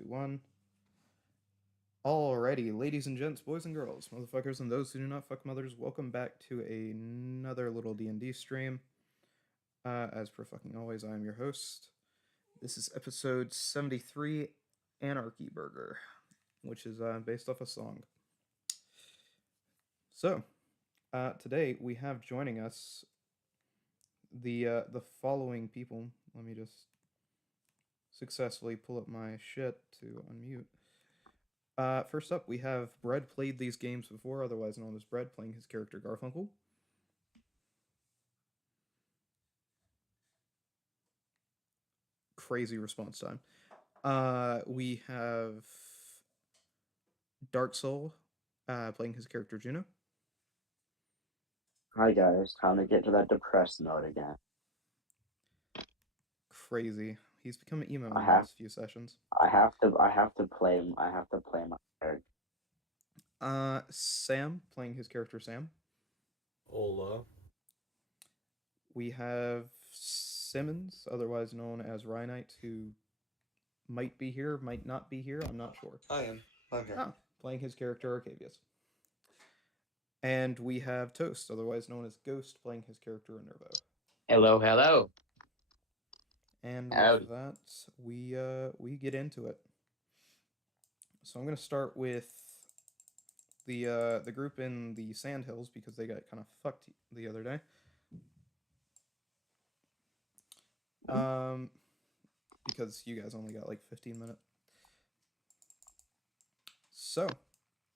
2, 1. Alrighty, ladies and gents, boys and girls, motherfuckers, and those who do not fuck mothers, welcome back to another little D&D stream. As per fucking always, I am your host. This is episode 73, Anarchy Burger, which is based off a song. So, today we have joining us the following people. Let me just successfully pull up my shit to unmute. First up, we have Brett played these games before, otherwise known as Brett, playing his character Garfunkel. Crazy response time. We have Dark Soul, playing his character Juno. Hi guys, time to get to that depressed mode again. Crazy. He's become emo in the last few sessions. I have to play my character. Sam, playing his character Sam. Hola. We have Simmons, otherwise known as Rhynite, who might be here, might not be here, I'm not sure. I'm here. Playing his character Arcavius. And we have Toast, otherwise known as Ghost, playing his character Nervo. Hello, hello. And with that, we get into it. So I'm going to start with the group in the Sandhills because they got kind of fucked the other day. Because you guys only got like 15 minutes. So,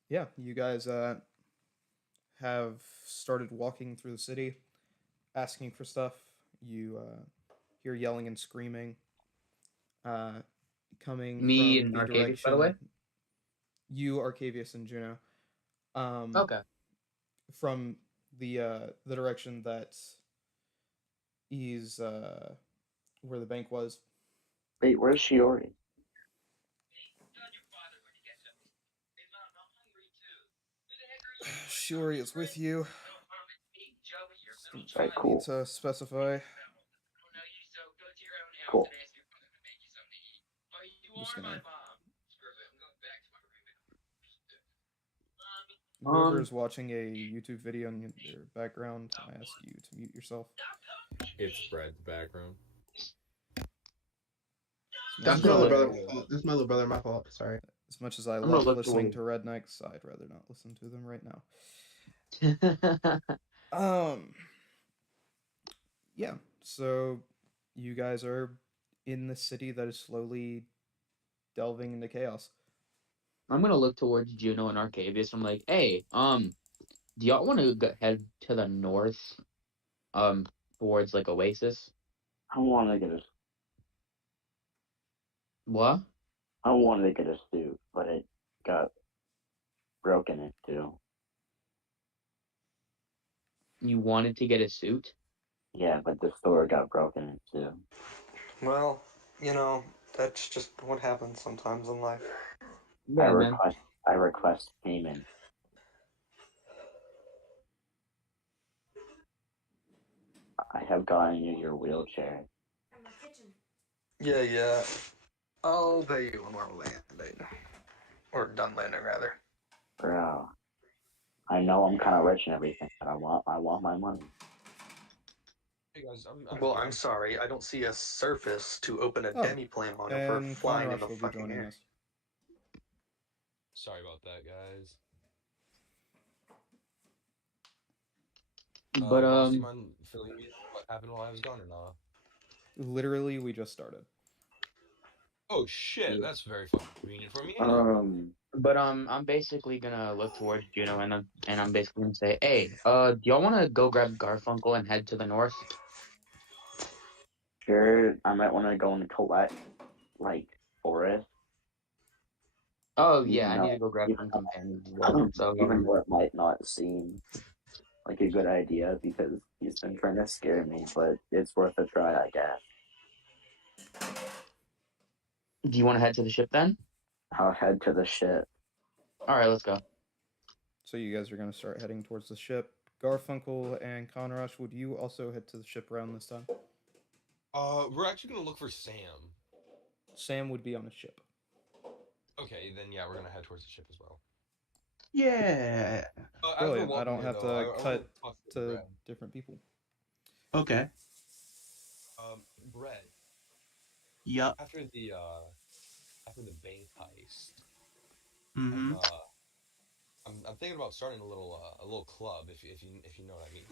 yeah, you guys have started walking through the city, asking for stuff. You hear yelling and screaming coming Me from and the Arcavius, direction. by the way? You, Arcavius, and Juno. Okay. From the direction that is where the bank was. Wait, where's Shiori? Shiori is with you. Alright, cool. To specify. Cool. I'm just gonna... Whoever's watching a YouTube video in their background, I ask you to mute yourself. It's Brad's background. That's my little brother. This is my little brother. My fault. Sorry. As much as I love listening to Rednecks, I'd rather not listen to them right now. Yeah. So you guys are in the city that is slowly delving into chaos. I'm gonna look towards Juno and Arcavius. I'm like, hey, do y'all want to head to the north, towards like Oasis? I wanted to get a. What? I wanted to get a suit, but it got broken into. You wanted to get a suit? Yeah, but the store got broken into. Well, that's just what happens sometimes in life. Yeah, I request payment. I have gotten you your wheelchair. Yeah. I'll pay you when we're landing. Or done landing, rather. Bro, I know I'm kind of rich and everything, but I want my money. Hey guys, I'm sorry. I don't see a surface to open a demi-plane on for flying in the fucking air. Sorry about that, guys. But do you mind filling me in what happened while I was gone or not? Literally, we just started. Oh shit, that's very fucking convenient for me. But I'm basically gonna look towards Juno and I'm basically gonna say, hey, do y'all want to go grab Garfunkel and head to the north? Sure, I might want to go and collect, like, forest. Oh yeah, I need to go grab some companions. So even though it might not seem like a good idea because he's been trying to scare me, but it's worth a try, I guess. Do you want to head to the ship then? I'll head to the ship. All right, let's go. So you guys are going to start heading towards the ship. Garfunkel and Conrush, would you also head to the ship around this time? We're actually gonna look for Sam. Sam would be on a ship. Okay, then yeah, we're gonna head towards the ship as well. Yeah. As we're Brilliant. I walking don't there, have though, to I want cut to talk to to Brad. different people. Okay. Brad, Yup. after the bank heist, I'm Mm-hmm. uh I'm thinking about starting a little club if you know what I mean.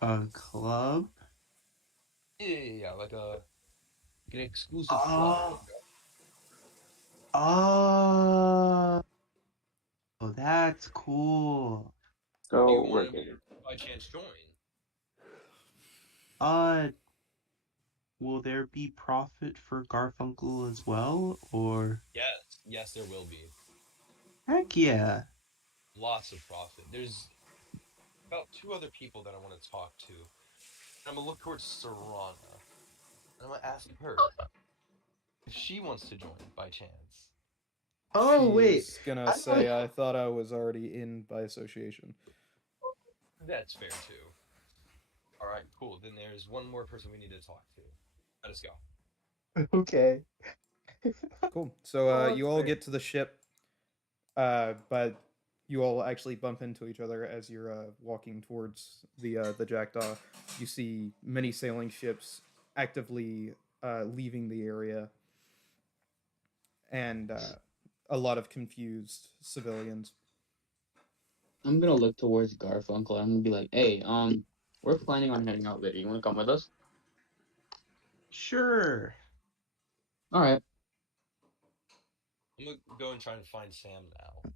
A club? Yeah, like an exclusive club. Oh. Oh. Oh, that's cool. Do you So want we're to good. by chance join? Uh, will there be profit for Garfunkel as well, or? Yes, there will be Heck yeah. lots of profit. There's about two other people that I want to talk to. I'm gonna look towards Serana, and I'm gonna ask her if she wants to join by chance. Oh, wait. She's gonna I say, don't... I thought I was already in by association. That's fair too. All right, cool. Then there's one more person we need to talk to. Let us go. Okay. Cool. So Oh, you all wait. get to the ship, but you all actually bump into each other as you're walking towards the Jackdaw. You see many sailing ships actively leaving the area, and a lot of confused civilians. I'm gonna look towards Garfunkel. I'm gonna be like, hey, we're planning on heading out later. You wanna come with us? Sure. All right. I'm gonna go and try and find Sam now.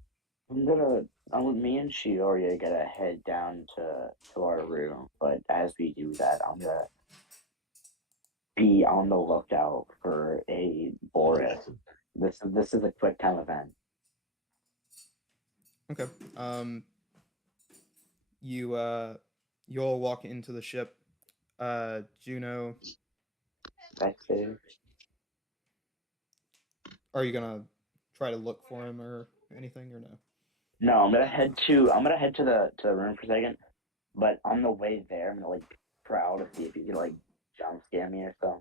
Me and Shiori are gonna head down to our room, but as we do that, I'm gonna be on the lookout for a Boris. This is a quick time event. Okay. You all walk into the ship. Juno, Back there. are you gonna try to look for him or anything or no? No, I'm gonna head to the room for a second. But on the way there, I'm gonna like prowl to see if you can like jump scare me or something.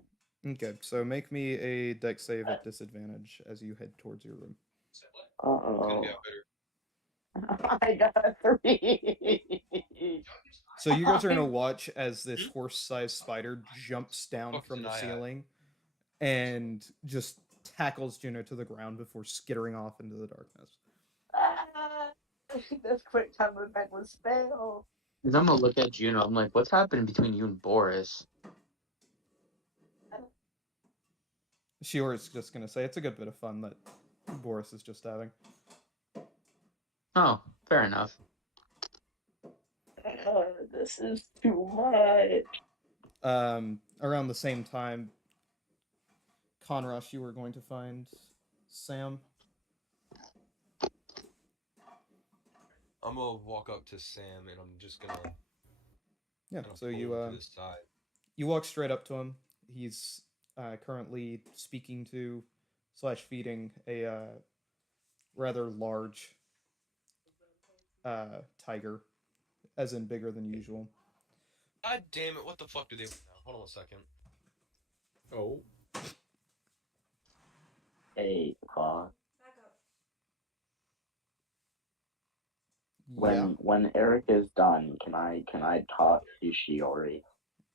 Okay, so make me a dex save at disadvantage as you head towards your room. It's gonna be Uh-oh. better. I got a 3. So you guys are gonna watch as this horse-sized spider jumps down Fuck from the deny I. ceiling and just tackles Juno to the ground before skittering off into the darkness. This quick time event was failed. Cause I'm gonna look at Juno. I'm like, what's happening between you and Boris? Shior's just gonna say it's a good bit of fun that Boris is just having. Oh, fair enough. This is too much. Around the same time, Conrush, you were going to find Sam. I'm gonna walk up to Sam and I'm just gonna So pull you him to the side. you walk straight up to him. He's currently speaking to / feeding a rather large tiger, as in bigger than usual. God damn it! What the fuck do they want now? Hold on a second. Oh. Hey, Yeah. when Eric is done, can I talk to Shiori?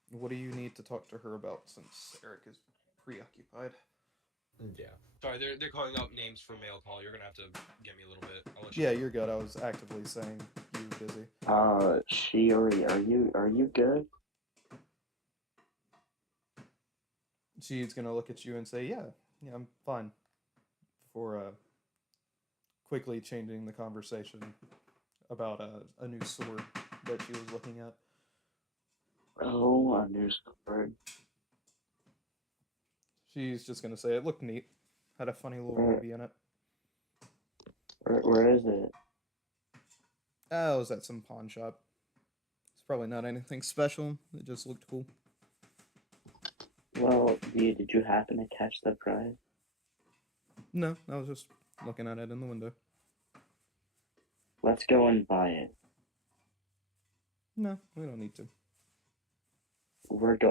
What do you need to talk to her about since Eric is preoccupied? Yeah. Sorry, they're calling up names for mail call. You're gonna have to get me a little bit. Yeah, you're good. I was actively saying you were busy. Shiori, are you good? She's gonna look at you and say, "Yeah, I'm fine." Before quickly changing the conversation about a new sword that she was looking at. Oh, a new sword. She's just gonna say it looked neat. Had a funny little ruby in it. Where is it? Oh, it was at some pawn shop. It's probably not anything special. It just looked cool. Well, did you happen to catch the prize? No, I was just looking at it in the window. Let's go and buy it. No, we don't need to.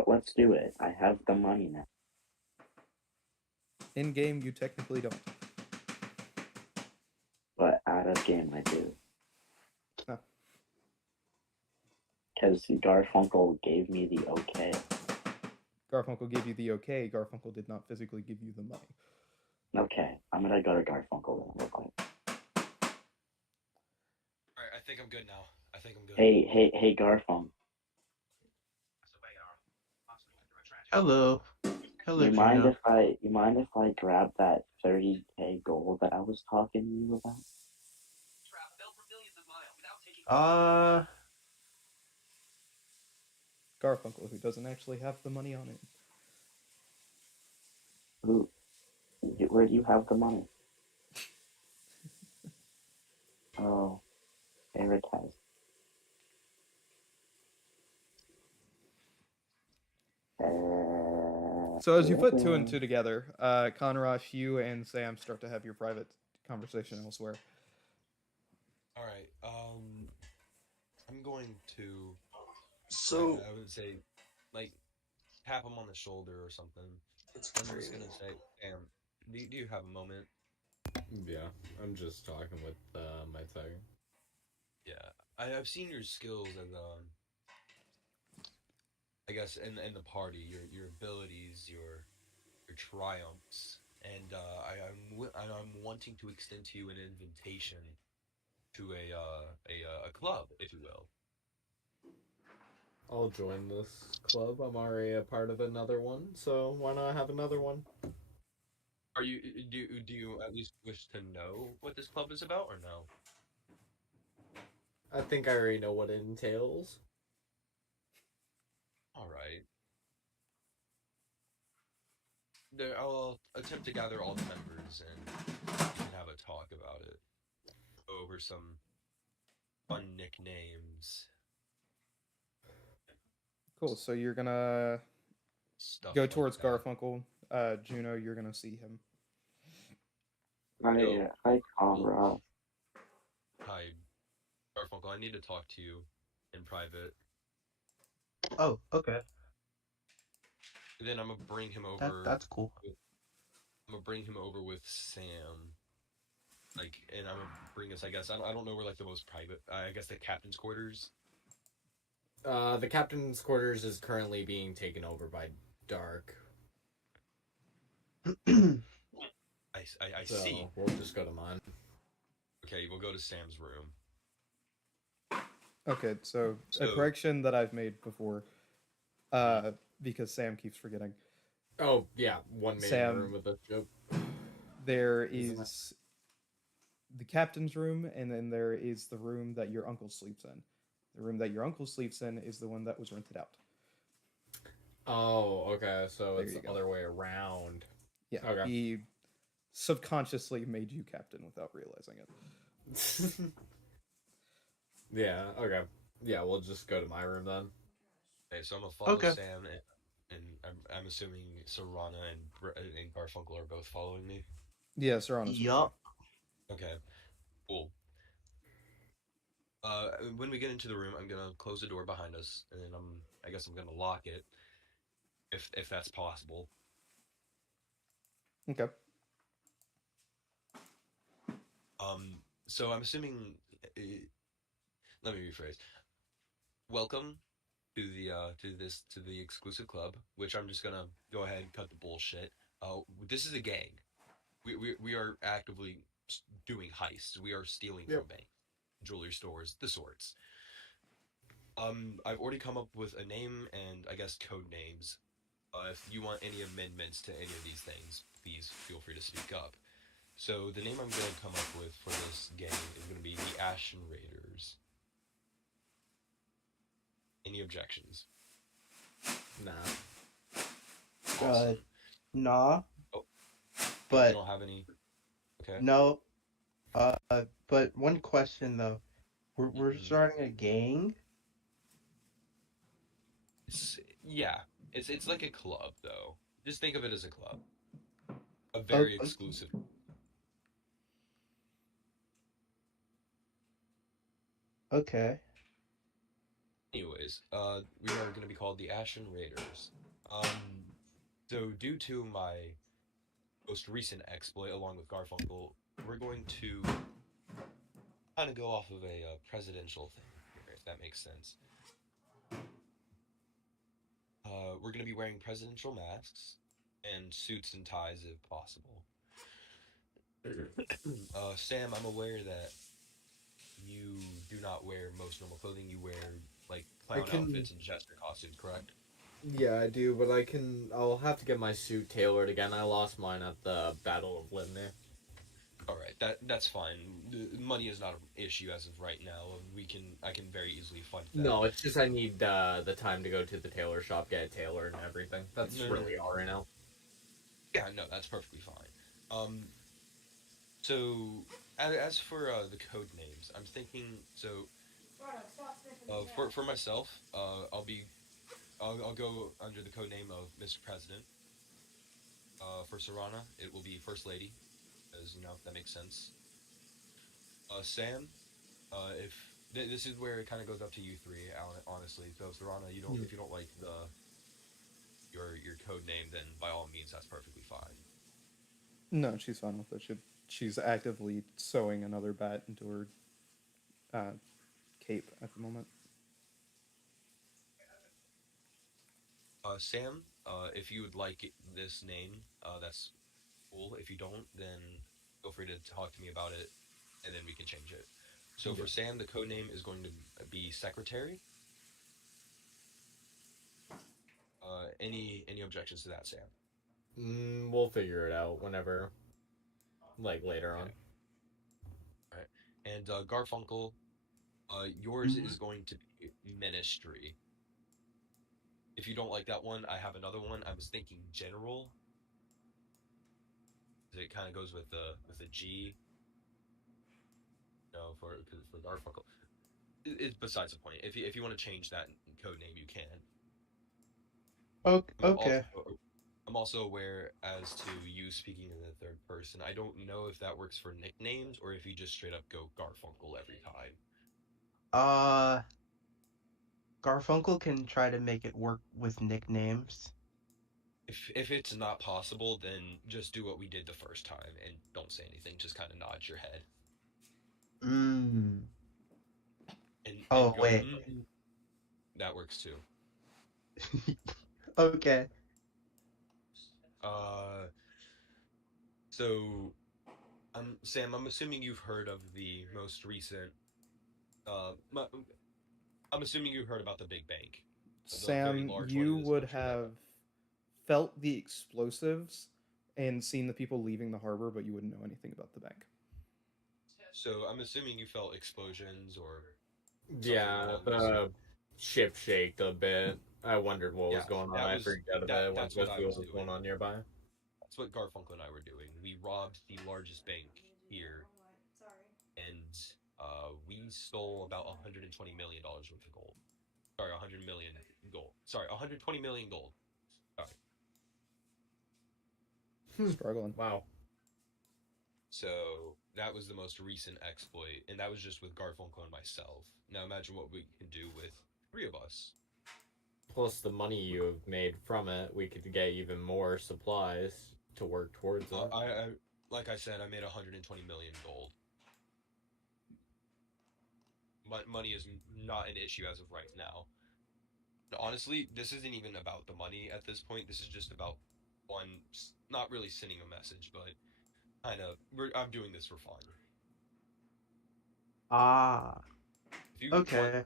Let's do it. I have the money now. In game, you technically don't. But out of game, I do. Oh. Because Garfunkel gave me the okay. Garfunkel gave you the okay. Garfunkel did not physically give you the money. Okay, I'm gonna go to Garfunkel real quick. Alright, I think I'm good now. I think I'm good. Hey, Garfunkel. Hello. Hello, You Juno. mind if I grab that 30k gold that I was talking to you about? Garfunkel, who doesn't actually have the money on it. Where do you have the money? Oh, Eric has. So as you put two and two together, Conrosh, you and Sam start to have your private conversation elsewhere. All right. I'm going to. So I would say, like, tap him on the shoulder or something. I'm just gonna say, Sam, do you have a moment? Yeah, I'm just talking with my thing. Yeah, I've seen your skills and I guess in the party, your abilities, your triumphs, and I'm wanting to extend to you an invitation to a club, if you will. I'll join this club. I'm already a part of another one, so why not have another one? Are you do you at least wish to know what this club is about, or no? I think I already know what it entails. All right. I'll attempt to gather all the members and we can have a talk about it. Go over some fun nicknames. Cool. So you're gonna Stuff go like towards that. Garfunkel. Juno, you're gonna see him. Hi, Conrad. Hi, Garfunkel. I need to talk to you in private. Oh, okay. And then I'm gonna bring him over. That's cool. I'm gonna bring him over with Sam. Like, and I'm gonna bring us. I guess I don't know where like the most private. I guess the captain's quarters. The captain's quarters is currently being taken over by Dark. I so see. We'll just go to mine. Okay, we'll go to Sam's room. Okay, so a correction that I've made before, because Sam keeps forgetting. Oh yeah, one main room with a ship. There is the captain's room, and then there is the room that your uncle sleeps in. The room that your uncle sleeps in is the one that was rented out. Oh, okay. So There it's the other way around. Yeah. Okay. He subconsciously made you captain without realizing it. Yeah. Okay. Yeah, we'll just go to my room then. Okay, so I'm gonna follow Sam, and I'm assuming Serana and Garfunkel are both following me. Yeah, Serana's. Yup. Okay, cool. When we get into the room, I'm gonna close the door behind us, and then I guess I'm gonna lock it, if that's possible. Okay. So I'm assuming. Let me rephrase. Welcome to the exclusive club, which I'm just gonna go ahead and cut the bullshit. This is a gang. We are actively doing heists. We are stealing from banks, jewelry stores, the sorts. I've already come up with a name and I guess code names. If you want any amendments to any of these things, please feel free to speak up. So the name I'm going to come up with for this gang is going to be the Ashen Raiders. Any objections? Nah. Awesome. Nah. Oh, but you don't have any. Okay. No. But one question though, we're starting a gang. It's like a club though. Just think of it as a club. A very exclusive. Okay. Anyways, we are going to be called the Ashen Raiders. So due to my most recent exploit, along with Garfunkel, we're going to kind of go off of a presidential thing here, if that makes sense. We're going to be wearing presidential masks and suits and ties if possible. Sam, I'm aware that you do not wear most normal clothing. You wear like clown outfits and jester costumes, correct? Yeah, I do, but I'll have to get my suit tailored again. I lost mine at the Battle of Limney. All right, that's fine. Money is not an issue as of right now. I can very easily fund that. No, it's just I need the time to go to the tailor shop, get it tailored and everything. That's really all right now. Yeah, no, that's perfectly fine. So as for the code names, I'm thinking for myself, I'll go under the code name of Mr. President. For Serana, it will be First Lady, as you know, that makes sense. Sam, if this is where it kind of goes up to you three, honestly. So Serana, if you don't like your code name, then by all means, that's perfectly fine. No, she's fine with it. She's actively sewing another bat into her cape at the moment. Sam, if you would like this name, that's cool. If you don't, then feel free to talk to me about it, and then we can change it. So for Sam, the code name is going to be Secretary. Any objections to that, Sam? We'll figure it out whenever, like later on. All right. And Garfunkel, yours is going to be Ministry. If you don't like that one, I have another one. I was thinking General. It kind of goes with the G. No, for Garfunkel. It's besides the point. If you want to change that code name, you can. Okay. I'm also aware as to you speaking in the third person. I don't know if that works for nicknames or if you just straight up go Garfunkel every time. Garfunkel can try to make it work with nicknames. If it's not possible, then just do what we did the first time and don't say anything. Just kind of nod your head. And go, wait. That works too. Okay. So, Sam, I'm assuming you've heard of the most recent. I'm assuming you heard about the Big Bank. Sam, you would have felt the explosives and seen the people leaving the harbor, but you wouldn't know anything about the bank. So I'm assuming you felt explosions or. Yeah, the ship shaked a bit. I wondered what was going on. I freaked out a bit. That's what was going on nearby. That's what Garfunkel and I were doing. We robbed the largest bank here, and we stole about $120 million worth of gold. Sorry, 100 million gold. Sorry, 120 million gold. Sorry. Struggling. Wow. So that was the most recent exploit, and that was just with Garfunkel and myself. Now imagine what we can do with 3 of us. Plus the money you have made from it, we could get even more supplies to work towards it. Like I said, I made 120 million gold. Money is not an issue as of right now. Honestly, this isn't even about the money at this point. This is just about not really sending a message, but kind of, I'm doing this for fun. Okay.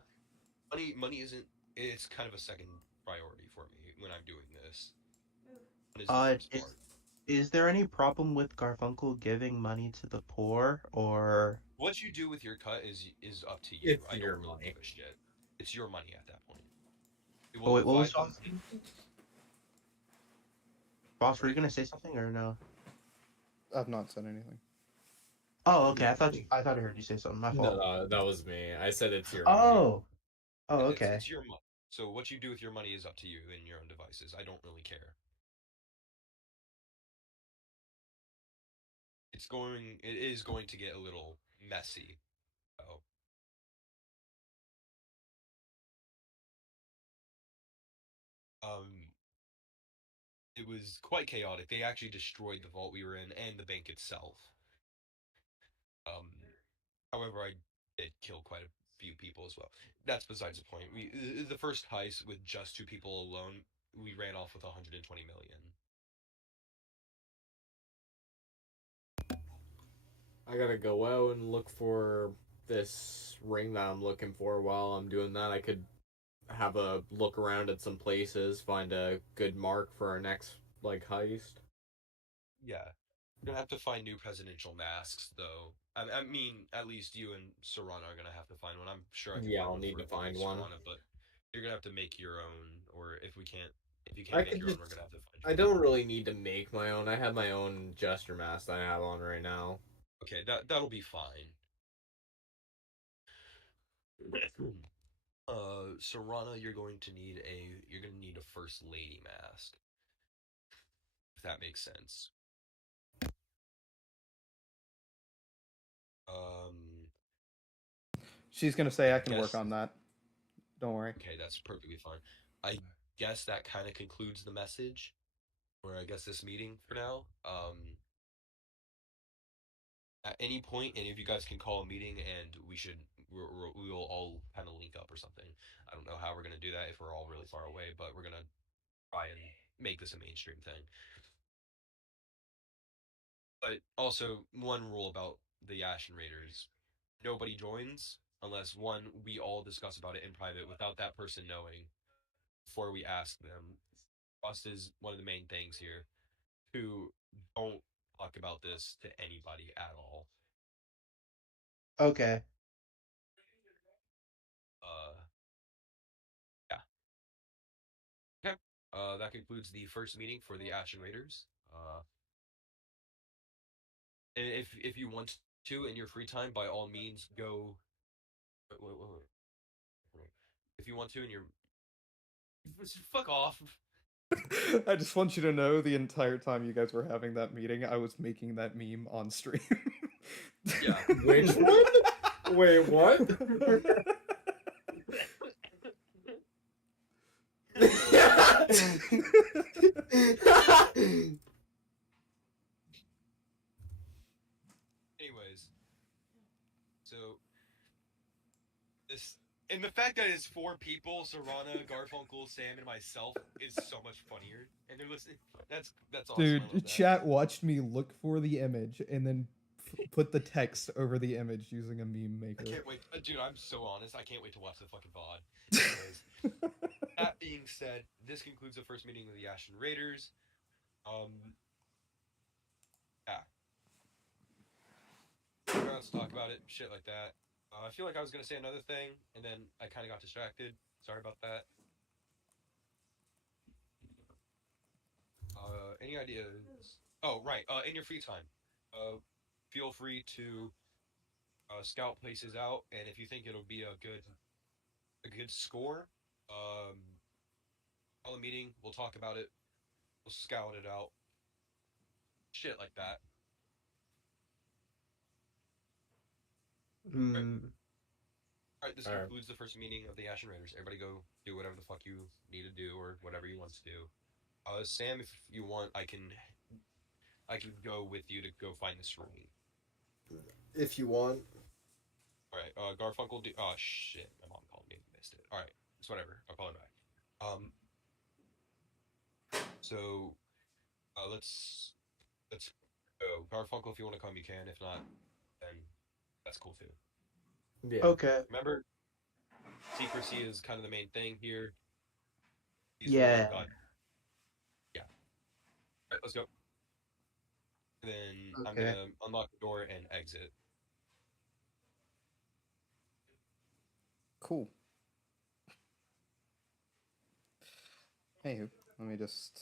Money isn't. It's kind of a second priority for me when I'm doing this. Is there any problem with Garfunkel giving money to the poor, or what you do with your cut is up to you? It's your money. Give a shit. It's your money at that point. Wait, what was Boss, were you gonna say something or no? I've not said anything. Oh, okay. I thought I heard you say something. My fault. No, that was me. I said it's your money. Oh, okay. It's your money. So what you do with your money is up to you and your own devices. I don't really care. It is going to get a little messy. it was quite chaotic. They actually destroyed the vault we were in and the bank itself. However, I did kill quite a few people as well. That's besides the point. The first heist with just 2 people alone, we ran off with 120 million. I gotta go out and look for this ring that I'm looking for. While I'm doing that, I could have a look around at some places, find a good mark for our next heist. Yeah, we're gonna have to find new presidential masks, though. I mean, at least you and Serrana are gonna have to find one. I'm sure I can find I'll one need to find one. Serrana, but you're gonna have to make your own, or if you can't make your own, we're gonna have to find. I don't really need to make my own. I have my own jester mask that I have on right now. Okay, that'll be fine. Serrana, you're gonna need a first lady mask. If that makes sense. She's gonna say I can work on that. Don't worry. Okay, that's perfectly fine. I guess that kind of concludes the message, or I guess this meeting for now. At any point, any of you guys can call a meeting, and we will all kind of link up or something. I don't know how we're gonna do that if we're all really far away, but we're gonna try and make this a mainstream thing. But also, one rule about the Ashen Raiders: nobody joins unless, one, we all discuss about it in private without that person knowing before we ask them. Trust is one of the main things here. 2, don't talk about this to anybody at all. Okay. Yeah. Okay. That concludes the first meeting for the Ashen Raiders. And if you want to in your free time, by all means, go. Wait. If you want to in your, fuck off. I just want you to know the entire time you guys were having that meeting, I was making that meme on stream. Yeah. Which one? Wait, what? Anyways, so this, and the fact that it's 4 people, Serrana, Garfunkel, Sam, and myself, is so much funnier. And they're listening. That's awesome. Dude, chat watched me look for the image and then put the text over the image using a meme maker. I can't wait. Dude, I'm so honest. I can't wait to watch the fucking VOD. Anyways, that being said, this concludes the first meeting of the Ashen Raiders. Yeah. Let's talk about it. Shit like that. I feel like I was gonna say another thing, and then I kind of got distracted. Sorry about that. Any ideas? Oh, right. In your free time, feel free to scout places out, and if you think it'll be a good score, call a meeting. We'll talk about it. We'll scout it out. Shit like that. Alright, this concludes the first meeting of the Ashen Raiders. Everybody go do whatever the fuck you need to do, or whatever you want to do. Sam, if you want, I can go with you to go find this ring. If you want. Alright, Garfunkel, oh shit, my mom called me, missed it. Alright, it's whatever, I'll call her back. So, let's go. Garfunkel, if you want to come, you can. If not, then that's cool too. Yeah. Okay. Remember, secrecy is kind of the main thing here. Yeah. Yeah. Alright, let's go. And then I'm gonna unlock the door and exit. Cool. Anywho, let me just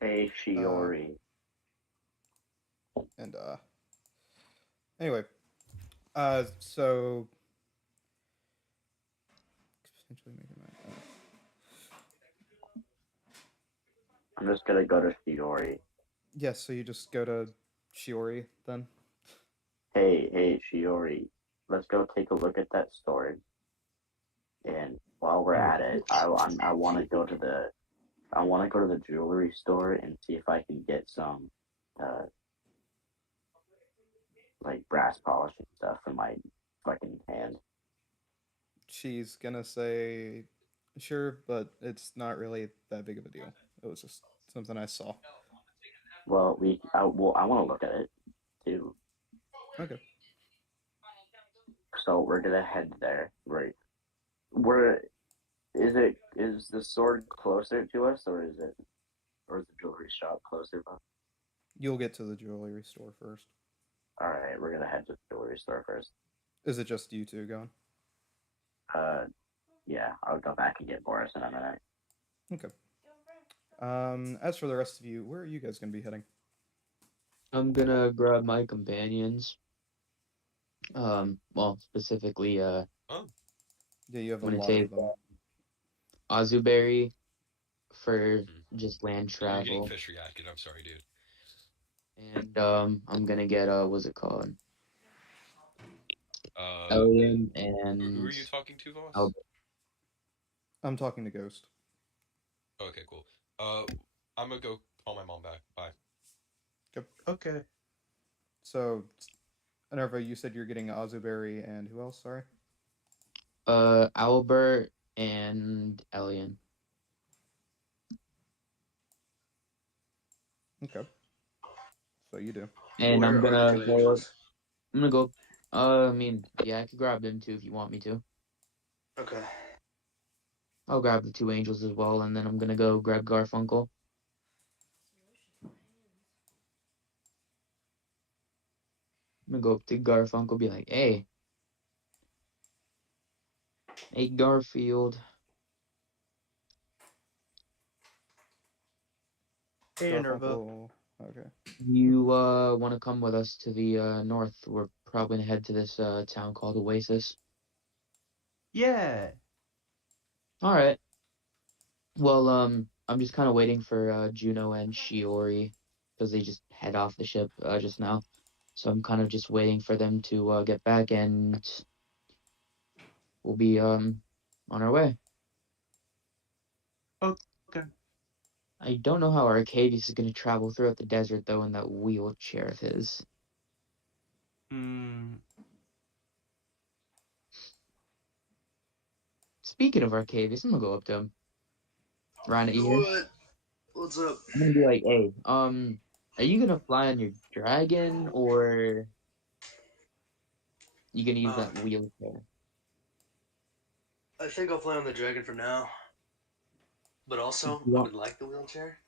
Hey, Shiori. And anyway, so potentially making my. I'm just gonna go to Shiori. Yes, so you just go to Shiori then. Hey, Shiori. Let's go take a look at that storage. And while we're at it, I want to go to the jewelry store and see if I can get some like brass polish and stuff for my fucking hand. She's gonna say, sure, but it's not really that big of a deal. It was just something I saw. Well, I want to look at it too. Okay. So we're gonna head there, right? Is the sword closer to us, or is the jewelry shop closer? You'll get to the jewelry store first. All right, we're gonna head to the jewelry store first. Is it just you two going? Yeah, I'll go back and get Boris in a minute. Okay. As for the rest of you, where are you guys gonna be heading? I'm gonna grab my companions. Well, specifically, Oh. Yeah, you have a I'm gonna lot take of them. Azuberry for just land You're getting travel. fish reacted. I'm sorry, dude. And I'm gonna get what's it called? Uh, Alien and who are you talking to, Voss? Albert. I'm talking to Ghost. Okay, cool. I'm gonna go call my mom back. Bye. Okay. So, Minerva, you said you're getting Azuberry and who else? Sorry. Albert and Alien. Okay. So you do. And Where I'm are the gonna two go. angels? I'm gonna go. I mean, yeah, I could grab them too if you want me to. Okay. I'll grab the two angels as well, and then I'm gonna go grab Garfunkel. I'm gonna go up to Garfunkel, be like, hey, Garfield. Hey, Minerva. Garfunkel. Okay. You want to come with us to the north? We're probably gonna head to this town called Oasis. Yeah. All right. Well, I'm just kind of waiting for Juno and Shiori because they just head off the ship just now. So I'm kind of just waiting for them to get back, and we'll be on our way. Okay. I don't know how Arcadius is gonna travel throughout the desert though in that wheelchair of his. Speaking of Arcadius, I'm gonna go up to him. Ryan, you here? What? What's up? I'm gonna be like, hey, are you gonna fly on your dragon or you gonna use that wheelchair? I think I'll fly on the dragon for now. But also, I would like the wheelchair.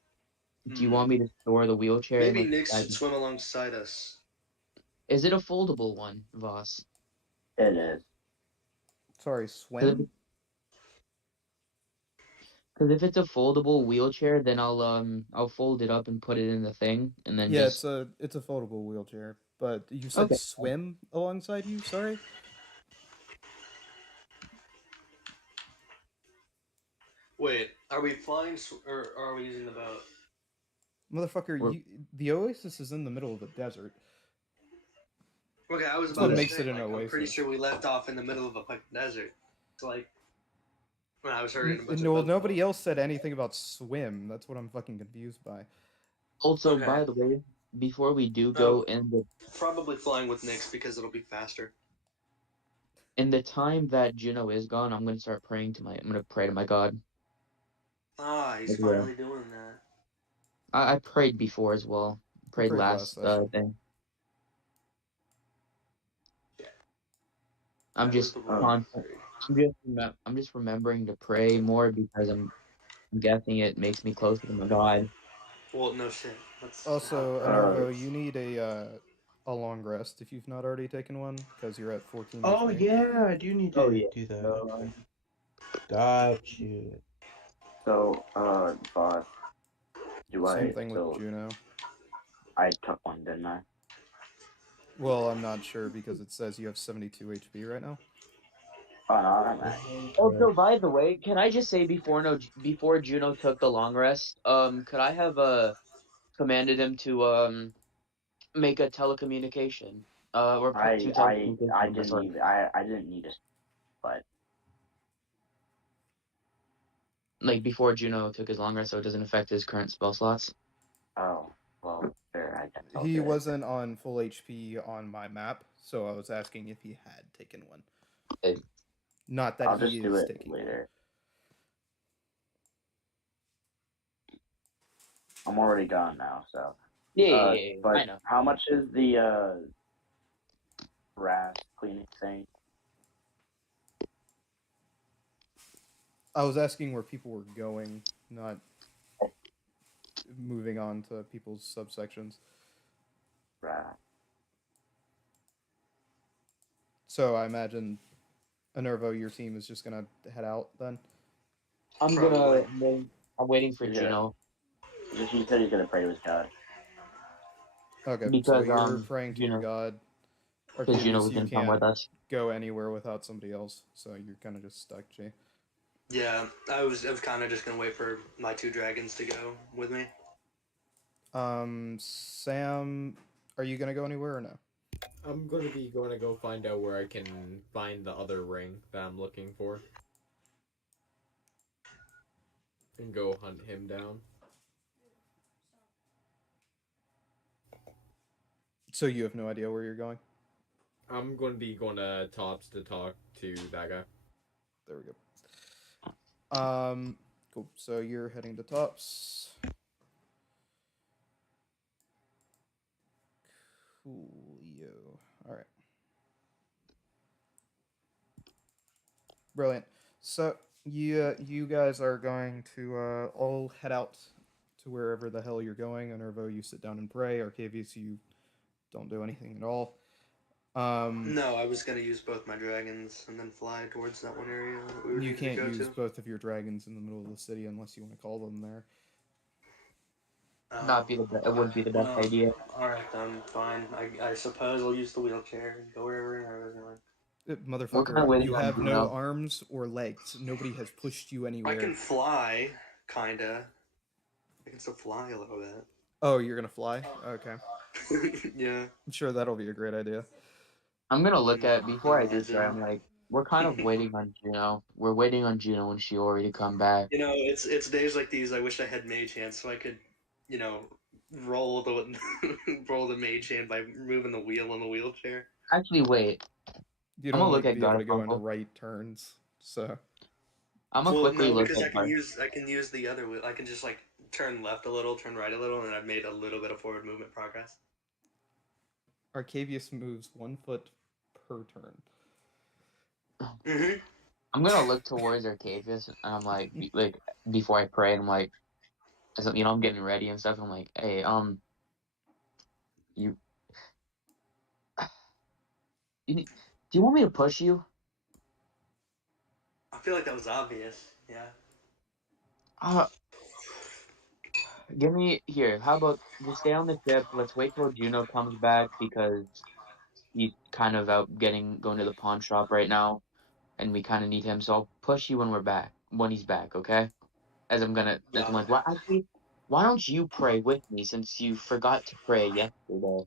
Do you want me to store the wheelchair? Maybe in, Nick should swim alongside us. Is it a foldable one, Voss? It is. Sorry, swim? Because if it's a foldable wheelchair, then I'll fold it up and put it in the thing, and then Yeah, just... it's a foldable wheelchair. But you said Okay. swim alongside you? Sorry? Wait, are we flying or are we using the boat? Motherfucker, the Oasis is in the middle of the desert. Okay, I was That's about what to makes say, it an like, I'm oasis. pretty sure we left off in the middle of a fucking desert. It's like, when I was hearing a bunch No, of nobody else said anything about swim. That's what I'm fucking confused by. Also, by the way, before we do go in the... Probably flying with Nyx because it'll be faster. In the time that Juno is gone, I'm gonna pray to my God. Ah, he's finally doing that. I prayed before as well. Prayed last thing. Yeah. I'm just remembering to pray more because I'm guessing it makes me closer to my God. Well, no shit. Also, Anervo, you need a long rest if you've not already taken one, because you're at 14 Oh, HP. yeah, I do need to do that. Okay. Got you. So, boss, Same thing with Juno. I took one, didn't I? Well, I'm not sure because it says you have 72 HP right now. Oh, no, I'm at. Also, by the way, can I just say before Juno took the long rest, could I have commanded him to make a telecommunication? Or put two telecommunications. I didn't need it, but like before Juno took his long rest, so it doesn't affect his current spell slots. Oh, well, fair. I guess I'll He do it. wasn't on full HP on my map, so I was asking if he had taken one. Okay. Not that I'll he just do is it taking later. I'm already gone now, so. Yeah, But I know. how much is the grass cleaning thing? I was asking where people were going, not moving on to people's subsections. Right. So I imagine, Enervo, your team is just gonna head out then? I'm waiting for He's Juno. He said he's gonna pray to his god. Okay, so Because you're praying to your Juno, god. because Juno Arcavius, was you gonna come with can't us. go anywhere without somebody else, so you're kind of just stuck, Jay. Yeah, I was kind of just gonna wait for my 2 dragons to go with me. Sam, are you gonna go anywhere or no? I'm going to go find out where I can find the other ring that I'm looking for. And go hunt him down. So you have no idea where you're going? I'm going to be going to Tops to talk to that guy. There we go. Cool. So you're heading to Tops. Coolio. All right. Brilliant. So you guys are going to all head out to wherever the hell you're going. Enervo, you sit down and pray. Arcavius, you don't do anything at all. No, I was gonna use both my dragons and then fly towards that one area that we were You needed can't to go use to. both of your dragons in the middle of the city unless you want to call them there. It wouldn't be the best Well, idea. alright then, fine. I suppose I'll use the wheelchair and go wherever I was going. We're kind Motherfucker, of waiting you on have no Juno. arms or legs. Nobody has pushed you I anywhere. can fly, kinda. I can still fly a little bit. Oh, you're gonna fly? Okay. Yeah. I'm sure that'll be a great idea. I'm gonna look at before I do Imagine. try. I'm like, we're kind of waiting on Juno. We're waiting on Juno and Shiori to come back. You know, it's days like these I wish I had mage hand so I could, you know, roll the roll the mage hand by moving the wheel on the wheelchair. Actually, wait. You'd I'm gonna only look at be able to go into Garfunkel. right turns, so. I'm gonna Well, quickly no, look because at I can use the other wheel. I can just like turn left a little, turn right a little, and I've made a little bit of forward movement progress. Arcavius moves 1 foot per turn. Mm-hmm. I'm gonna look towards Arcavius, and I'm like before I pray, I'm like, I'm getting ready and stuff. And I'm like, hey, you, do you want me to push you? I feel like that was obvious. Yeah. Give me here. How about just stay on the ship? Let's wait till Juno comes back because he's kind of out going to the pawn shop right now, and we kind of need him. So I'll push you when he's back, okay? As I'm like, Got well, actually, why don't you pray with me since you forgot to pray yesterday?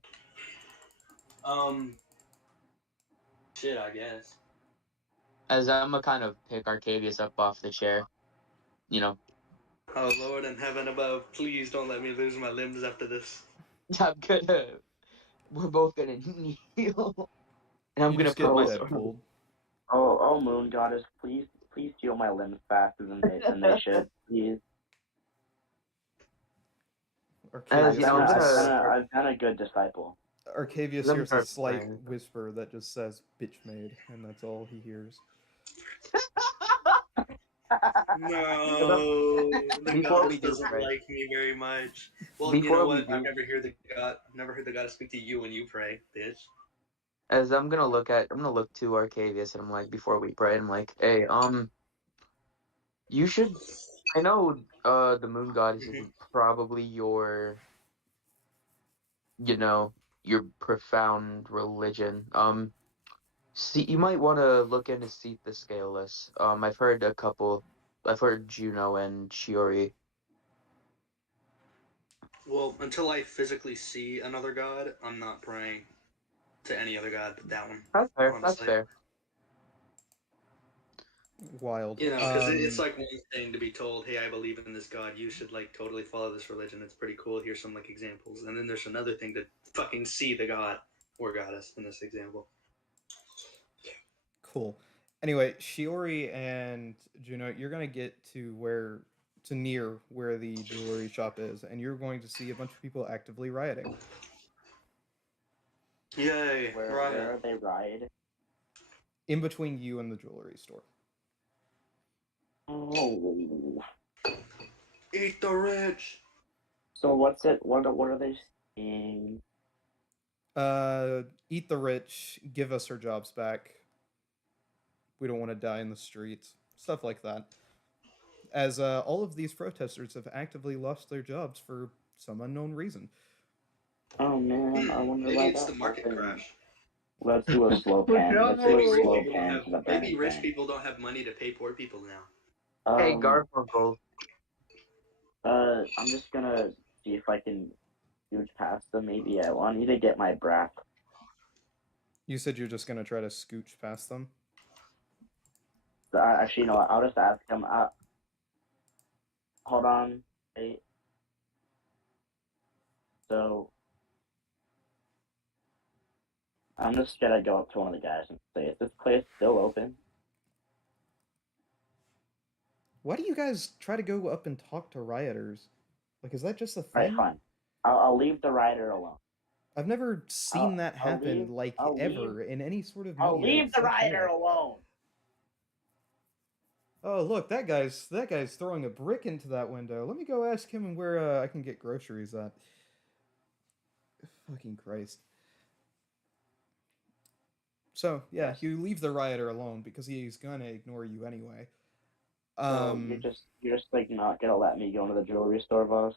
Shit, I guess. As I'm gonna kind of pick Arcavius up off the chair, Oh, Lord in heaven above, please don't let me lose my limbs after this. We're both gonna kneel, and I'm You gonna just put get my dead sword. pulled. Oh, moon goddess, please heal my limbs faster than they should, please. As Arcavius I'm hears I've done a good disciple. Arcavius gonna hears a start slight praying. whisper that just says "bitch made," and that's all he hears. No, the Before goddess we do doesn't pray, like me very much. Well, you know before we what? do, I've never heard the goddess speak to you when you pray, bitch. as I'm gonna look to Arcavius, and I'm like, before we pray, I'm like, hey, you should. I know, the moon goddess Mm-hmm. isn't probably your profound religion. See, you might want to look into Seat the Scaleless. I've heard Juno and Shiori. Well, until I physically see another god, I'm not praying to any other god but that one. That's fair. That's Honestly. fair. Wild. You know, because it's like one thing to be told, "Hey, I believe in this god. You should like totally follow this religion. It's pretty cool. Here's some like examples." And then there's another thing to fucking see the god or goddess in this example. Cool. Anyway, Shiori and Juno, you're gonna get to near where the jewelry shop is, and you're going to see a bunch of people actively rioting. Yay! Where are they rioting? In between you and the jewelry store. Oh. Eat the rich. So what's it? What are they saying? Eat the rich, give us our jobs back. We don't want to die in the streets. Stuff like that. As all of these protesters have actively lost their jobs for some unknown reason. Oh man, I wonder Maybe why it's that the market happened. crash. Let's do a slow pan. No. Let's do Maybe a rich slow people don't pan have. to the Maybe burning rich thing. people don't have money to pay poor people now. Hey, Garfunkel. I'm just gonna see if I can scooch past them. Maybe I need to get my breath. You said you're just gonna try to scooch past them. Actually, no. I'll just ask him. Hold on. Wait. So I'm just gonna go up to one of the guys and say, "Is this place still open?" Why do you guys try to go up and talk to rioters? Like, is that just a All right, thing? fine. I'll leave the rider alone. I've never seen that I'll happen, leave- like, I'll ever in any sort of I'll media. leave the except rider here. alone. Oh, look, that guy's throwing a brick into that window. Let me go ask him where I can get groceries at. Fucking Christ. So, yeah, Yes. you leave the rioter alone because he's gonna ignore you anyway. So you're just like not gonna let me go into the jewelry store, boss?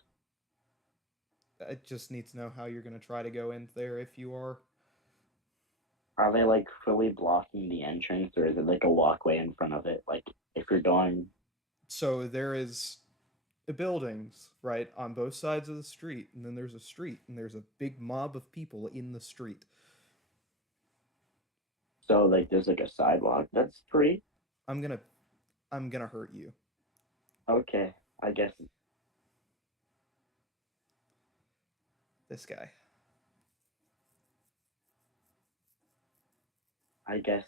I just need to know how you're gonna try to go in there if you are. Are they like fully blocking the entrance, or is it like a walkway in front of it? Like if you're going, So there is buildings, right, on both sides of the street, and then there's a street, and there's a big mob of people in the street. so like there's like a sidewalk that's free. I'm gonna hurt you. Okay, I guess. This guy. I guess.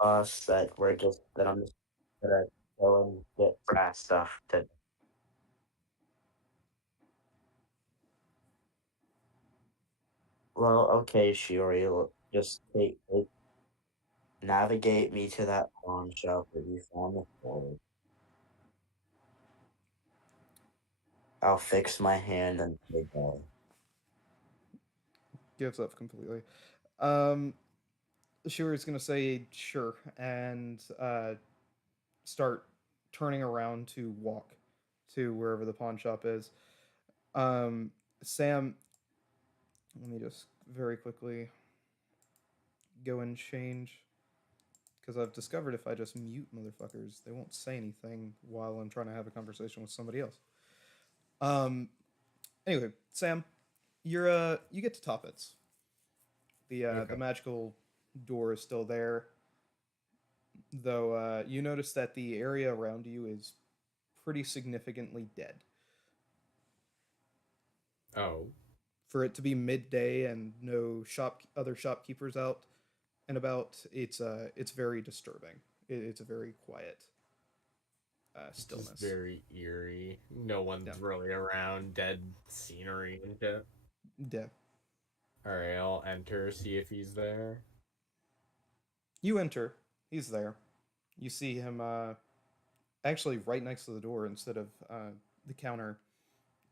That I'm just gonna go and get brass stuff to. Well, okay, Shiori, just navigate me to that pawn shop that you found before. I'll fix my hand and play ball. Gives up completely. Um, Sure is gonna say sure and start turning around to walk to wherever the pawn shop is. Sam, let me just very quickly go and change because I've discovered if I just mute motherfuckers, they won't say anything while I'm trying to have a conversation with somebody else. Anyway, Sam, you get to Toppets. The magical door is still there, though you notice that the area around you is pretty significantly dead. Oh. For it to be midday and no other shopkeepers out and about, it's very disturbing. It's a very quiet stillness. It's very eerie. No one's really around. Dead scenery and shit. Yeah. Alright, I'll enter, see if he's there. You enter. He's there. You see him actually right next to the door instead of the counter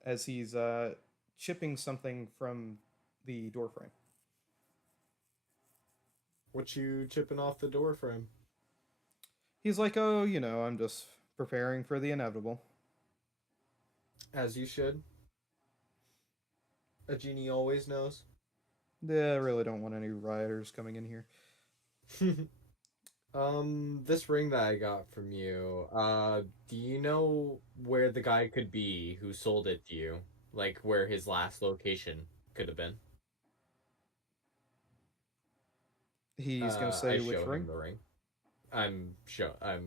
as he's chipping something from the door frame. What you chipping off the door frame? He's like, oh, I'm just preparing for the inevitable. As you should. A genie always knows. Yeah, I really don't want any rioters coming in here. This ring that I got from you, do you know where the guy could be who sold it to you? Like, where his last location could have been? He's gonna I say which show ring? him the ring. I'm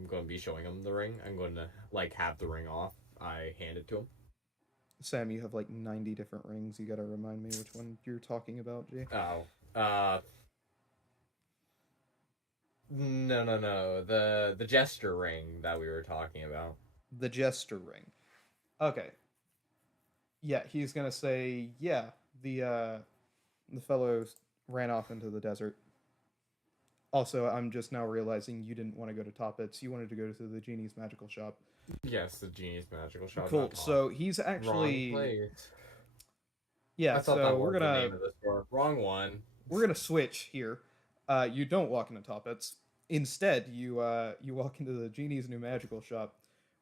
going to be showing him the ring. I'm going to like have the ring off. I hand it to him. Sam, you have like 90 different rings. You gotta remind me which one you're talking about, G. Oh, no. The jester ring that we were talking about. The jester ring. Okay. Yeah, he's gonna say, yeah, the fellow ran off into the desert. Also, I'm just now realizing you didn't want to go to Toppets. You wanted to go to the genie's magical shop. Yes, the genie's magical shop. Cool. So he's wrong actually place. yeah. I thought So that we're was the gonna name of the store. Wrong one. we're gonna switch here. You don't walk into Toppets. Instead, you walk into the genie's new magical shop,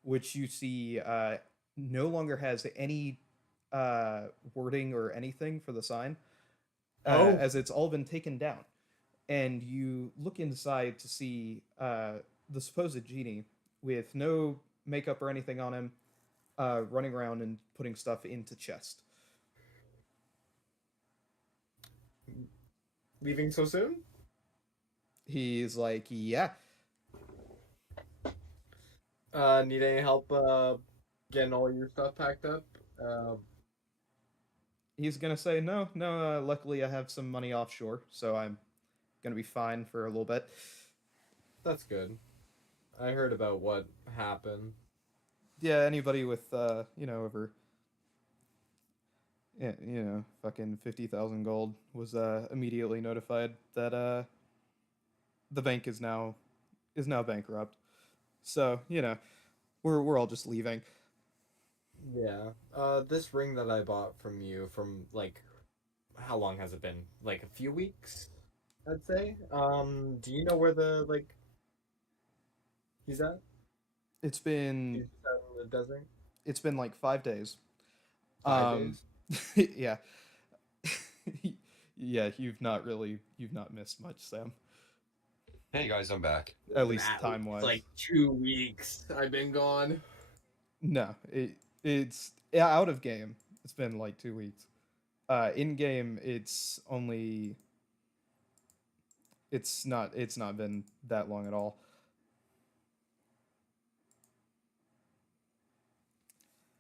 which you see no longer has any wording or anything for the sign, Oh. as it's all been taken down. And you look inside to see the supposed genie with no makeup or anything on him, running around and putting stuff into chest. Leaving so soon? He's like, yeah. Need any help getting all your stuff packed up? He's gonna say, no. Luckily, I have some money offshore, so I'm gonna be fine for a little bit. That's good. I heard about what happened. Yeah, anybody with over fucking 50,000 gold was immediately notified that the bank is now bankrupt. So we're all just leaving. Yeah. This ring that I bought from you from like, how long has it been? Like a few weeks, I'd say. Do you know where the he's at? It's been He's out in the desert. it's been like 5 days. 5 days. Yeah. Yeah, you've not missed much, Sam. Hey guys, I'm back. At least time wise. Like 2 weeks I've been gone. No, it's out of game. It's been like 2 weeks. In game, it's not been that long at all.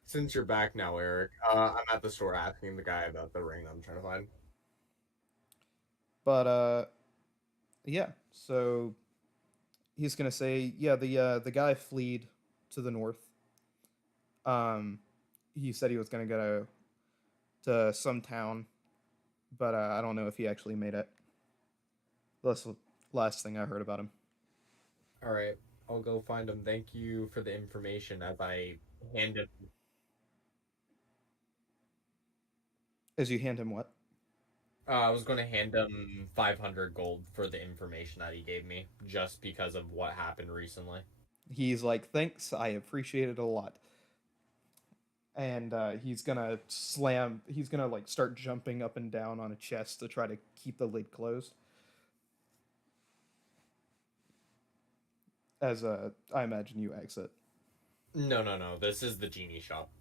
Since you're back now, Eric, I'm at the store asking the guy about the ring that I'm trying to find. But yeah. So he's gonna say, yeah, the guy fled to the north. He said he was gonna go to some town, but I don't know if he actually made it. That's the last thing I heard about him. All right, I'll go find him. Thank you for the information. As I hand him, As you hand him what? I was going to hand him 500 gold for the information that he gave me, just because of what happened recently. He's like, thanks, I appreciate it a lot. And he's gonna like start jumping up and down on a chest to try to keep the lid closed. As I imagine you exit. No. This is the genie shop.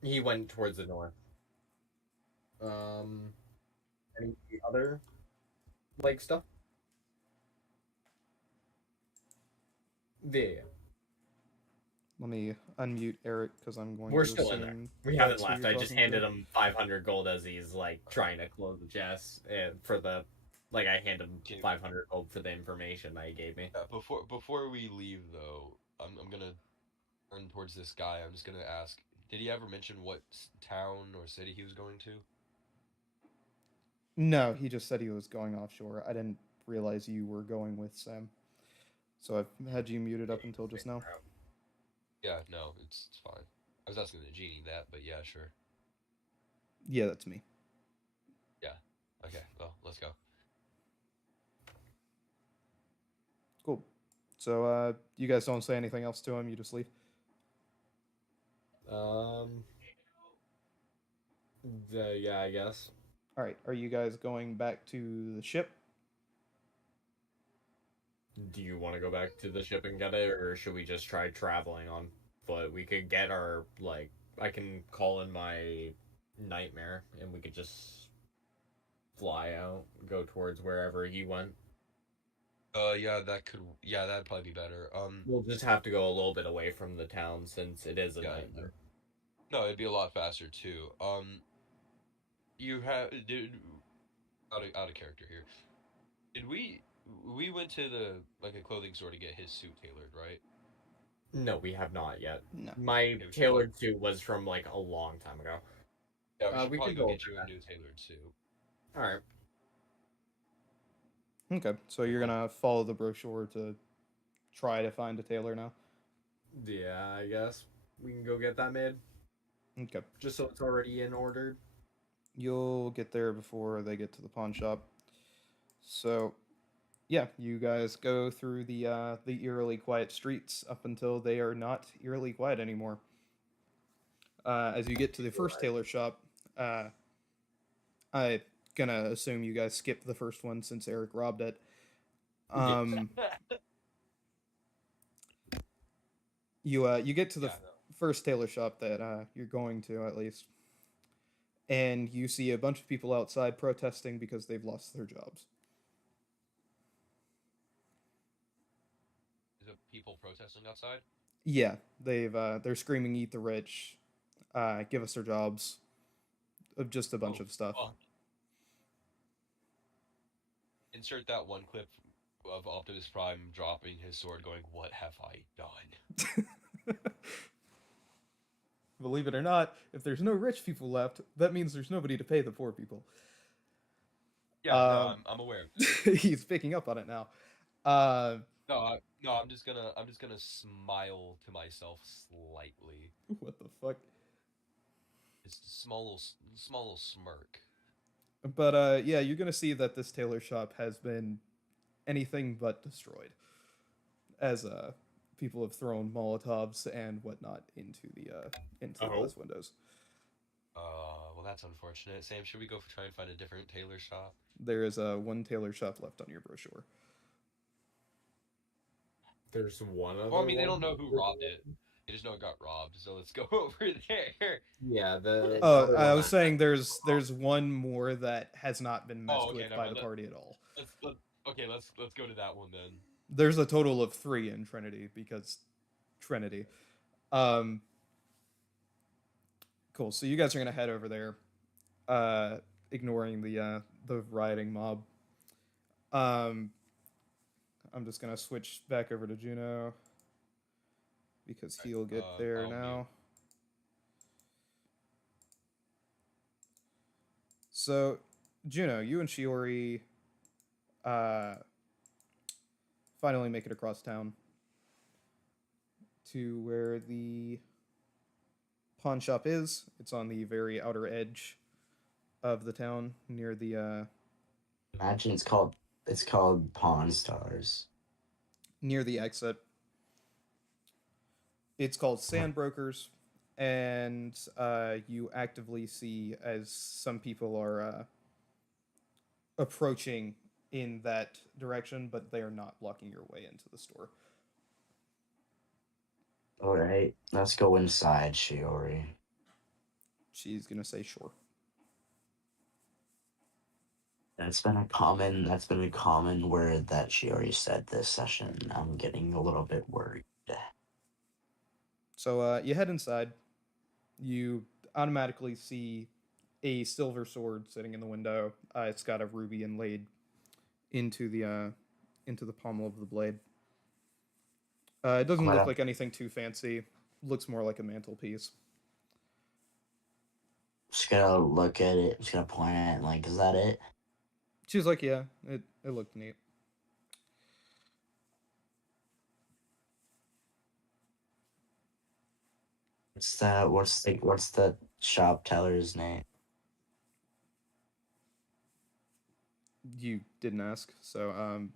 He went towards the north. Any other like stuff? Yeah. Let me unmute Eric because I'm going. We're to still in there. assume We haven't that's who left. you're I just talking handed to. him 500 gold as he's like trying to close the chest, and for the I hand him 500 gold for the information that he gave me. Before we leave though, I'm gonna turn towards this guy. I'm just gonna ask, did he ever mention what town or city he was going to? No, he just said he was going offshore. I didn't realize you were going with Sam, so I've had you muted up until just now. Yeah, no, it's fine. I was asking the genie that, but yeah, sure. Yeah, that's me. Yeah. Okay. Well, let's go. Cool. So you guys don't say anything else to him. You just leave. Yeah, I guess. All right. Are you guys going back to the ship? Do you want to go back to the ship and get it, or should we just try traveling on foot? We could get our I can call in my nightmare, and we could just fly out, go towards wherever he went. Yeah, that'd probably be better. We'll just have to go a little bit away from the town since it is a Yeah, nightmare. no, it'd be a lot faster too. You have out of character here. Did we went to the like a clothing store to get his suit tailored, right? No, we have not yet. No. My Okay, we should tailored suit was from like a long time ago. Yeah, we should We probably could go go get you over a new tailored suit. All right. Okay, so you're gonna follow the brochure to try to find a tailor now. Yeah, I guess we can go get that made. Okay, Just so it's already in order. you'll get there before they get to the pawn shop. So, yeah, you guys go through the eerily quiet streets up until they are not eerily quiet anymore. As you get to the first tailor shop, I'm gonna assume you guys skipped the first one since Eric robbed it. You get to the Yeah, no. first tailor shop that you're going to at least, and you see a bunch of people outside protesting because they've lost their jobs. Is it people protesting outside? Yeah, they're screaming, "Eat the rich, give us their jobs," of just a bunch Oh, of stuff. fuck. Insert that one clip of Optimus Prime dropping his sword, going, "What have I done?" Believe it or not, if there's no rich people left, that means there's nobody to pay the poor people. Yeah, no, I'm aware of that. He's picking up on it now. No, I'm just gonna smile to myself slightly. What the fuck? It's a small little smirk. But yeah, you're gonna see that this tailor shop has been anything but destroyed, as people have thrown Molotovs and whatnot into the glass windows. Well, that's unfortunate. Sam, should we go try and find a different tailor shop? There is one tailor shop left on your brochure. There's one other. Well, I mean, they don't know who robbed it. They just know it got robbed. So let's go over there. Yeah, the. Oh, I was saying there's one more that has not been messed with never by mind. the party at all. Let's go to that one then. There's a total of 3 in Trinity because Trinity. Cool. So you guys are gonna head over there, ignoring the rioting mob. I'm just gonna switch back over to Juno because he'll get there now. So, Juno, you and Shiori finally make it across town to where the pawn shop is. It's on the very outer edge of the town, near the Imagine it's called Pawn Stars. near the exit. It's called Sandbrokers, and you actively see as some people are approaching in that direction, but they are not blocking your way into the store. All right, let's go inside, Shiori. She's gonna say sure. That's been a common word that Shiori said this session. I'm getting a little bit worried. So you head inside. You automatically see a silver sword sitting in the window. It's got a ruby inlaid into the pommel of the blade. It doesn't look like anything too fancy. Looks more like a mantelpiece. Just gonna look at it. Just gonna point at it. And like, is that it? She's like, yeah, it looked neat. What's the shop teller's name? You didn't ask, so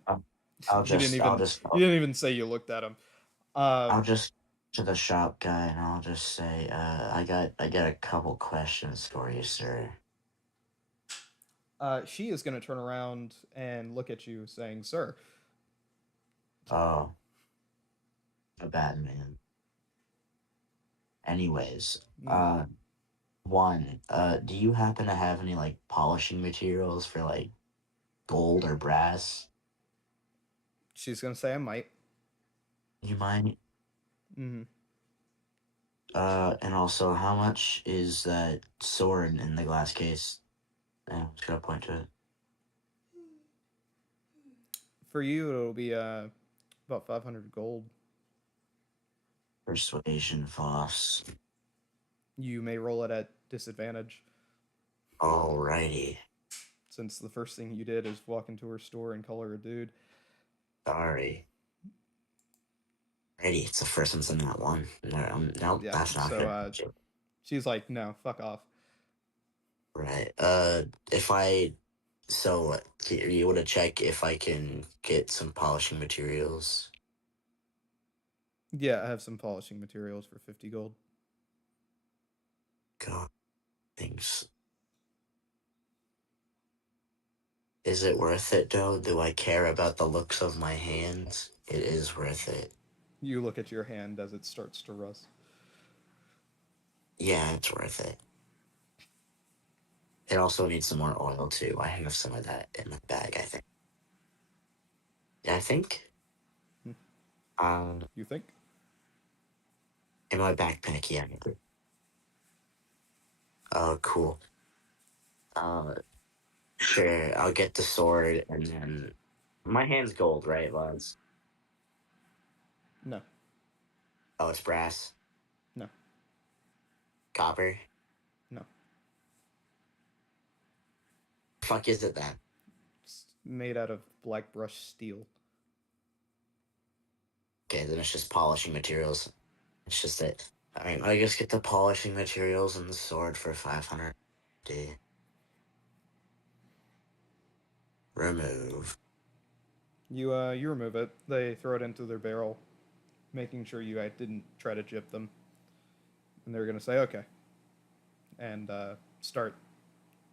I'll you didn't even say you looked at him. I'll just to the shop guy and I'll just say, I got a couple questions for you, sir. She is going to turn around and look at you, saying, "Sir." Oh, a bad man. Anyways, One, do you happen to have any like polishing materials for like gold or brass? She's gonna say I might. You mind? Mm-hmm. And also, how much is that sword in the glass case? Yeah, just gotta point to it. For you, it'll be about 500 gold. Persuasion Foss. You may roll it at disadvantage, Alrighty. since the first thing you did is walk into her store and call her a dude. Sorry. Alrighty, it's the first one's in that one. No, Yeah. that's not So good. she's like, no, fuck off. Right. If I so are you able to check if I can get some polishing materials? Yeah, I have some polishing materials for 50 gold. God, things. Is it worth it though? Do I care about the looks of my hands? It is worth it. You look at your hand as it starts to rust. Yeah, it's worth it. It also needs some more oil too. I have some of that in my bag, I think. Yeah, I think. Hmm. Um, You think? in my backpack, yeah. Oh, cool. Uh, sure. I'll get the sword and then my hand's gold, right, Lance? No. Oh, it's brass. No. Copper. No. Fuck is it then? It's made out of black brush steel. Okay, then it's just polishing materials. It's just it. I mean, I just get the polishing materials and the sword for 500. Remove. You remove it. They throw it into their barrel, making sure you didn't try to gyp them. And they're gonna say okay, and start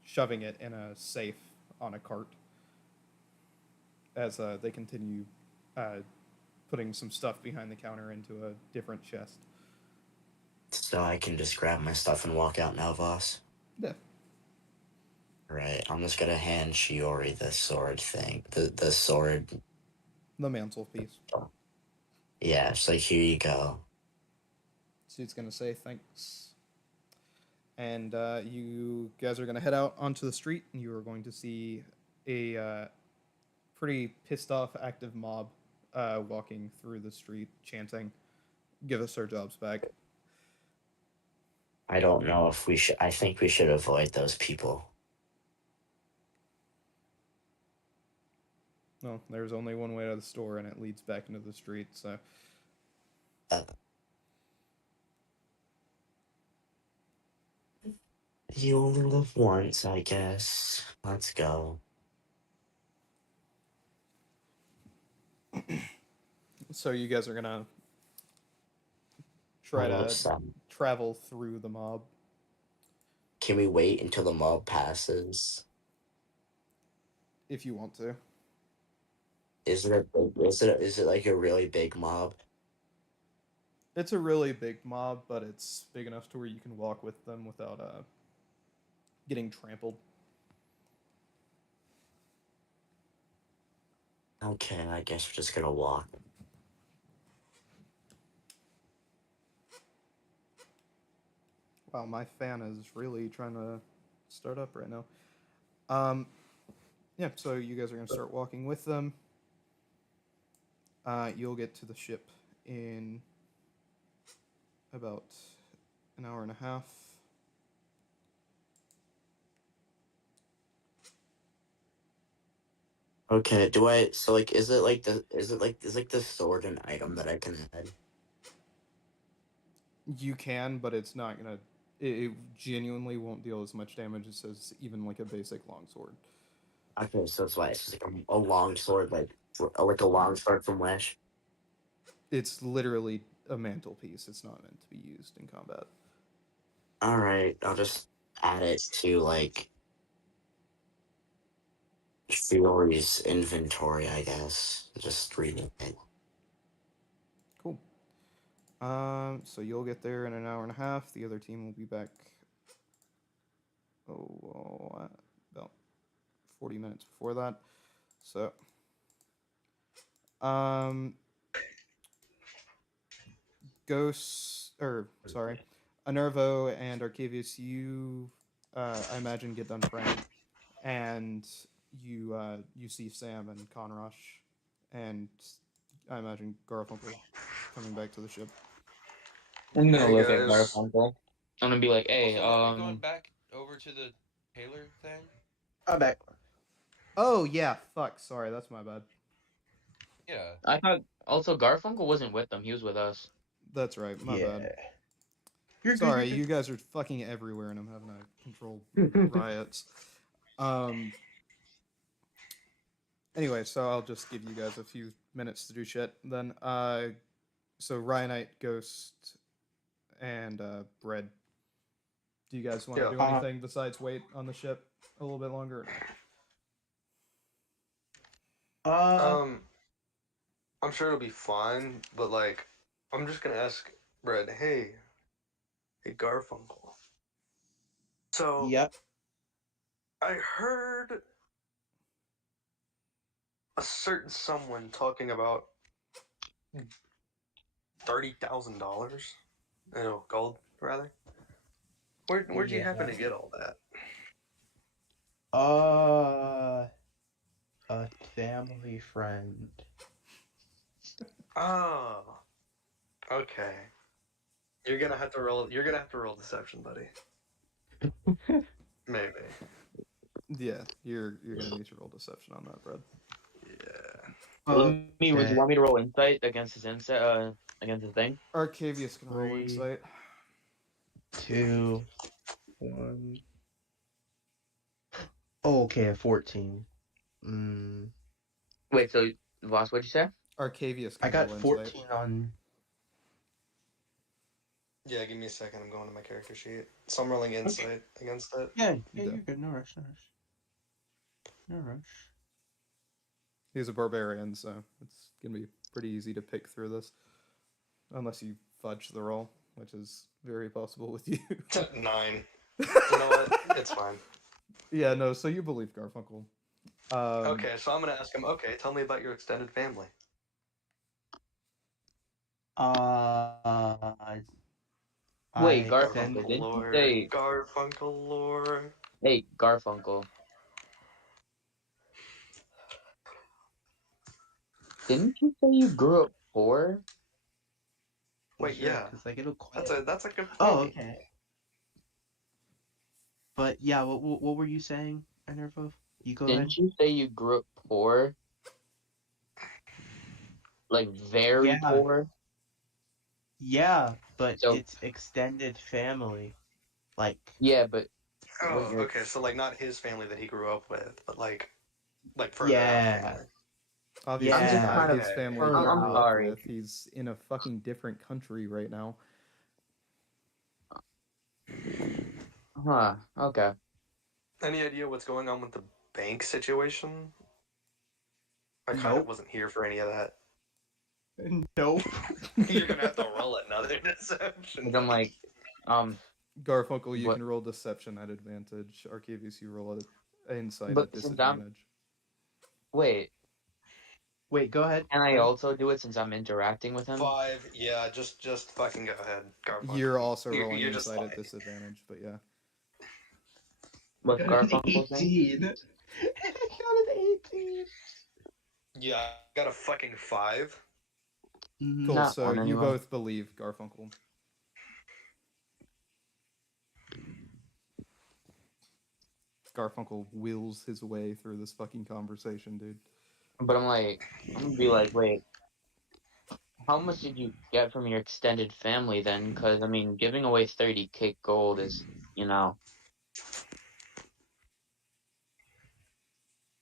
shoving it in a safe on a cart as they continue uh, putting some stuff behind the counter into a different chest. So I can just grab my stuff and walk out now, boss. Yeah. Right, I'm just gonna hand Shiori the sword thing. The sword. The mantelpiece. Yeah, it's like, here you go. She's gonna say thanks. And you guys are gonna head out onto the street, and you are going to see a pretty pissed off active mob walking through the street, chanting, "Give us our jobs back." I don't know if we should. I think we should avoid those people. Well, there's only one way to the store, and it leads back into the street. So Uh, you only live once, I guess. Let's go. so you guys are gonna try to Almost. travel through the mob Can we wait until the mob passes? if you want to. Is it like a really big mob? It's a really big mob, but it's big enough to where you can walk with them without getting trampled. Okay, I guess we're just gonna walk. Wow, my fan is really trying to start up right now. Um, yeah, so you guys are gonna start walking with them. You'll get to the ship in about an hour and a half. Okay, do I? So like, is like the sword an item that I can add? You can, but it's not gonna. It genuinely won't deal as much damage as even like a basic longsword. Okay, so it's why it's just like a long sword, like a long sword from Wish. It's literally a mantelpiece. It's not meant to be used in combat. All right, I'll just add it to like Fiori's inventory, I guess. Just reading it. Cool. So you'll get there in an hour and a half. The other team will be back about 40 minutes before that. So, Anervo and Arcavius, you, I imagine, get done praying, and you see Sam and Conrosh, and I imagine Garfunkel coming back to the ship. I'm gonna Hey, look at guys. Garfunkel. I'm gonna be like, hey, Also, are we going back over to the Taylor thing? I'm back. Oh yeah, fuck. Sorry, that's my bad. Yeah. I thought also Garfunkel wasn't with them. He was with us. That's right. My bad. You're Sorry, good. you guys are fucking everywhere, and I'm having to control riots. Anyway, so I'll just give you guys a few minutes to do shit. Then, so Ryanite, Ghost, and Bread. Do you guys want to Yeah. do anything besides wait on the ship a little bit longer? I'm sure it'll be fine, but like, I'm just gonna ask Brad. Hey, Garfunkel. So Yep. I heard a certain someone talking about $30,000. No, gold rather. Where'd you happen to get all that? A family friend. Oh, okay. You're gonna have to roll deception, buddy. Maybe. Yeah, you're gonna need to roll deception on that, Bread. Yeah. Do you want me to roll insight against his against his thing? Arcavius can roll 3, insight. 2, 1. Oh, okay, 14. Wait, so Voss, what'd you say? Arcavius can I got roll 14 insight. on. Yeah, give me a second. I'm going to my character sheet. So I'm rolling insight against it. Yeah, you're good. No rush. No rush. He's a barbarian, so it's gonna be pretty easy to pick through this, unless you fudge the roll, which is very possible with you. 9. You know what? It's fine. Yeah, no. So you believe Garfunkel? Okay, so I'm gonna ask him. Okay, tell me about your extended family. Wait, I Garfunkel, send- didn't you Lore. say? Garfunkel lore. Hey, Garfunkel, didn't you say you grew up poor? Wait, Sure, yeah. 'cause, like, it'll quiet. That's a good point. Oh, okay. But yeah, what were you saying, Enervo? You go ahead. Didn't you say you grew up poor? Like very Yeah. poor? Yeah, but So- it's extended family. Like, Yeah, but Oh, what you're- okay. So like not his family that he grew up with, but like further out yeah. family. Obviously, I'm just not kind of- his family I'm he grew up sorry. with. He's in a fucking different country right now. Huh, okay. Any idea what's going on with the bank situation? I kind of Nope. wasn't here for any of that. Nope. You're gonna have to roll another deception. Because I'm like, Garfunkel, you What- can roll deception at advantage. Arcavius, you roll insight But at since I'm- disadvantage. wait, Wait, go ahead. can I also do it since I'm interacting with him? 5. Yeah, just fucking go ahead. Garfunkel. You're also You- rolling you're just insight at fine. disadvantage, but yeah. What's Garfunkel's thing? 18. I got an 18. Yeah, I got a fucking 5. Cool, Not so fun you anymore. both believe Garfunkel. Garfunkel wills his way through this fucking conversation, dude. But I'm gonna be like, wait, how much did you get from your extended family then? Because, I mean, giving away 30K gold is,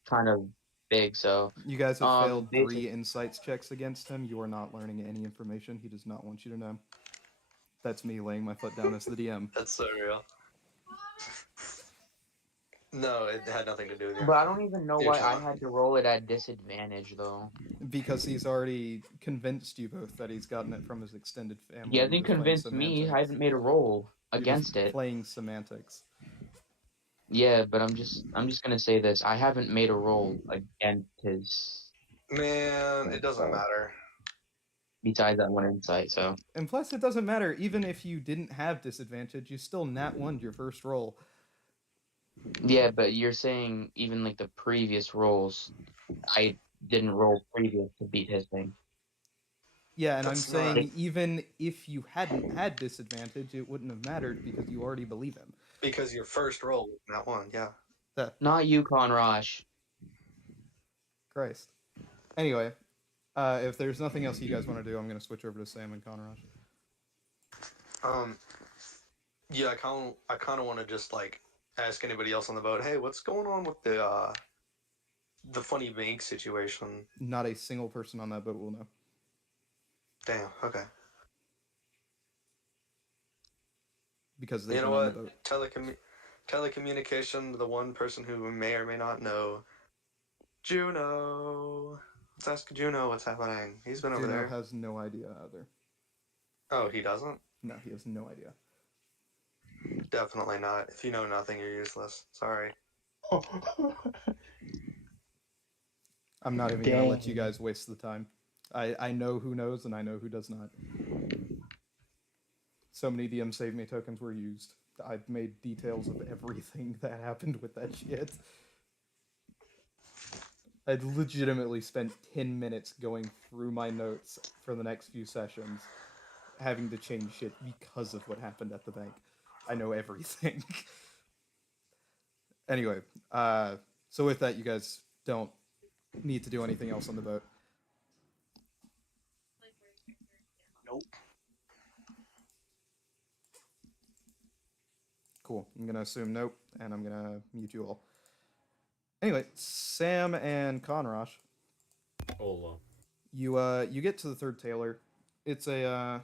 kind of big, so. You guys have failed basic- 3 insights checks against him. You are not learning any information. He does not want you to know. That's me laying my foot down as the DM. That's so real. No, it had nothing to do with you. But I don't even know why I Usually. had to roll it at disadvantage, though. Because he's already convinced you both that he's gotten it from his extended family. He hasn't You're just playing convinced me. I semantics. haven't made a roll You're against just it. playing semantics. Yeah, but I'm just gonna say this. I haven't made a roll against his Man, it doesn't so, matter. besides that one insight, so And plus, it doesn't matter. Even if you didn't have disadvantage, you still nat one your first roll. yeah, but you're saying even like the previous rolls, I didn't roll previous to beat his thing. Yeah, and I'm That's not saying even if you hadn't had disadvantage, it wouldn't have mattered because you already believe him. because your first roll was not one. Yeah. Not you, Conrosh. Christ. Anyway, if there's nothing else you guys want to do, I'm going to switch over to Sam and Conrosh. Yeah, I kind of want to just like ask anybody else on the boat, hey, what's going on with the funny bank situation? Not a single person on that boat will know. Damn. Okay. Because they've You know been on the what? boat. Telecommunication to the one person who may or may not know. Juno. Let's ask Juno what's happening. He's been over Juno there. has no idea either. Oh, he doesn't? No, he has no idea. Definitely not. If you know nothing, you're useless. Sorry. I'm not even going to let you guys waste the time. I know who knows and I know who does not. So many DM Save Me tokens were used. I've made details of everything that happened with that shit. I'd legitimately spent 10 minutes going through my notes for the next few sessions, having to change shit because of what happened at the bank. I know everything. Anyway, so with that, you guys don't need to do anything else on the boat. Nope. Cool. I'm going to assume nope, and I'm going to mute you all. Anyway, Sam and Conrosh. Hola. You get to the third tailor. It's a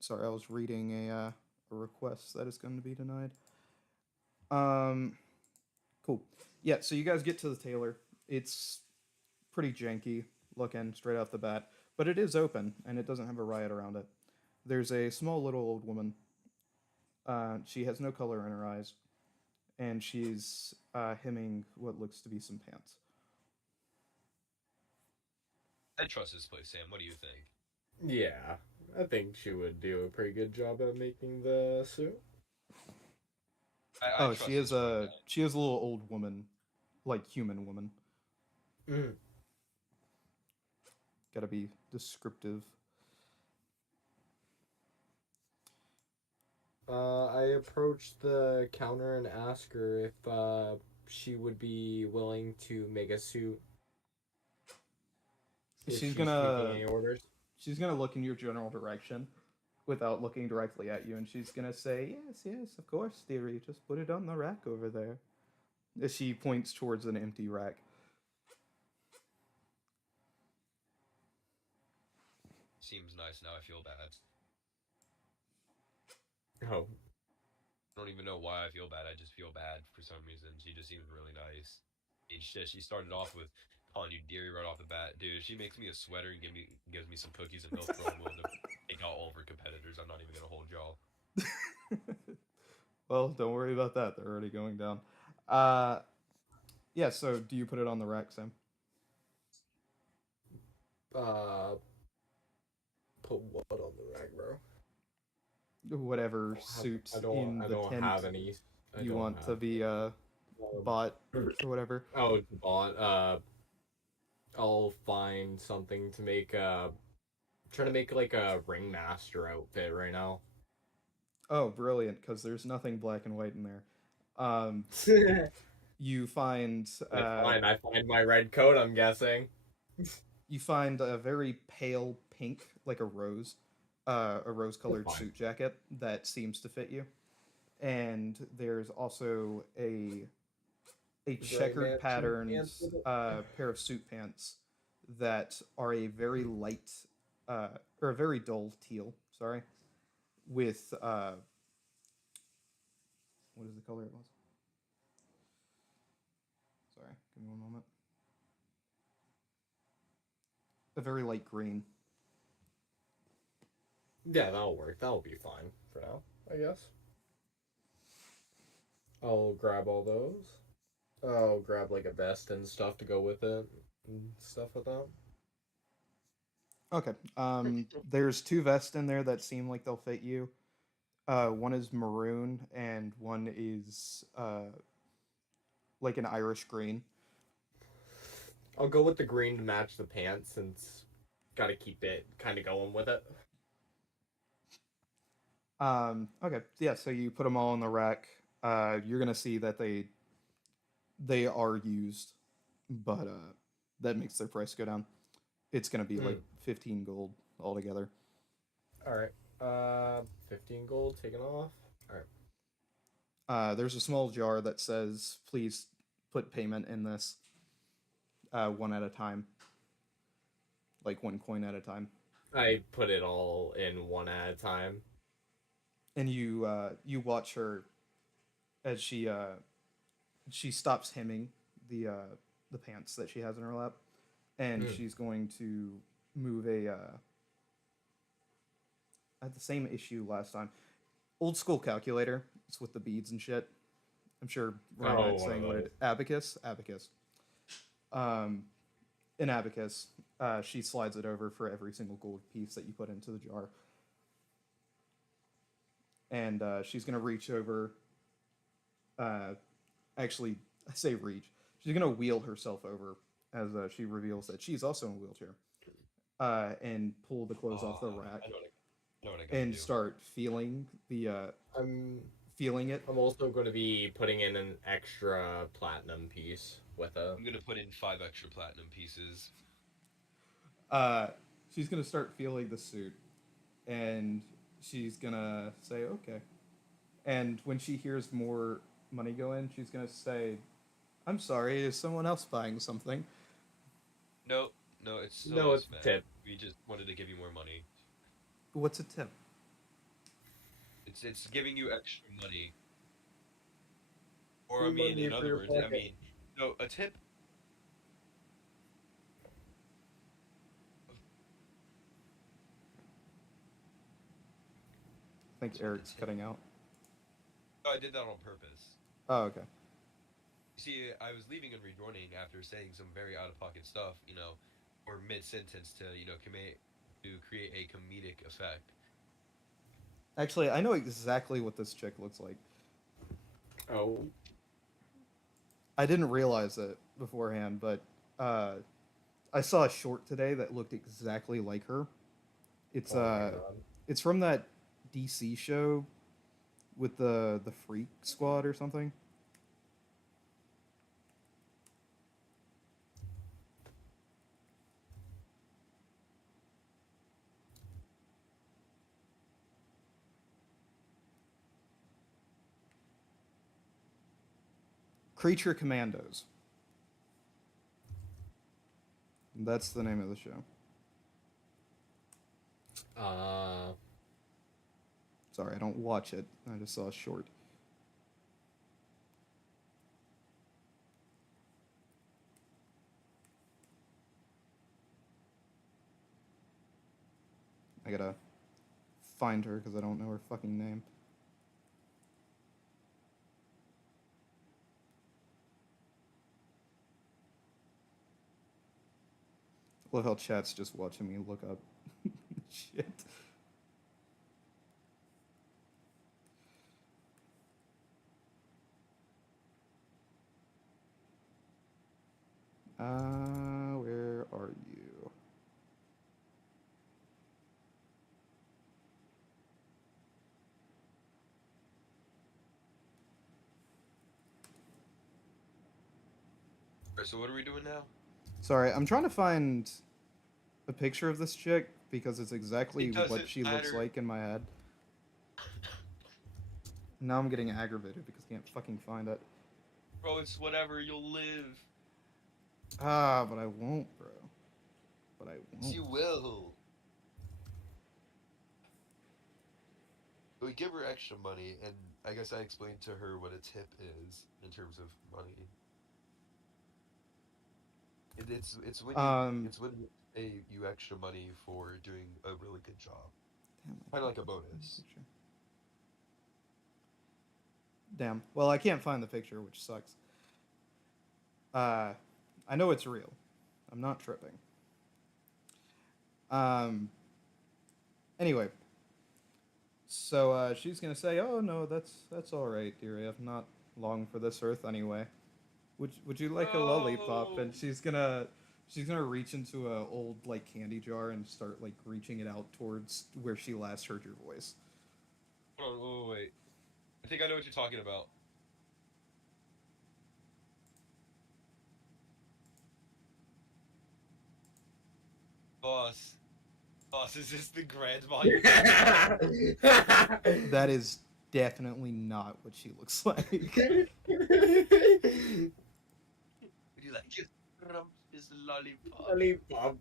sorry, I was reading a request that is going to be denied. Cool. Yeah, so you guys get to the tailor. It's pretty janky looking straight off the bat, but it is open and it doesn't have a riot around it. There's a small little old woman. She has no color in her eyes, and she's hemming what looks to be some pants. I trust this place, Sam. What do you think? Yeah, I think she would do a pretty good job at making the suit. Oh, she is a little old woman, like human woman. Mm. Gotta be descriptive. I approached the counter and asked her if she would be willing to make a suit. If She's taking any orders. She's gonna look in your general direction, without looking directly at you, and she's gonna say, "Yes, of course, dearie. Just put it on the rack over there." As she points towards an empty rack. Seems nice. Now I feel bad. Oh. I don't even know why I feel bad. I just feel bad for some reason. She just seems really nice. I mean, shit, she started off with calling you dearie right off the bat. Dude, she makes me a sweater and gives me some cookies and milk, bro, I'm willing to take out all of her competitors. I'm not even gonna hold y'all. Well, don't worry about that. They're already going down. Yeah, so do you put it on the rack, Sam? Put what on the rack, bro? Whatever suit I in don't the tent have any. you want to be bought or whatever. Oh, bought. I'll find something to make try to make like a ringmaster outfit right now. Oh, brilliant! Because there's nothing black and white in there. You find I find my red coat, I'm guessing. You find a very pale pink, like a rose-colored suit jacket that seems to fit you, and there's also a checkered patterns pair of suit pants that are a very light or a very dull teal. Sorry, with what is the color it was? Sorry, give me one moment. a very light green. Yeah, that'll work. That'll be fine for now, I guess. I'll grab all those. I'll grab like a vest and stuff to go with it and stuff like that. Okay. There's 2 vests in there that seem like they'll fit you. One is maroon and one is like an Irish green. I'll go with the green to match the pants since gotta keep it kind of going with it. Okay. Yeah. So you put them all in the rack. You're gonna see that they are used, but that makes their price go down. It's gonna be like 15 gold altogether. All right. 15 gold taken off. All right. There's a small jar that says, "Please put payment in this, one at a time, like 1 coin at a time." I put it all in one at a time. And you watch her as she stops hemming the pants that she has in her lap, and she's going to move at the same issue last time. Old school calculator. It's with the beads and shit. I'm sure Ryan's saying what it abacus. An abacus. She slides it over for every single gold piece that you put into the jar, and she's gonna reach over. Actually, I say reach. She's gonna wheel herself over as she reveals that she's also in a wheelchair, and pull the clothes off the rack. I know what I gotta and do. start feeling feeling it. I'm also going to be putting in an extra platinum piece with it. I'm gonna put in 5 extra platinum pieces. She's gonna start feeling the suit, and she's gonna say okay. And when she hears more money go in, she's gonna say, "I'm sorry, is someone else buying something?" No, it's still No, us, it's man. tip. We just wanted to give you more money. What's a tip? It's giving you extra money. Or Free I mean, money in for other your words, I pocket. mean, no, a tip. I think Eric's cutting out. No, I did that on purpose. Oh, okay. You see, I was leaving and rejoining after saying some very out-of-pocket stuff, or mid-sentence to, create a comedic effect. Actually, I know exactly what this chick looks like. Oh. I didn't realize it beforehand, but I saw a short today that looked exactly like her. It's Oh my God. it's from that DC show with the Freak Squad or something. Creature Commandos. That's the name of the show. Sorry, I don't watch it. I just saw a short. I gotta find her because I don't know her fucking name. Love how chat's just watching me look up shit. Where are you? Alright, so what are we doing now? Sorry, I'm trying to find a picture of this chick because it's exactly It what doesn't she looks matter. like in my head. Now I'm getting aggravated because I can't fucking find it. Bro, it's whatever, you'll live. Ah, but I won't, bro. But I won't. You will. We give her extra money, and I guess I explained to her what a tip is in terms of money. It's when you, pay you extra money for doing a really good job. Damn, Kind of like a bonus. picture. Damn. Well, I can't find the picture, which sucks. I know it's real. I'm not tripping. Anyway, so she's gonna say, "Oh no, that's all right, dearie. I'm not long for this earth anyway. Would you like a lollipop?" And she's gonna reach into a old like candy jar and start like reaching it out towards where she last heard your voice. Hold on, wait. I think I know what you're talking about. Boss, is this the grandma you're talking about? That is definitely not what she looks like. Would you like to this lollipop? Lollipop.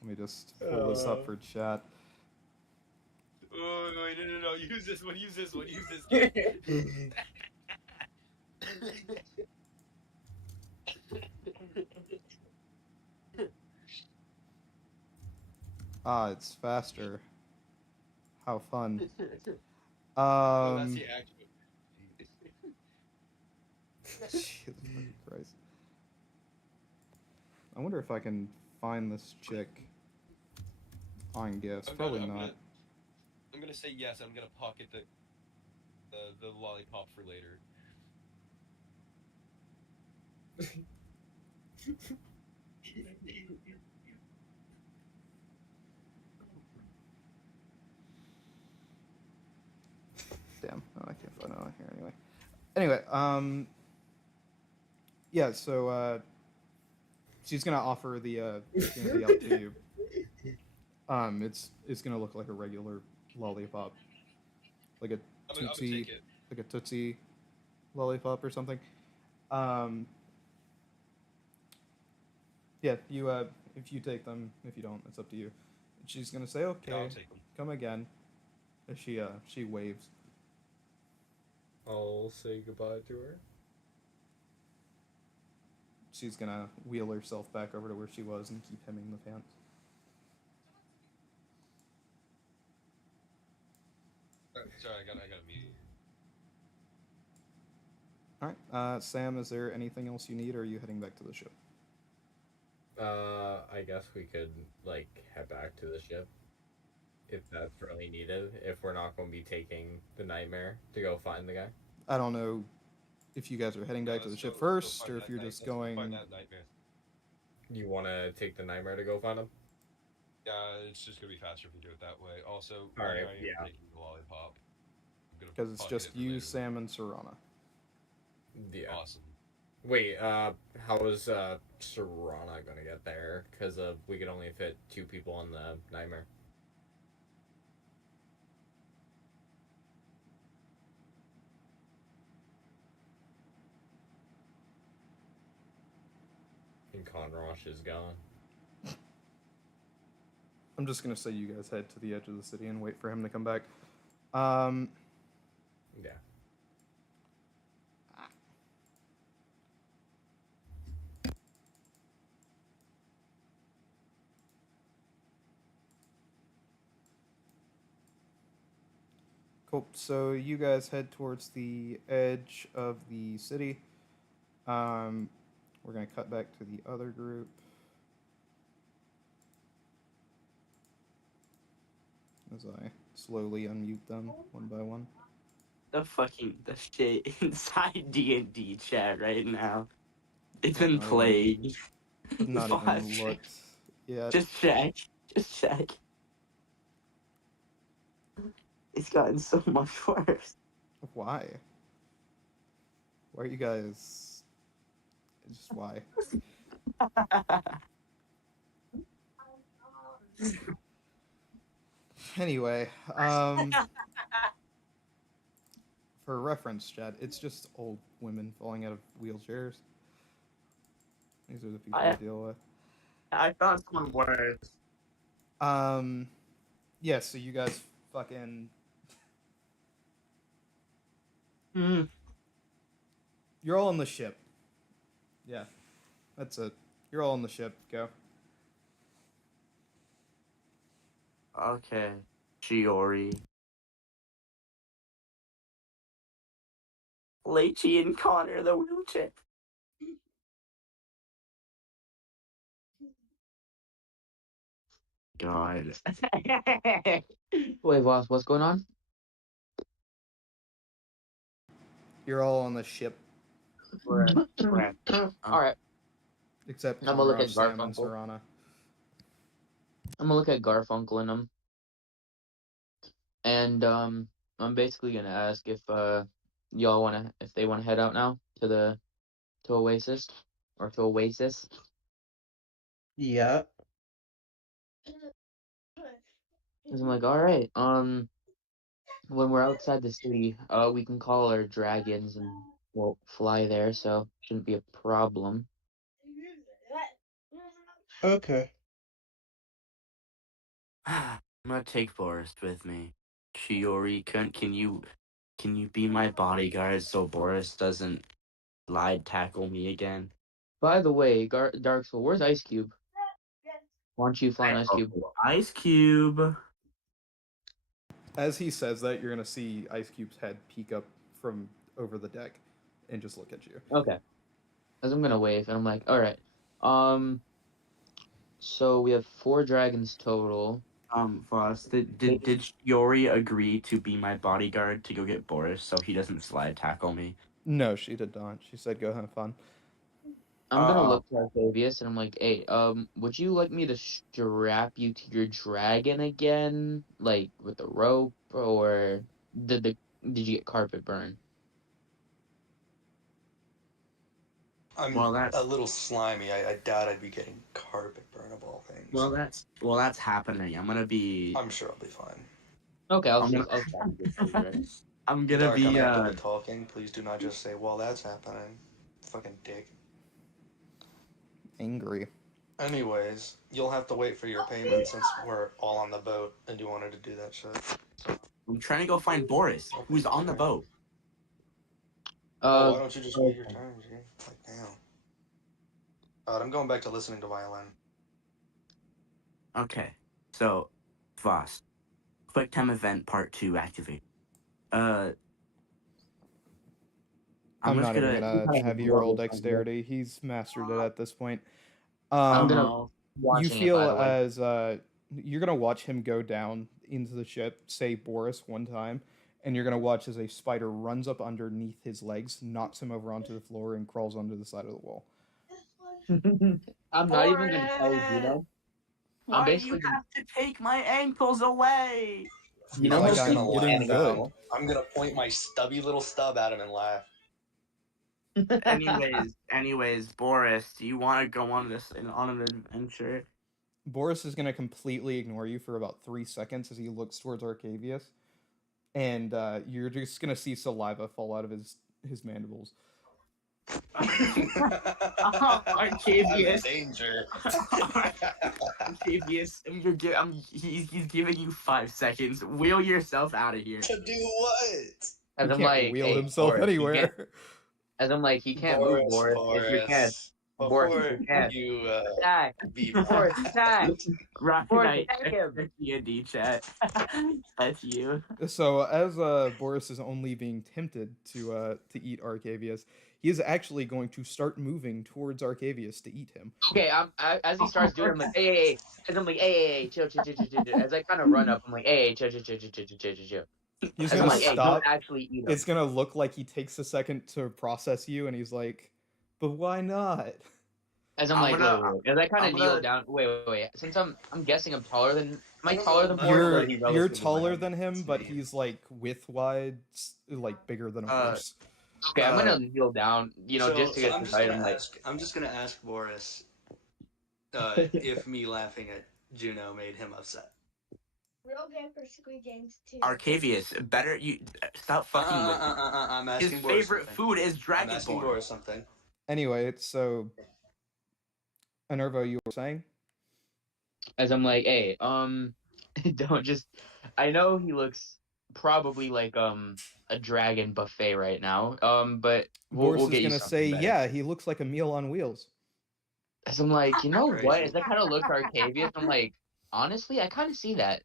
Let me just pull this up for chat. Oh, wait, no. Use this one. Use this. Ah, it's faster. How fun. Oh, that's the actual. Jesus fucking Christ. I wonder if I can find this chick on gifts. Probably not. I'm gonna say yes. I'm gonna pocket the lollipop for later. Damn. Oh, I can't find it on here anyway. Anyway, yeah, so she's gonna offer the candy out to you. It's gonna look like a regular lollipop, like a I'm gonna Tootsie, take it. like a Tootsie lollipop or something. Yeah, you if you take them, if you don't, it's up to you. She's gonna say, "Okay, I'll take them. come again." As she waves. I'll say goodbye to her. She's gonna wheel herself back over to where she was and keep hemming the pants. Sorry, I got mute. All right, Sam, is there anything else you need, or are you heading back to the ship? I guess we could like head back to the ship if that's really needed. If we're not going to be taking the nightmare to go find the guy. I don't know if you guys are heading back to the ship first, or if you're just going. Find that nightmare. You want to take the nightmare to go find him? Yeah, it's just gonna be faster if we do it that way. Also, All right, I am yeah. taking the lollipop. Because it's just you, Sam, and Serana. Yeah. Awesome. Wait, how is Serana gonna get there? Because we could only fit 2 people on the nightmare. And Conrosh is gone. I'm just gonna say you guys head to the edge of the city and wait for him to come back. Yeah. Cool. So you guys head towards the edge of the city. We're gonna cut back to the other group. As I slowly unmute them one by one. The shit inside D&D chat right now. It's been Not even- playing. Not even looked yet. Just check. It's gotten so much worse. Why? Why are you guys? Just why? Anyway, for reference, Chad, it's just old women falling out of wheelchairs. These are the people I deal with. I thought someone worse. Yeah, so you guys fucking... You're all on the ship. Yeah, that's it. You're all on the ship. Go. Okay, Shiori. Leichy and Connor, the wheelchair. God. Wait, boss, what's going on? You're all on the ship All right, except I'm gonna look Connor, at Sam, and Garfunkel. Serana. I'm gonna look at Garfunkel and him, and I'm basically gonna ask if if they wanna head out now to Oasis or to Oasis. Yeah. Cause I'm like, all right, when we're outside the city, we can call our dragons and we'll fly there, so shouldn't be a problem. Okay. I'm gonna take Boris with me. Shiori, can you be my bodyguard so Boris doesn't slide tackle me again? By the way, Dark Soul, where's Ice Cube? Why don't you fly an Ice Cube? Ice Cube. As he says that, you're gonna see Ice Cube's head peek up from over the deck and just look at you. Okay. As I'm gonna wave, and I'm like, all right. So we have 4 dragons total. Voss, did Shiori agree to be my bodyguard to go get Boris so he doesn't slide tackle me? No, she did not. She said, "Go have fun." I'm gonna look to Arcavius, and I'm like, hey, would you like me to strap you to your dragon again, like with a rope, or did you get carpet burn? I'm Well, that's a little slimy. I doubt I'd be getting carpet burn of all things. that's happening. I'm gonna be. I'm sure I'll be fine. Okay, I'll I'm see. gonna- I'll strap you to your dragon. I'm gonna Dark, be. I'm actively talking. Please do not just say, "Well, that's happening." Fucking dick. Angry. Anyways, you'll have to wait for your payment since we're all on the boat and you wanted to do that shit. So, I'm trying to go find Boris, who's on the boat. well, why don't you just wait your turn, G? Like, damn. I'm going back to listening to violin. Okay, so Voss, quick time event part 2 activate. I'm just not even gonna. gonna have you roll dexterity. He's mastered it at this point. I'm gonna You watching it, feel by the way. as you're gonna watch him go down into the ship, say Boris one time, and you're gonna watch as a spider runs up underneath his legs, knocks him over onto the floor, and crawls under the side of the wall. I'm not even gonna tell you. Why do you have to take my ankles away? You know, Like most I'm people getting can't good. go. I'm gonna point my stubby little stub at him and laugh. anyways, Boris, do you want to go on an adventure? Boris is gonna completely ignore you for about 3 seconds as he looks towards Arcavius, and you're just gonna see saliva fall out of his mandibles. Arcavius. Danger. Arcavius, he's giving you 5 seconds. Wheel yourself out of here. To do what? As He I'm can't like, wheel hey, himself Boris, anywhere. as I'm like, he can't move, Boris. If you can't, Boris, Before if you can't. you Attack. be Boris, attack. Rock Boris, Knight, attack him. D&D chat. That's you. So as Boris is only being tempted to eat Arcavius, he is actually going to start moving towards Arcavius to eat him. Okay, as he starts doing it, I'm like, hey. As I'm like, hey, chill. As I kind of run up, I'm like, hey, chill. He's As gonna I'm like, hey, don't stop. actually eat him. It's gonna look like he takes a second to process you, and he's like, "But why not?" As I'm like, wait. As I kind of kneel down. Wait. Since I'm guessing I'm taller than. Am I taller than Boris? Or is he You're relatively taller minor? than him, but he's like width wide, like bigger than a horse. Okay, I'm gonna kneel down, just to get I'm the just height. gonna I'm just gonna ask Boris if me laughing at Juno made him upset. We're okay for Squid Games too. Arcavius, better you stop fucking with him. I'm asking His Boris favorite something. food is I'm asking Dragonborn. Boris something. Anyway, so Enervo, you were saying? As I'm like, hey, don't just. I know he looks probably like a dragon buffet right now. But Boris we'll get is you gonna something say, better. "Yeah, he looks like a meal on wheels." As I'm like, you know Crazy. what? As I kind of look at Arcavius, I'm like, honestly, I kind of see that.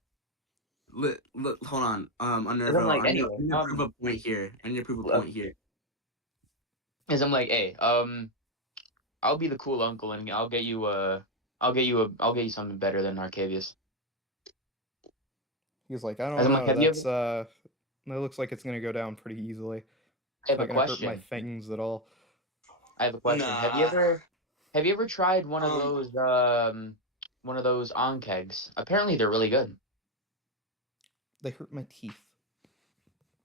Hold on. As I'm Unnervo, like, I'm anyway, gonna prove a point here. I'm gonna prove a point here. as I'm like, hey, I'll be the cool uncle and I'll get you something better than Arcavius. He's like, I As don't I'm like, know. have you ever? That looks like it's gonna go down pretty easily. I It's have not a gonna hurt my question. fangs at all. I have a question. Nah. Have you ever tried one of those onkegs? Apparently they're really good. They hurt my teeth.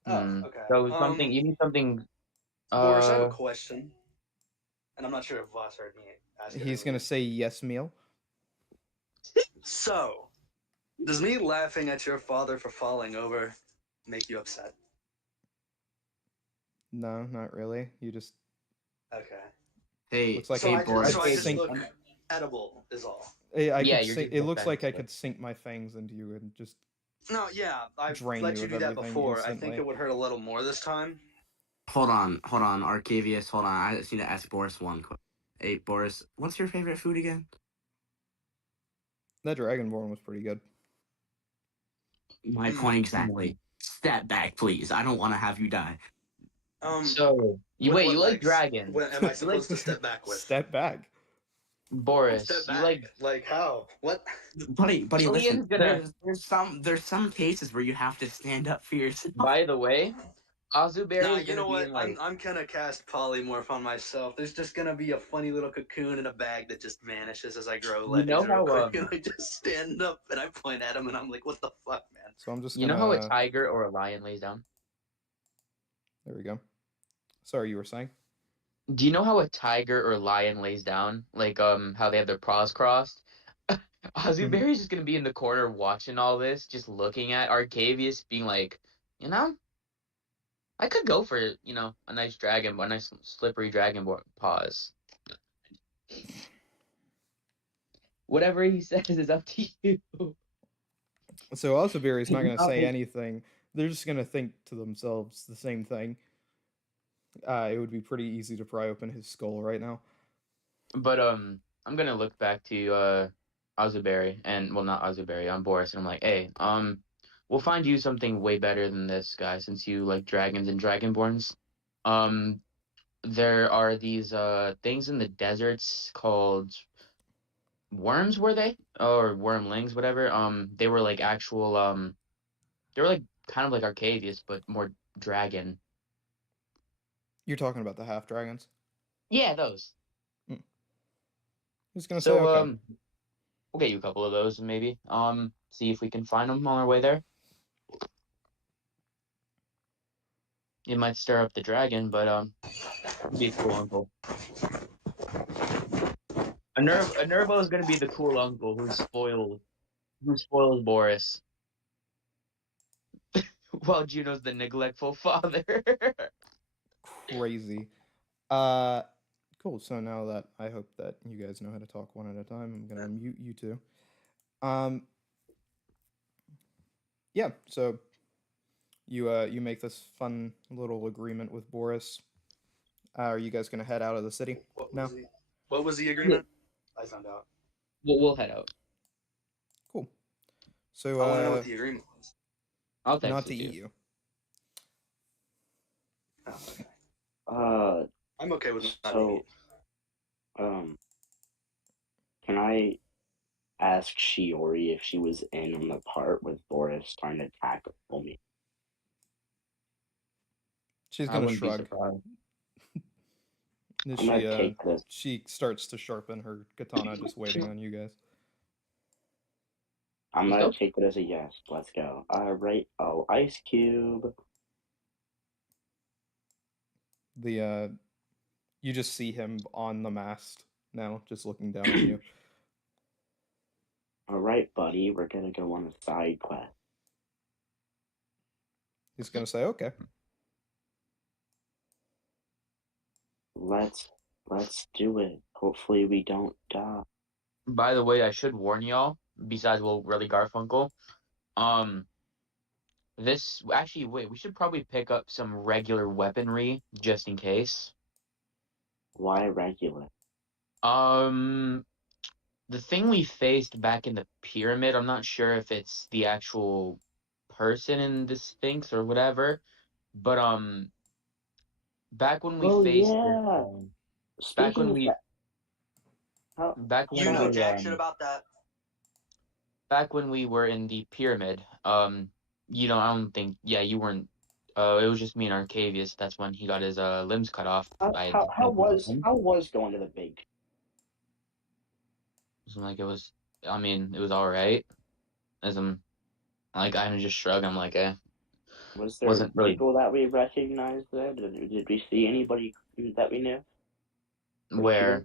Oh, okay. So you need something. Boris, I have a question, and I'm not sure if Voss heard me ask it. He's gonna say yes, meal. So, does me laughing at your father for falling over make you upset? No, not really. You just Okay. Hey, looks like hey, Boris. So I just sink. look edible is all. Yeah, could you're sink, just it looks like I defenseless. could sink my fangs into you and just No, yeah, I've drain let you you of do that everything before. I instantly. think it would hurt a little more this time. Hold on, Arcavius. Hold on. I just need to ask Boris one question. Hey, Boris, what's your favorite food again? That Dragonborn was pretty good. My point exactly. Step back, please. I don't want to have you die. So you like dragons? What am I supposed to step back with? Step back. Boris, Step you back. like How? What? Buddy, listen. Ian's gonna. There's some cases where you have to stand up for yourself. By the way, Azuberry Nah, is you gonna know be what? in like. I'm gonna cast polymorph on myself. There's just gonna be a funny little cocoon in a bag that just vanishes as I grow You legs know real how quick, and I just stand up and I point at him and I'm like, "What the fuck, man?" So I'm just you gonna. know how a tiger or a lion lays down? There we go. Sorry, you were saying? Do you know how a tiger or a lion lays down? Like how they have their paws crossed? Azuberry's just gonna be in the corner watching all this, just looking at Arcavius, being like, you know, I could go for, a nice slippery dragon paws. Whatever he says is up to you. So Alsaberry's not You gonna know, say anything. They're just gonna think to themselves the same thing. It would be pretty easy to pry open his skull right now. But I'm gonna look back to Azuberry and not Azuberry, Boris, and I'm like, hey, we'll find you something way better than this guy since you like dragons and dragonborns. There are these things in the deserts called worms, were they? Or wormlings, whatever. They were like actual they were like kind of like Arcavius, but more dragon. You're talking about the half dragons. Yeah, those. He's gonna say So okay. we'll get you a couple of those maybe. See if we can find them on our way there. It might stir up the dragon, but be a cool uncle. Nervo is gonna be the cool uncle who spoils Boris. While Juno's the neglectful father. Crazy. Cool. So now that I hope that you guys know how to talk one at a time, I'm gonna mute you two. Yeah. So you make this fun little agreement with Boris. Are you guys gonna head out of the city now? What was the agreement? I found out. We'll head out. Cool. So I want to know what the agreement was. I'll text not to it eat you. Oh, okay. I'm okay with not eating. Can I ask Shiori if she was in on the part with Boris trying to tackle me? She's I gonna wouldn't be shrug. surprised. I'm gonna take this. She starts to sharpen her katana, just waiting on you guys. I'm gonna take it as a yes. Let's go. Right. Oh, Ice Cube. You just see him on the mast now, just looking down on you. All right, buddy. We're gonna go on a side quest. He's gonna say, "Okay." Let's do it. Hopefully we don't die. By the way, I should warn y'all, besides really Garfunkel, this actually wait, we should probably pick up some regular weaponry just in case. Why regular? The thing we faced back in the pyramid, I'm not sure if it's the actual person in the Sphinx or whatever, but back when we Oh faced this, yeah. back when Speaking of we that, how back when You know sorry. we jack shit about that. back when we were in the pyramid, you know, I don't think, yeah, you weren't. It was just me and Arcavius. That's when he got his limbs cut off by the How Nephilim. was going to the big? So like it was. I mean, it was all right. As I'm like, I just shrug. I'm like, Was there wasn't really people that we recognized there? Did we see anybody that we knew? where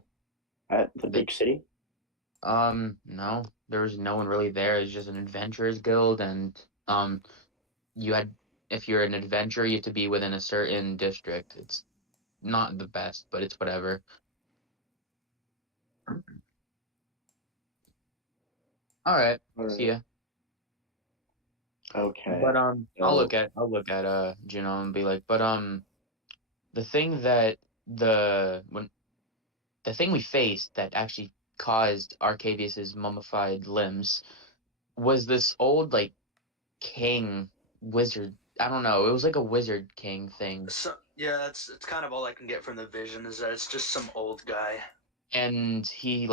At the the big city? no, there was no one really there. It's just an adventurers guild, and you had if you're an adventurer, you have to be within a certain district. It's not the best, but it's whatever. All right, see ya. Okay. But I'll So look at Juno and be like, but the thing that the thing we faced that actually caused Arcavius's mummified limbs was this old like king wizard. I don't know. It was like a wizard king thing, So yeah, it's kind of all I can get from the vision is that it's just some old guy. and he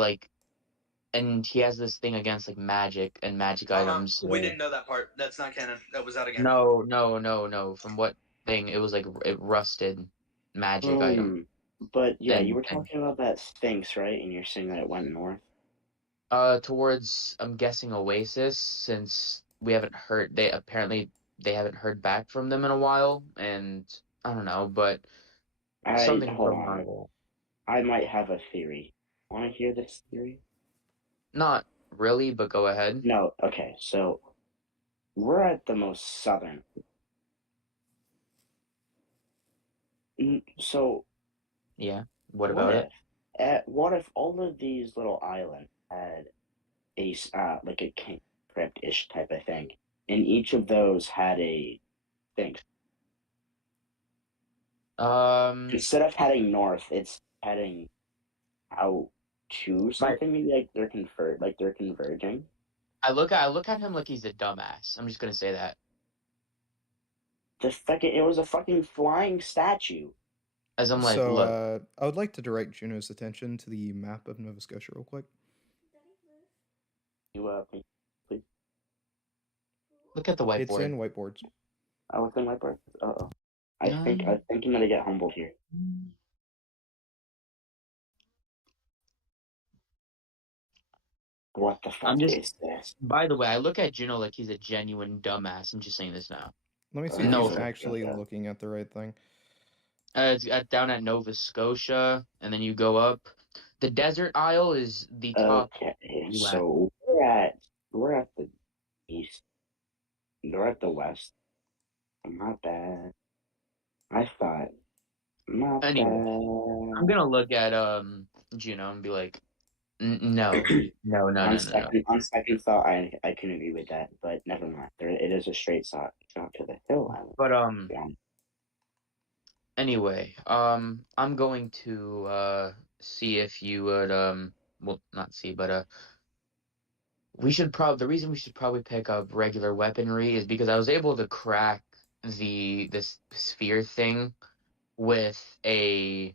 has this thing against like magic and magic items. So We didn't know that part. That's not canon. That was out again. no. From what thing? It was like it rusted magic item. but yeah, you And were talking about that Sphinx, right? And you're saying that it went north. towards I'm guessing Oasis, since we haven't heard they haven't heard back from them in a while, and I don't know, but something's Hold going on. on there. I might have a theory. Want to hear this theory? Not really, but go ahead. No. Okay. So we're at the most southern. So Yeah. What about it? what if all of these little islands had a like a king crypt-ish type of thing, and each of those had a thing. Instead of heading north, it's heading out to something. Maybe like they're converging. I look at him like he's a dumbass. I'm just gonna say that. It was a fucking flying statue. As I'm like, So, look, I would like to direct Juno's attention to the map of Nova Scotia real quick. You please. look at the It's whiteboard. in whiteboards. Oh, it's in whiteboard. Uh-oh. I think I'm gonna get humbled here. What the fuck is this? By the way, I look at Juno like he's a genuine dumbass. I'm just saying this now. Let me see if No he's offense. actually looking at the right thing. It's down at Nova Scotia, and then you go up. The desert isle is the top. Okay, so we're at the east. We're at the west. Not bad. I thought not Anyway, bad. I'm gonna look at Juno and be like, no. On second thought, I can agree with that, but never mind. It is a straight shot to the hill island. But anyway, I'm going to see if you would well, not see, but the reason we should probably pick up regular weaponry is because I was able to crack this sphere thing with a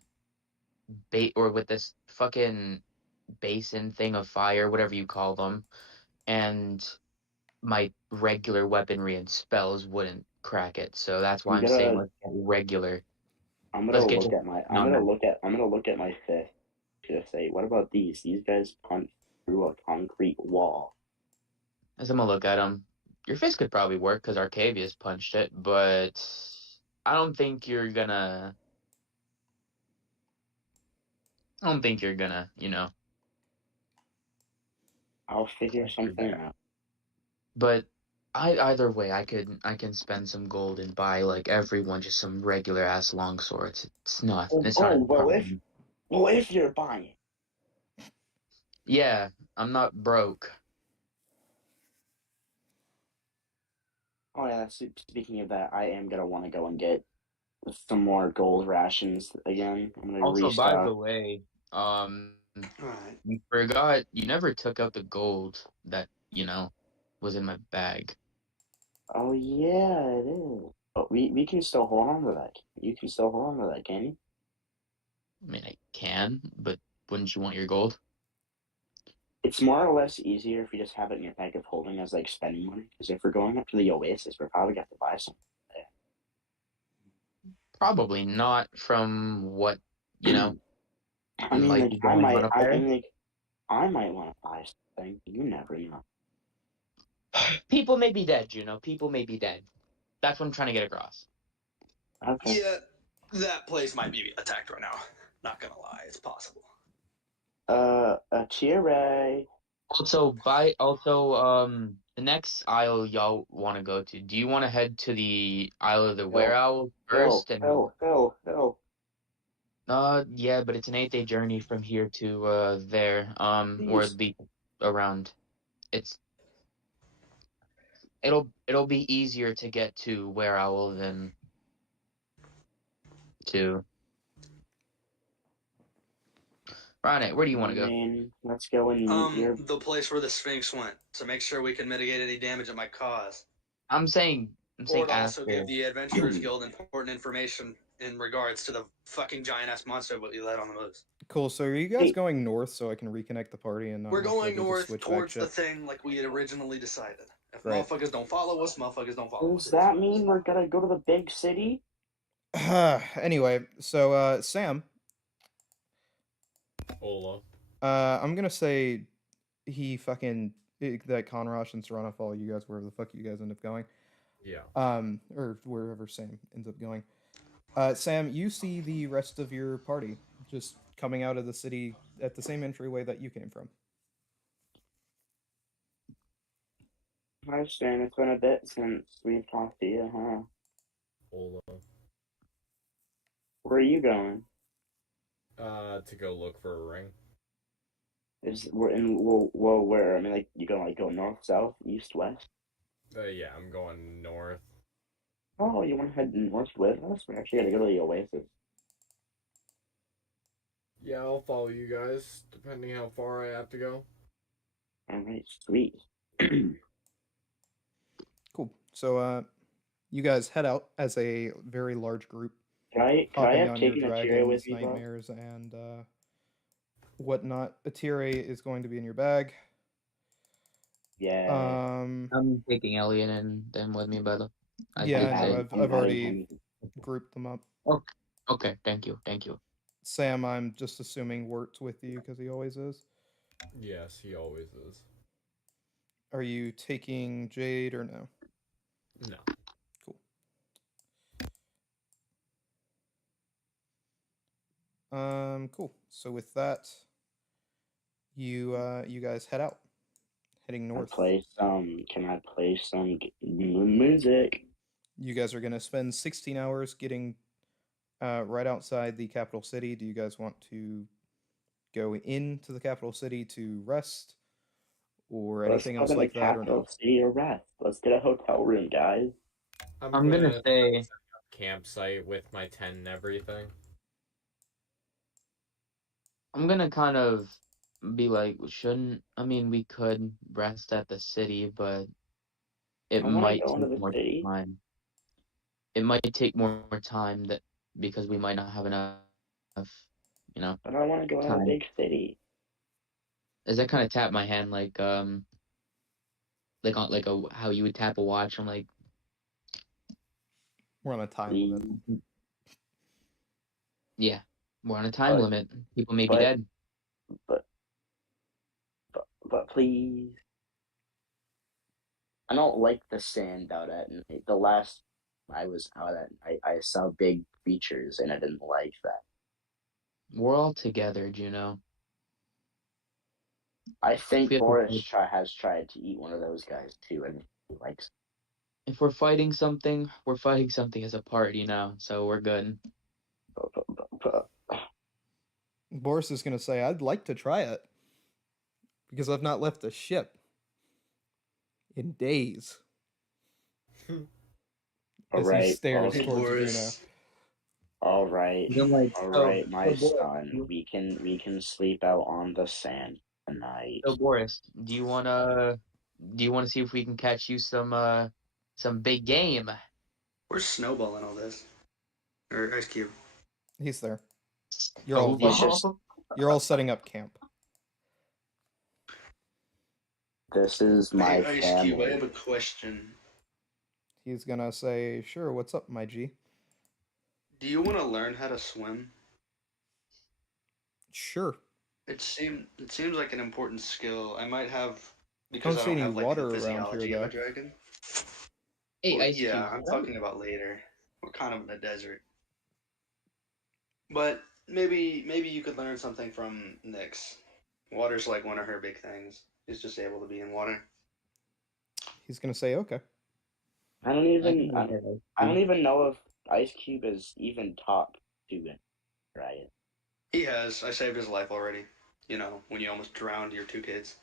with this fucking basin thing of fire, whatever you call them, and my regular weaponry and spells wouldn't crack it. So that's why I'm saying let's get regular. I'm gonna look at my fifth to say, what about these? These guys punch through a concrete wall. As I'm gonna look at them, your fist could probably work because Arcavius punched it, but I don't think you're gonna. You know. I'll figure something out. But either way, I can spend some gold and buy like everyone just some regular ass long swords. It's not. It's not. Well, if you're buying. Yeah, I'm not broke. Oh yeah, speaking of that, I am gonna want to go and get some more gold rations again. I'm gonna Also, restock. by the way, you forgot you never took out the gold that was in my bag. Oh yeah, it is. But we can still hold on to that. You can still hold on to that, can you? I mean, I can, but wouldn't you want your gold? It's more or less easier if you just have it in your bag of holding as like spending money. Because if we're going up to the Oasis, we're probably gonna have to buy something. Probably not from what, you know, I mean, might like be going on up I there. mean, like I might want to buy something. You never know. People may be dead, Juno. People may be dead. That's what I'm trying to get across. Okay. Yeah, that place might be attacked right now. Not gonna lie, it's possible. A Chire. Also, the next isle y'all want to go to. Do you want to head to the Isle of the Were Owl first? And Phil. yeah, but it's an 8-day journey from here to there. Or Please. the around. It'll be easier to get to Were Owl than to. Ronit, where do you want to go? Man, let's go and meet your. The place where the Sphinx went, to make sure we can mitigate any damage it might cause. I'm saying Or to also after. give the Adventurers Guild important information in regards to the fucking giant ass monster what you led on the moose. Cool. So are you guys going north so I can reconnect the party and not We're have to going do the north switchback towards the shit? thing like we had originally decided. If Right. motherfuckers don't follow us, motherfuckers don't follow us. Does that mean we're gonna go to the big city? Anyway, so Sam, Hola. I'm gonna say that Conrosh and Serrano follow you guys wherever the fuck you guys end up going. Yeah. Or wherever Sam ends up going. Sam, you see the rest of your party just coming out of the city at the same entryway that you came from. Hi, Sam. It's been a bit since we've talked to you, huh? Hola. Where are you going? To go look for a ring. We're in where? I mean, like you gonna go north, south, east, west? Yeah, I'm going north. Oh, you want to head north with us? We're actually gonna go to the Oasis. Yeah, I'll follow you guys, depending how far I have to go. All right, sweet. Cool. So you guys head out as a very large group, Can I hopping have on your taken a Tire dragons, with me, bro? nightmares, and whatnot. Atire is going to be in your bag. Yeah. I'm taking Elliot and them with me, by the. Yeah, I know. I'm I've already adding grouped them up. Okay, thank you. Sam, I'm just assuming Wirt's with you because he always is. Yes, he always is. Are you taking Jade or no? No. Cool. So with that, you guys head out, heading north. Can I play some music? You guys are gonna spend 16 hours getting right outside the capital city. Do you guys want to go into the capital city to rest, or anything else like that, or no? Capital city or rest. Let's get a hotel room, guys. I'm gonna say set up campsite with my tent and everything. I'm gonna kind of be like, we could rest at the city, but it I want to might go into take the more city. time. It might take more time because we might not have enough, But I want to go in a time. big city. As I kind of tap my hand like on how you would tap a watch. I'm like, We're on a time limit. yeah, we're on a time limit. People may be but- dead. But please. I don't like the sand out at night. The last I was out at night, I saw big creatures, and I didn't like that. We're all together, Juno. I think We have to Boris has tried to eat one of those guys too, and he likes. If we're fighting something as a party now, so we're good. Boris is gonna say, "I'd like to try it because I've not left the ship in days." As he stares towards Juno. All right, All right, my son. We can sleep out on the sand tonight. So Boris, do you wanna see if we can catch you some Some big game. Where's Snowball in all this? Or Ice Cube? He's there. Snowball. You're all setting up camp. This is my Hey, Ice Cube, I family. have a question. He's gonna say, "Sure, what's up, my G?" Do you want to learn how to swim? Sure. It seems like an important skill. I might have Don't because I see don't any have like water the around here, physiology of a though. dragon. Hey, Well, Ice yeah, Cube. I'm talking about later. We're kind of in a desert. But maybe you could learn something from Nyx. Water's like one of her big things. She's just able to be in water. He's gonna say, "Okay." I don't I even can I, look at Ice I don't Cube. even know if Ice Cube is even top student, right? He has. I saved his life already. You know, when you almost drowned your two kids.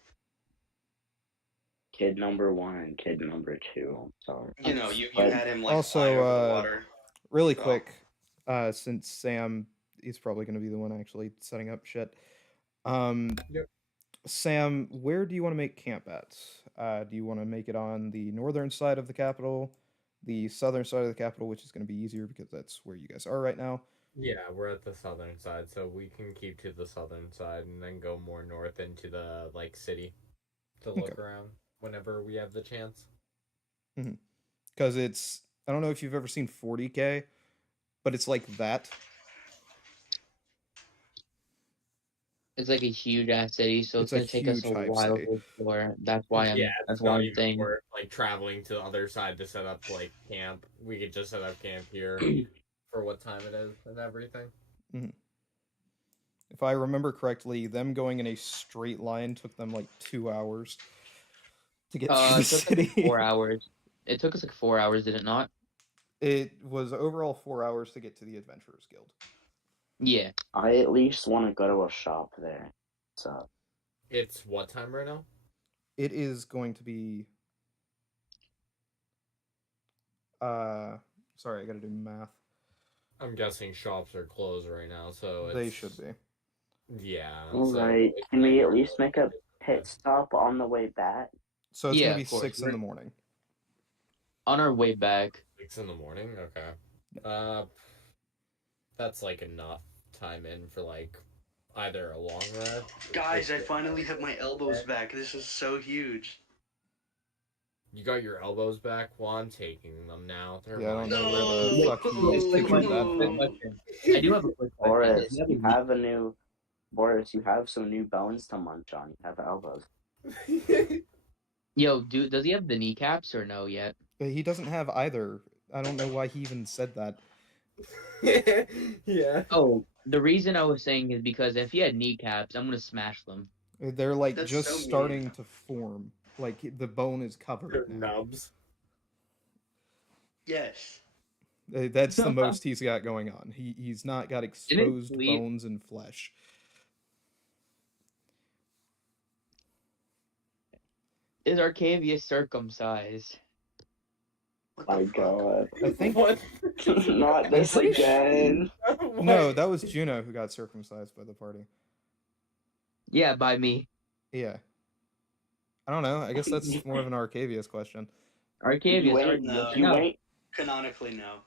Kid number 1 and kid number 2. So You know, you but had him like Also, fly over the water. really So- quick, since Sam is probably gonna be the one actually setting up shit. Yep. Sam, where do you want to make camp at? Do you want to make it on the northern side of the capital, the southern side of the capital, which is going to be easier because that's where you guys are right now? Yeah, we're at the southern side, so we can keep to the southern side and then go more north into the like city to look Okay. around whenever we have the chance. Because it's, I don't know if you've ever seen 40K, but it's like that. It's like a huge ass city, so it's It's a gonna take us a huge hive while city. to explore. That's why I'm. Yeah, That's it's why not I'm even saying. worth like traveling to the other side to set up like camp. We could just set up camp here for what time it is and everything. If I remember correctly, them going in a straight line took them like 2 hours to get through the It took us city. like 4 hours. It took us like 4 hours, did it not? It was overall 4 hours to get to the Adventurers Guild. Yeah. I at least want to go to a shop there. So It's what time right now? It is going to be sorry, I gotta do math. I'm guessing shops are closed right now, so They it's... should be. Yeah. alright, can we at least make a pit stop on the way back? So it's Yeah, gonna be of course. 6 in the morning. On our way back. 6 in the morning? Okay. That's like enough time in for like either a long rest. Guys, I finally have my elbows back. This is so huge. You got your elbows back? Well, I'm taking them now. They're Yeah, I don't mine. know where the fuck he Quick took that question. from. I do have a quick question. Boris, Does he have you a knee- have a new Boris, you have some new bones to munch on. You have elbows. Yo, dude, does he have the kneecaps or no yet? But he doesn't have either. I don't know why he even said that. Yeah. Oh, the reason I was saying is because if he had kneecaps, I'm gonna smash them. They're like That's just so mean. starting to form. Like the bone is covered They're now. nubs. Yes. That's the most he's got going on. He's not got exposed sleep? bones and flesh. Is Arcavius circumcised? What the My fuck? god. I think What? Not this pretty sure- again. no, that was Juno who got circumcised by the party. Yeah, by me. Yeah. I don't know. I guess that's more of an Arcavius question. Arcavius, You are ain't, No. you ain't, Canonically, no.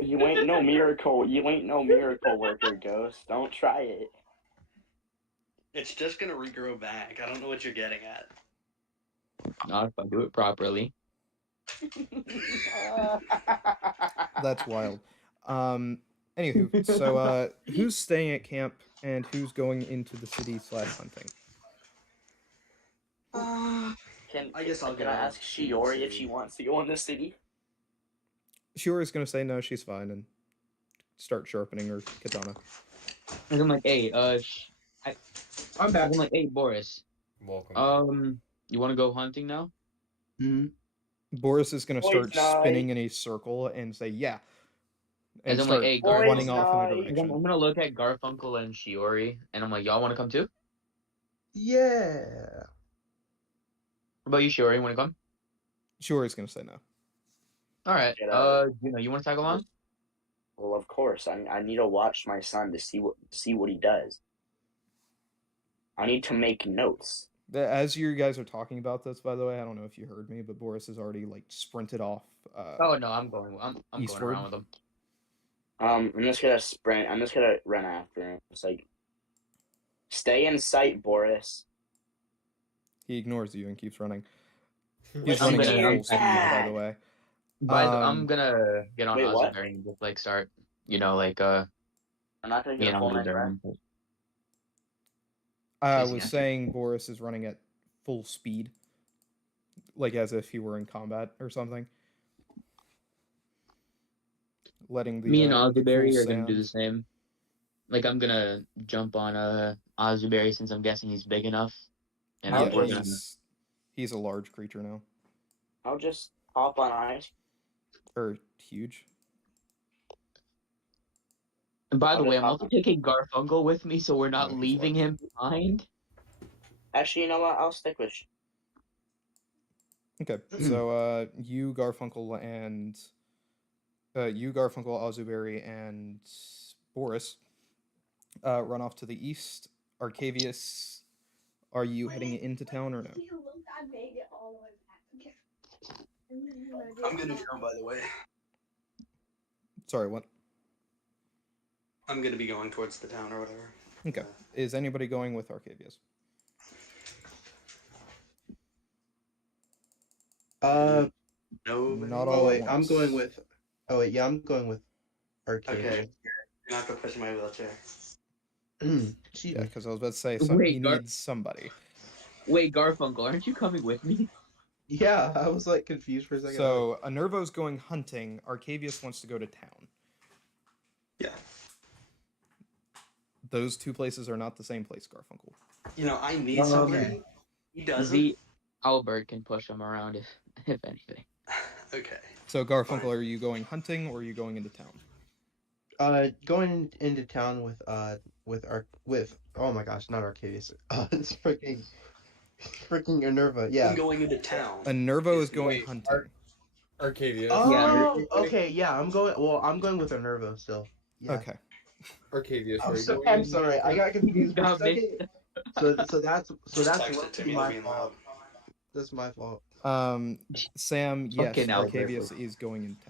you ain't no miracle. You ain't no miracle worker, Ghost. Don't try it. It's just gonna regrow back. I don't know what you're getting at. not if I do it properly. That's wild. Anywho, so who's staying at camp and who's going into the city / hunting? I guess I'll can go I ask in the Shiori if city. she wants to go in the city? Shiori's gonna say no, she's fine, and start sharpening her katana. And I'm like, hey, I'm back. I'm like, hey, Boris. Welcome. You want to go hunting now? Boris is gonna start Boys' night. spinning in a circle and say yeah, and And I'm start like, hey, Boys' running off in a night. direction. I'm gonna look at Garfunkel and Shiori, and I'm like, y'all want to come too? Yeah. What about you, Shiori? Want to come? Shiori's gonna say no. All right. Get out. You want to tag along? Well, of course. I need to watch my son to see what he does. I need to make notes. As you guys are talking about this, by the way, I don't know if you heard me, but Boris has already like sprinted off. Oh no, I'm going Eastward. going around with him. I'm just gonna sprint. I'm just gonna run after him. It's like, stay in sight, Boris. He ignores you and keeps running. He's Listen running to at your full speed, by dad. the way. I'm gonna get on Wait, what? Ozzy and just like start, like I'm not gonna me get and a full Ozzy night rest. Bearing. I Chasing was after. saying Boris is running at full speed, like as if he were in combat or something. Letting the Me and the Ozzyberry cool are gonna do the sound. same. Like I'm gonna jump on Ozzyberry since I'm guessing he's big enough, and Yeah, we're gonna. he's a large creature now, I'll just hop on ice. or huge. And by I'll the way, just I'm hop also on. taking Garfunkel with me, so we're not No, he's leaving large. him behind. Actually, you know what? I'll stick with. Okay, so you Garfunkel, Ozzuberry, and Boris run off to the east. Arcavius, are you heading into town or no? I made it all the way back. I'm gonna go, by the way. Sorry, what? I'm gonna be going towards the town or whatever. Okay. Is anybody going with Arcavius? No. Not Oh all wait, at I'm once. going with. Oh wait, yeah, I'm going with Arcadia. Okay. You're not gonna push my wheelchair. Excuse Yeah, me. because I was about to say Wait, he needs somebody. Wait, Garfunkel, aren't you coming with me? Yeah, I was like confused for a second. So Anervo's going hunting. Arcavius wants to go to town. Yeah. Those two places are not the same place, Garfunkel. You know, I need somebody. He doesn't. Albert can push him around if anything. Okay. So Garfunkel, are you going hunting or are you going into town? Going into town with oh my gosh, not Arcadius. It's freaking Enerva. Yeah. I'm going into town. Anervo is going hunting. Arcadia. Oh, okay, yeah, I'm going with Enerva still. Yeah. Okay. Arcadia. I'm sorry, I got confused for a Got me. second. So that's text it to me, my it'll be in the fault. hub. That's my fault. Sam, yes, Okay, now Arcavius is going into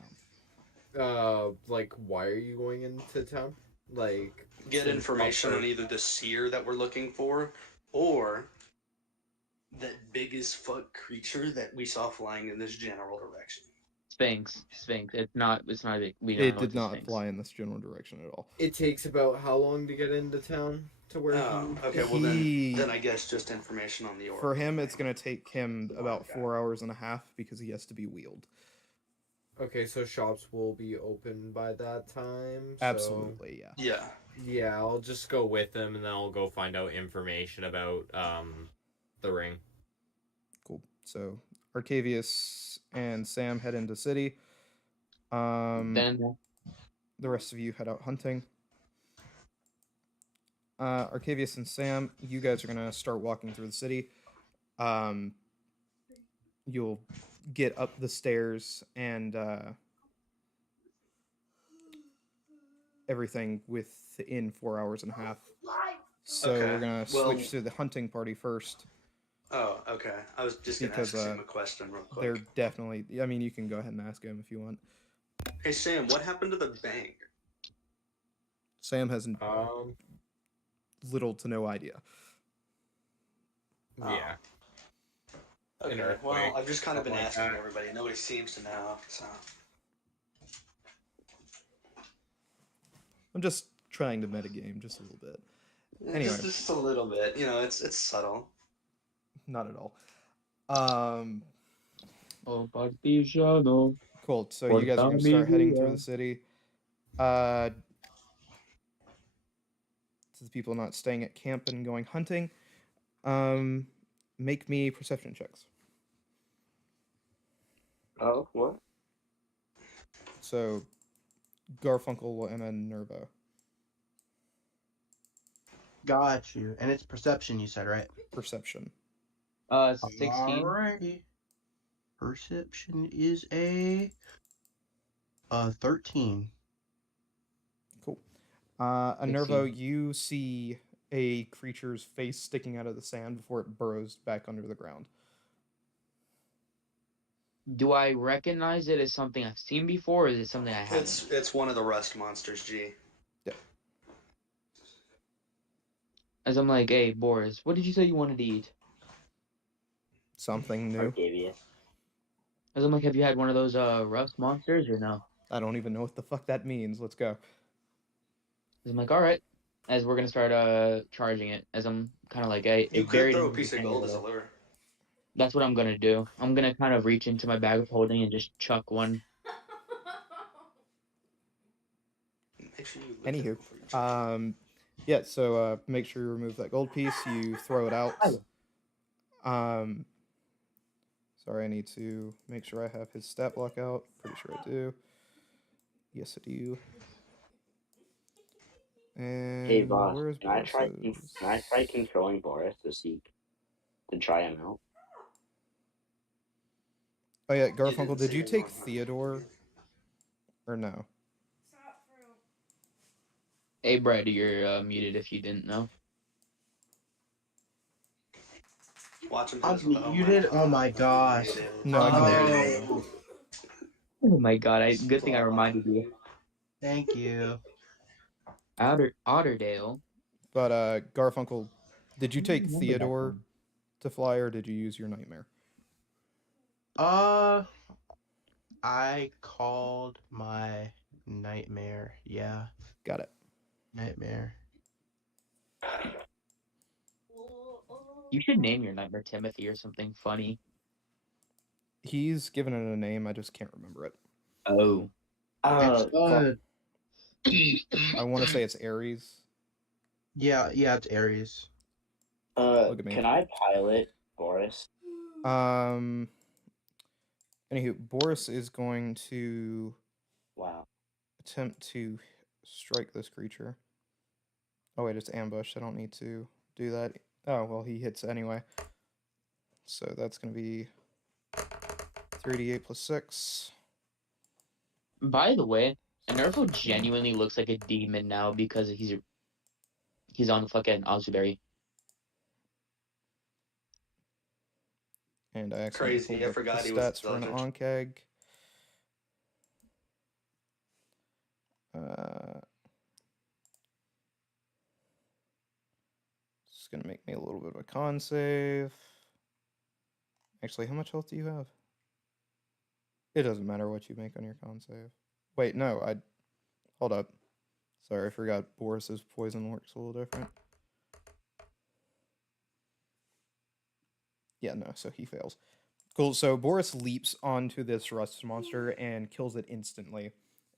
town. Like, why are you going into town? Like, Get information on either the seer that we're looking for, or that big as fuck creature that we saw flying in this general direction. Sphinx. It's not a, we don't It know did it's a not Sphinx. fly in this general direction at all. it takes about how long to get into town to where Oh, he... okay. Well, then I guess just information on the orb. For him, it's going to take him about 4 hours and a half because he has to be wheeled. Okay, so shops will be open by that time. So... Absolutely, yeah. Yeah. Yeah, I'll just go with him, and then I'll go find out information about the ring. Cool. So Arcavius and Sam head into city. Then The rest of you head out hunting. Arcavius and Sam, you guys are gonna start walking through the city. You'll get up the stairs and everything within 4 hours and a half. So Okay. we're gonna Well- switch to the hunting party first. Oh, okay. I was just gonna Because, ask Sam a question real quick. They're definitely. I mean, you can go ahead and ask him if you want. Hey Sam, what happened to the bank? Sam has little to no idea. Yeah. Okay. earthquake, Well, I've just kind of been something like asking that. everybody. Nobody seems to know. So. I'm just trying to metagame just a little bit. Anyway. Just a little bit. You know, it's subtle. Not at all. oh, partigiano. Cool. So you guys are gonna start heading through the city. To the people not staying at camp and going hunting, make me perception checks. Oh, what? So Garfunkel and Nervo. Got you. And it's perception, you said, right? Perception. 16. Alrighty. Perception is a 13. Cool. Nervo, you see a creature's face sticking out of the sand before it burrows back under the ground. Do I recognize it as something I've seen before, or is it something I haven't? It's one of the rust monsters, G. As I'm like, hey, Boris, what did you say you wanted to eat? Something new. Arcadia. As I'm like, have you had one of those rust monsters or no? I don't even know what the fuck that means. Let's go. As I'm like, all right. As we're gonna start charging it. As I'm kind of like, hey, You it could buried throw a in the piece of sand gold as a over there. lure. That's what I'm gonna do. I'm gonna kind of reach into my bag of holding and just chuck one. Make sure you look at it Anywho, before you charge it. yeah. So make sure you remove that gold piece. You throw it out. Sorry, I need to make sure I have his stat block out. Pretty sure I do. Yes, I do. And Hey, boss, where's can I try? Boris's? Can I try controlling Boris to try him out? Oh yeah, You Garfunkel, didn't did say you you take want one. Theodore? Or no? Hey, Brad, you're muted if you didn't know. Watch him hit I'm us with a muted? Oh my gosh. No, I can hear you. Oh, Oh my god! Good thing I Fly. reminded you. thank you. Otterdale. But Garfunkel, did you I don't take remember that Theodore one. to fly, or did you use your nightmare? I called my nightmare. Yeah, Got it. nightmare. You should name your nightmare Timothy or something funny. He's given it a name. I just can't remember it. Oh. I want to say it's Aries. Yeah, it's Aries. Look at me. Can I pilot Boris? Anywho, Boris is going to attempt to strike this creature. Oh wait, it's ambush. I don't need to do that. Oh well, he hits anyway. So that's going to be 3d8 plus 6. By the way, Nerfo genuinely looks like a demon now because he's on fucking Ozuberry. And I accidentally Crazy, I pulled up forgot the he was stats for an Eldritch. Onkeg. It's going to make me a little bit of a con save. Actually, how much health do you have? It doesn't matter what you make on your con save. Wait, no, hold up. Sorry, I forgot Boris's poison works a little different. Yeah, no, so he fails. Cool, so Boris leaps onto this rust monster and kills it instantly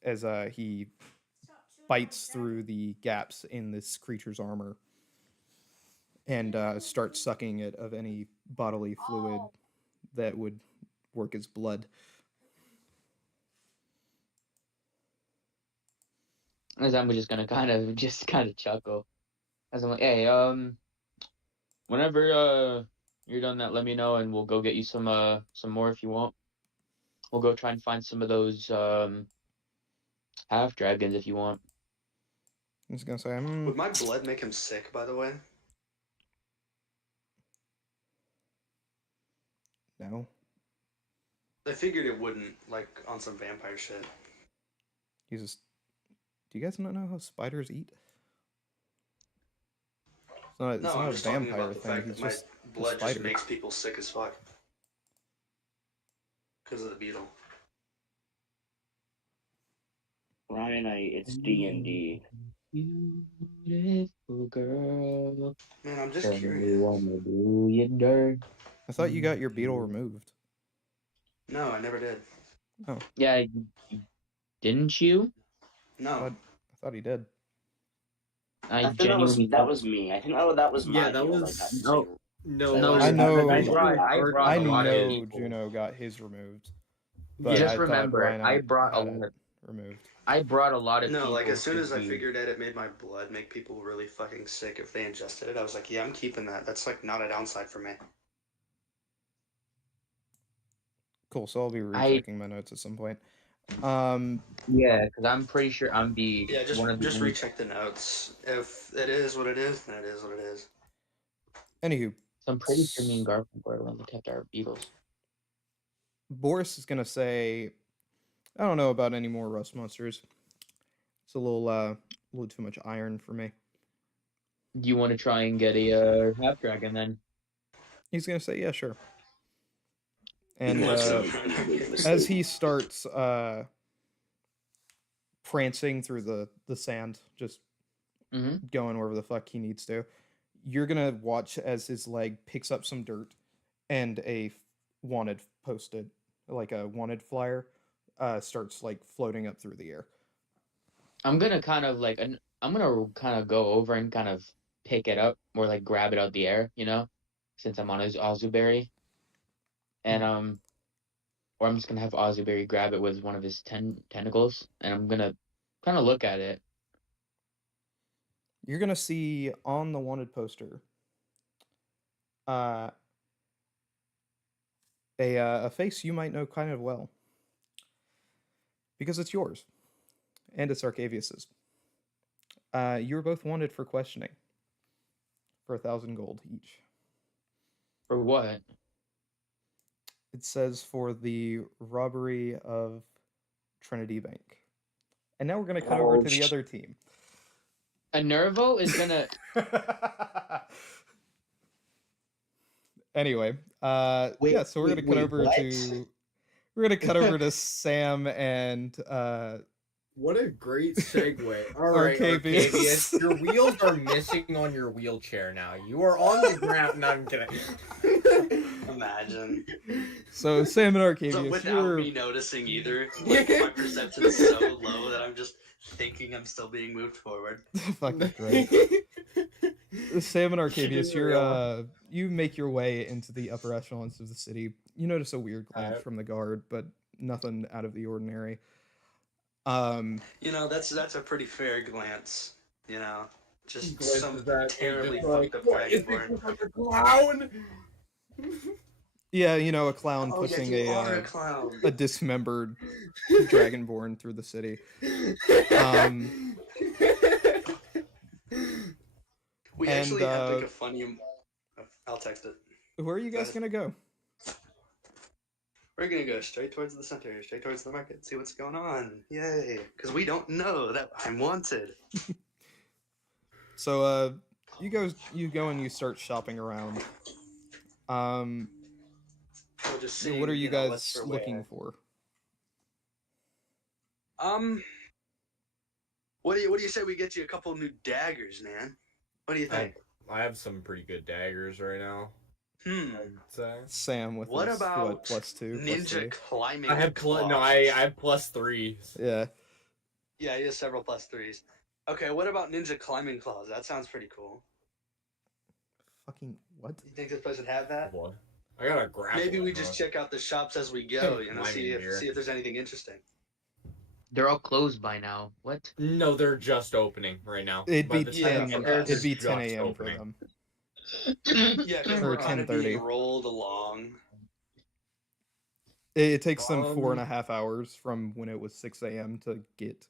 as he bites through the gaps in this creature's armor and starts sucking it of any bodily fluid that would work as blood. As I'm just gonna kind of chuckle. As I'm like, hey, whenever you're done that, let me know and we'll go get you some more if you want. We'll go try and find some of those half dragons if you want. I'm just gonna say, Would my blood make him sick, by the way? No. I figured it wouldn't, like on some vampire shit. Do you guys not know how spiders eat? It's not I'm a just talking vampire about the thing. fact He's that my just a blood just spider. makes people sick as fuck. Because of the beetle. Ryan, it's D&D. Beautiful girl. Man, I'm just Tell me curious. wanna do you dirt. I thought you got your beetle removed. No, I never did. Oh. Yeah, didn't you? No. I thought he did. I think genuinely that was me. I think that was my that beetle was that got no. sick. no. I know. I brought I a lot of know people. Juno got his removed. But Just I remember, thought I Rhino brought a had lot. it removed. I brought a lot of No, people. like as soon to as I do- figured out it made my blood make people really fucking sick if they ingested it, I was like, yeah, I'm keeping that. That's like not a downside for me. Cool, so I'll be rechecking my notes at some point. Yeah, because I'm pretty sure I'm the Yeah, one of the just only. recheck the notes. If it is what it is, then it is what it is. Anywho, So I'm pretty sure me and Garfield were the ones that kept our beetles. Boris is gonna say, I don't know about any more rust monsters. It's a little too much iron for me. Do you want to try and get a half dragon then? He's gonna say, yeah, sure. And What's That up? would be a big as mistake. he starts prancing through the sand, just Mm-hmm. going wherever the fuck he needs to, you're gonna watch as his leg picks up some dirt and a wanted posted, like a wanted flyer, starts like floating up through the air. I'm gonna kind of like I'm gonna kind of go over and kind of pick it up or like grab it out the air, since I'm on his Azuberry, and or I'm just gonna have Azuberry grab it with one of his tentacles, and I'm gonna kind of look at it. You're gonna see on the wanted poster uh, a face you might know kind of well because it's yours and it's Arcavius's. You're both wanted for questioning for 1,000 gold each. For what? It says for the robbery of Trinity Bank. And now we're gonna cut over to the other team. Nervo is gonna. Anyway, Wait, yeah, so we're gonna cut over what? to Sam and What a great segue. All right, Arcavius. Arcavius, your wheels are missing on your wheelchair now. You are on the ground. No, I'm kidding. Imagine. So Sam and So Arcavius, without me noticing either, like my perception's so low that I'm just thinking I'm still being moved forward. fucking great. Sam and Arcavius, you make your way into the upper echelons of the city. You notice a weird glance from the guard, but nothing out of the ordinary. That's a pretty fair glance. Just Glances some at terribly just like, fucked up what is dragonborn. this like a clown? Yeah, a clown Oh, pushing yeah, you are a clown. a dismembered dragonborn through the city. We actually have like a funny. I'll text it. Where are you guys gonna go? We're gonna go straight towards the center, straight towards the market, see what's going on. Yay! Because we don't know that I'm wanted. So, you go and you start shopping around. We're just seeing, what are you what's guys for looking where. for? What do you say we get you a couple new daggers, man? What do you think? I have some pretty good daggers right now. I'd say. Sam with What his, about +2? ninja climbing? I have claws? I have +3s. Yeah. Yeah, he has several +3s. Okay, what about ninja climbing claws? That sounds pretty cool. Fucking what? You think this place would have that? What? I gotta grab. Maybe we just check out the shops as we go. See if there's anything interesting. They're all closed by now. What? No, they're just opening right now. It'd be By the 10 time It'd be just 10 a.m. for opening. them. Yeah, because Or we're kind of 10:30. being rolled along. It takes them 4.5 hours from when it was 6 a.m. to get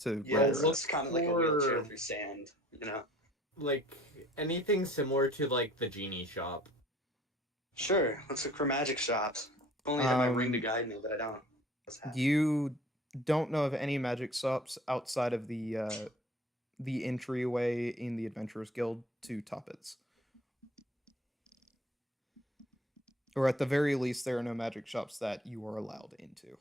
to Yeah, where it they're looks kind of like a wheelchair through sand, Like anything similar to like the genie shop. Sure, let's look for magic shops. If only I had my ring to guide me, but I don't. You don't know of any magic shops outside of the entryway in the Adventurers Guild to Toppets. Or at the very least, there are no magic shops that you are allowed into.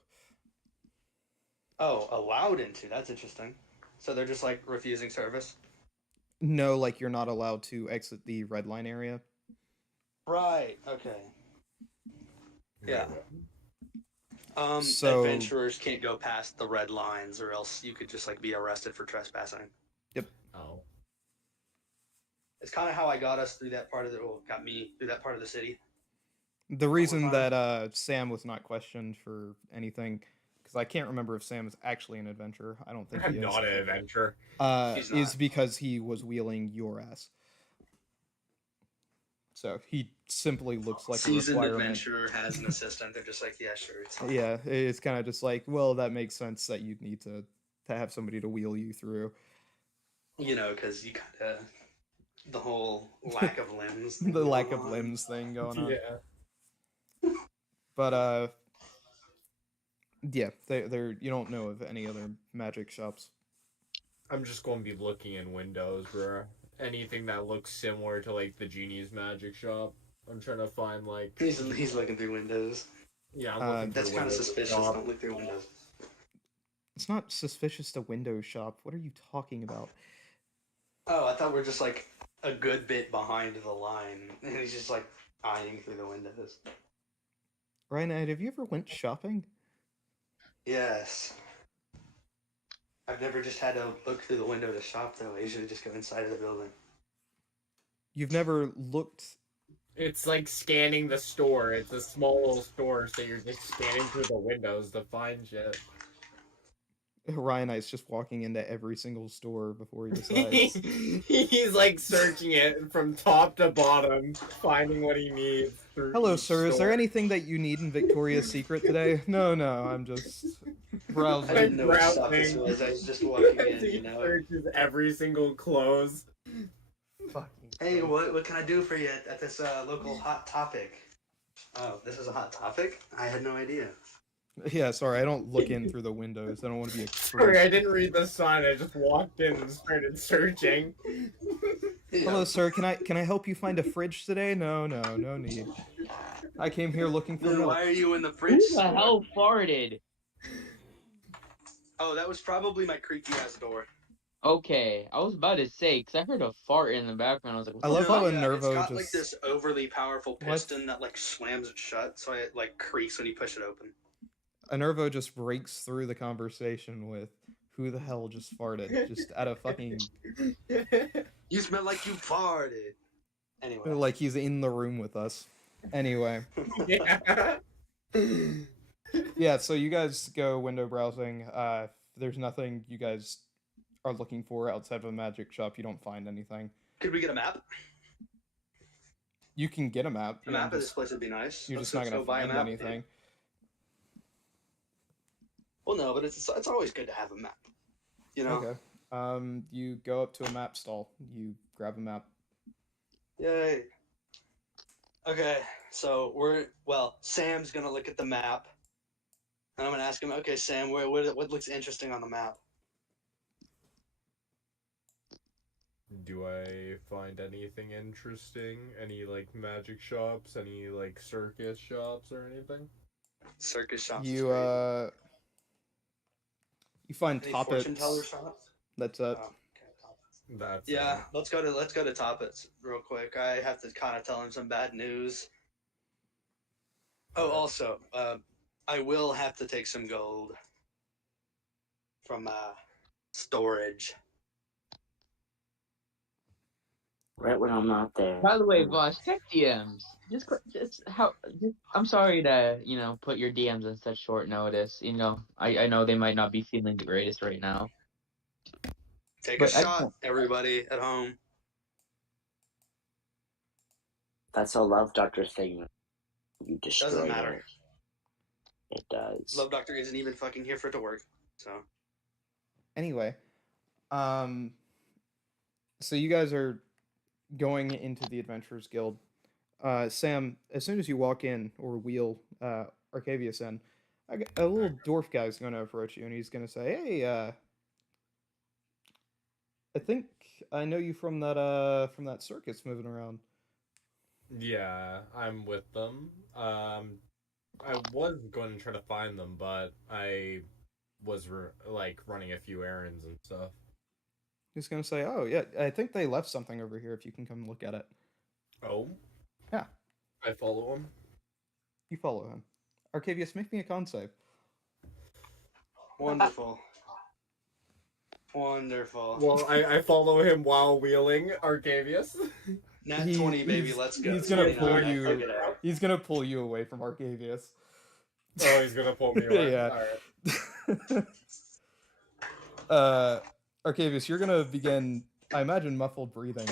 Oh, allowed into? That's interesting. So they're just like refusing service? No, like you're not allowed to exit the red line area. Right, okay. Yeah. So- Adventurers can't go past the red lines, or else you could just like be arrested for trespassing. Yep. Oh. It's kind of how I got us through that part of got me through that part of the city. The reason that Sam was not questioned for anything, because I can't remember if Sam is actually an adventurer. I don't think he is. I'm not an adventurer. He's not. Is because he was wheeling your ass. So he simply looks like a Seasoned requirement. adventurer has an assistant. They're just like, yeah, sure, it's fine. Yeah, it's kind of just like, well, that makes sense that you'd need to have somebody to wheel you through. You know, because you kind of the whole lack of limbs. thing The lack going of on. limbs thing going on. Yeah. But yeah, they're you don't know of any other magic shops. I'm just going to be looking in windows for anything that looks similar to like the genie's magic shop. I'm trying to find like He's looking through windows. yeah, I'm looking That's through kind of windows. suspicious. Shop. Don't look through windows. It's not suspicious to window shop. What are you talking about? Oh, I thought we are just like a good bit behind the line, and he's just like eyeing through the windows. Ryan, have you ever went shopping? Yes. I've never just had to look through the window to shop, though. I usually just go inside of the building. You've never looked. It's like scanning the store. It's a small little store, so you're just scanning through the windows to find shit. Ryan Ice just walking into every single store before he decides. He's like searching it from top to bottom, finding what he needs. Hello, sir. Is there anything that you need in Victoria's Secret today? No, I'm just browsing. I didn't know what shop this was. I was just walking in, He you know. searches every single clothes. Hey, what can I do for you at this local Hot Topic? Oh, this is a Hot Topic? I had no idea. Yeah, sorry, I don't look in through the windows. I don't want to be a Sorry, creep. I didn't read the sign. I just walked in and started searching. Hello, sir. Can I help you find a fridge today? No need. I came here looking for Then milk. why are you in the fridge? Who the hell farted? Oh, that was probably my creaky ass door. Okay, I was about to say, because I heard a fart in the background. I was like, I love how a Nervo it's got just like this overly powerful piston that like slams it shut, so it like creaks when you push it open. Nervo just breaks through the conversation with who the hell just farted, just out of fucking. You smell like you farted. Anyway, Like he's in the room with us. Anyway. Yeah. Yeah, so you guys go window browsing. There's nothing you guys are looking for outside of a magic shop. You don't find anything. could we get a map? You can get a map. A map of this place would be nice. You're Let's just not go gonna buy a find map, anything. dude. Well, no, but it's always good to have a map. You know. Okay. You go up to a map stall. You grab a map. Yay. Okay, so Sam's gonna look at the map, and I'm gonna ask him, okay, Sam, what looks interesting on the map? Do I find anything interesting? Any like magic shops? Any like circus shops or anything? Circus shops. You you find Any fortune Toppets. teller shops? That's it. Oh, okay, Toppets. That's Yeah, let's go to Toppets real quick. I have to kind of tell him some bad news. Oh, also, I will have to take some gold from storage. Right when I'm not there. By the way, boss, check DMs. I'm sorry to, put your DMs on such short notice. I know they might not be feeling the greatest right now. Take But a shot, everybody at home. That's a love doctor thing. You destroy Doesn't matter. It does. Love Doctor isn't even fucking here for it to work. So Anyway, so you guys are going into the Adventurers Guild. Sam, as soon as you walk in or wheel Arcavius in, a little dwarf guy's going to approach you and he's going to say, "Hey, I think I know you from that circus moving around." Yeah, I'm with them. I was going to try to find them, but I was running a few errands and stuff. He's going to say, "Oh, yeah, I think they left something over here if you can come look at it." Oh? Yeah. I follow him. You follow him. Arcavius, make me a con save. wonderful. Wonderful. Well, I follow him while wheeling Arcavius. Nat 20, baby, let's go. He's gonna pull 29, you. take it out. He's gonna pull you away from Arcavius. Oh, he's gonna pull me away. Yeah. Alright. Arcavius, you're gonna begin, I imagine, muffled breathing.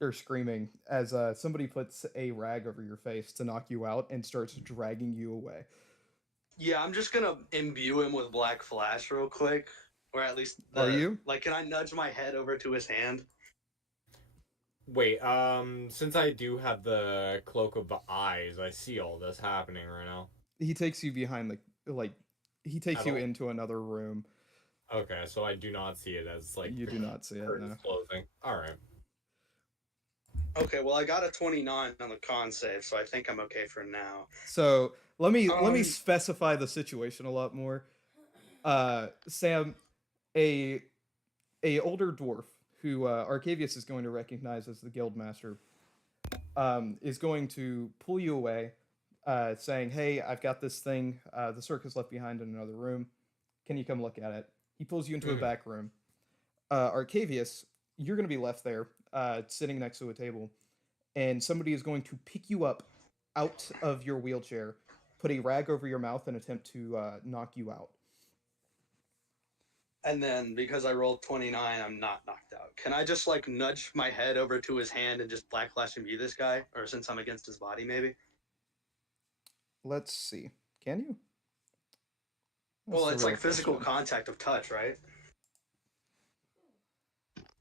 or screaming as somebody puts a rag over your face to knock you out and starts dragging you away. Yeah, I'm just gonna imbue him with Black Flash real quick, or at least Are you? Like, can I nudge my head over to his hand? Wait, since I do have the cloak of the eyes, I see all this happening right now. He takes you behind he takes At you all? into another room. Okay, so I do not see it as like You the do not see it, curtains no. closing. All right. Okay, well, I got a 29 on the con save, so I think I'm okay for now. So let me specify the situation a lot more. Sam, a older dwarf who Arcavius is going to recognize as the guildmaster, is going to pull you away, saying, "Hey, I've got this thing. The circus left behind in another room. Can you come look at it?" He pulls you into a back room. Arcavius, you're going to be left there, sitting next to a table, and somebody is going to pick you up out of your wheelchair, put a rag over your mouth, and attempt to knock you out. And then, because I rolled 29, I'm not knocked out. Can I just, like, nudge my head over to his hand and just Black Flash imbue this guy? Or since I'm against his body, maybe? Let's see. Can you? Well, it's like physical contact of touch, right?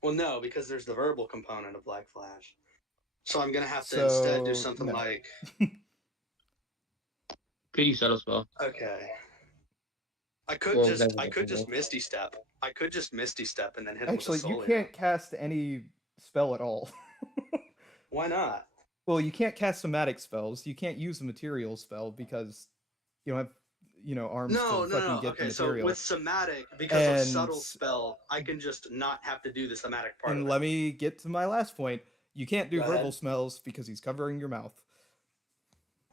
Well, no, because there's the verbal component of Black Flash. So I'm gonna have to instead do something like... Could you subtle spell? Okay. I could just Misty Step. I could just Misty Step and then hit him with Actually, a you soul can't cast any spell at all. Why not? Well, you can't cast somatic spells. You can't use the material spell because you don't have, arms to fucking get the material. So with somatic, because of subtle spell, I can just not have to do the somatic part. And let me get to my last point. You can't do verbal spells because he's covering your mouth.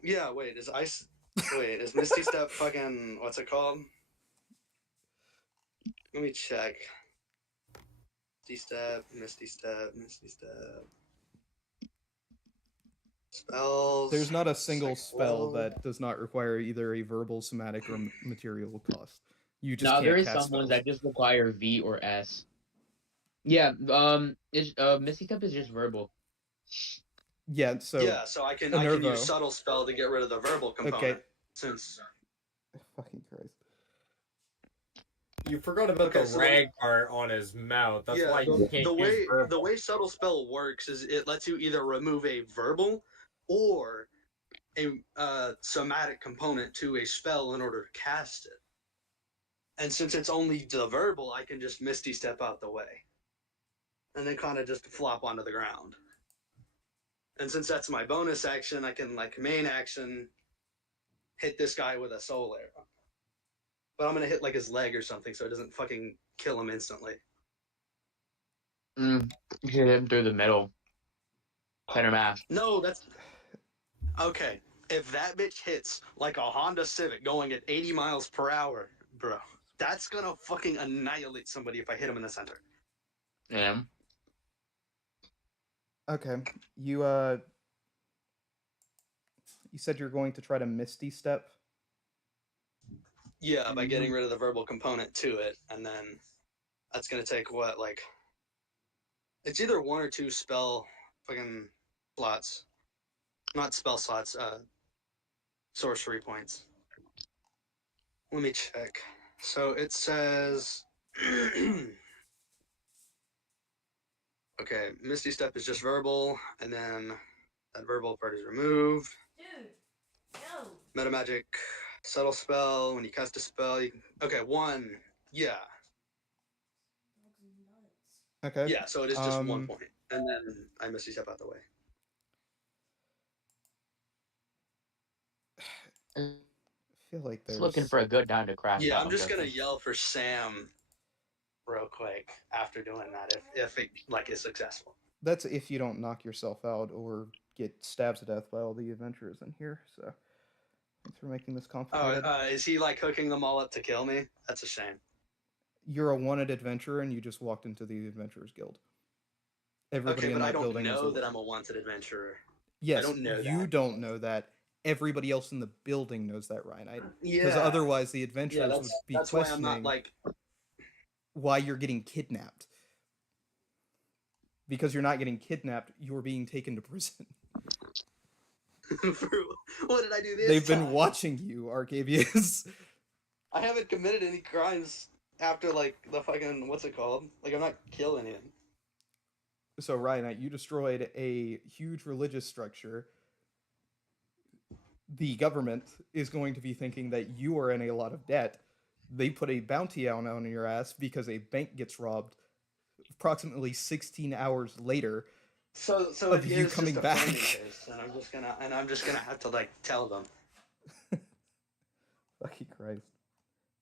Yeah, wait, is Misty Step fucking, what's it called? Let me check. Misty Step. Spells. There's not a single spell that does not require either a verbal, somatic, or material cost. You just can't there is cast some ones spells. that just require V or S. Yeah, Misty Step is just verbal. Yeah, so I can use subtle spell to get rid of the verbal component. Okay. Since fucking Christ. You forgot about the rag part on his mouth. That's why you can't use verbal. The way subtle spell works is it lets you either remove a verbal or a somatic component to a spell in order to cast it. And since it's only the verbal, I can just Misty Step out the way. And then kind of just flop onto the ground. And since that's my bonus action, I can, like, main action, hit this guy with a soul arrow. But I'm going to hit, like, his leg or something so it doesn't fucking kill him instantly. You should hit him through the middle. Cut him half. No, that's... Okay, if that bitch hits like a Honda Civic going at 80 miles per hour, bro, that's going to fucking annihilate somebody if I hit him in the center. Yeah. Okay, you said you're going to try to Misty Step? Yeah, by getting rid of the verbal component to it, and then that's going to take what, like... It's either one or two spell fucking slots. Not spell slots, sorcery points. Let me check. So it says... Okay, Misty Step is just verbal, and then that verbal part is removed. Dude, no. Meta Magic, subtle spell, when you cast a spell, you can... Okay, one, yeah. Okay. Yeah, so it is just 1 point. And then I Misty Step out the way. I feel like there's... It's looking for a good time to crash. Yeah, I'm just going to yell for Sam real quick after doing that, if it, like, is successful. That's if you don't knock yourself out or get stabbed to death by all the adventurers in here, so... Thanks for making this complicated. Is he, like, hooking them all up to kill me? That's a shame. You're a wanted adventurer, and you just walked into the Adventurers Guild. Everybody okay, in but that I don't building know is that I'm a wanted adventurer. Yes, I don't know you that. don't know that. Everybody else in the building knows that, Ryan. Yeah. Because otherwise the adventurers would be that's questioning why I'm not, like... why you're getting kidnapped. because you're not getting kidnapped, you're being taken to prison. For, what did I do this They've time? been watching you, Arcavius. I haven't committed any crimes after, like, the fucking, what's it called? Like, I'm not killing him. So, Ryan, you destroyed a huge religious structure. The government is going to be thinking that you are in a lot of debt. They put a bounty on your ass because a bank gets robbed approximately 16 hours later. So of it you is coming just a back. framing case, and I'm just gonna have to, like, tell them. Fucking Christ.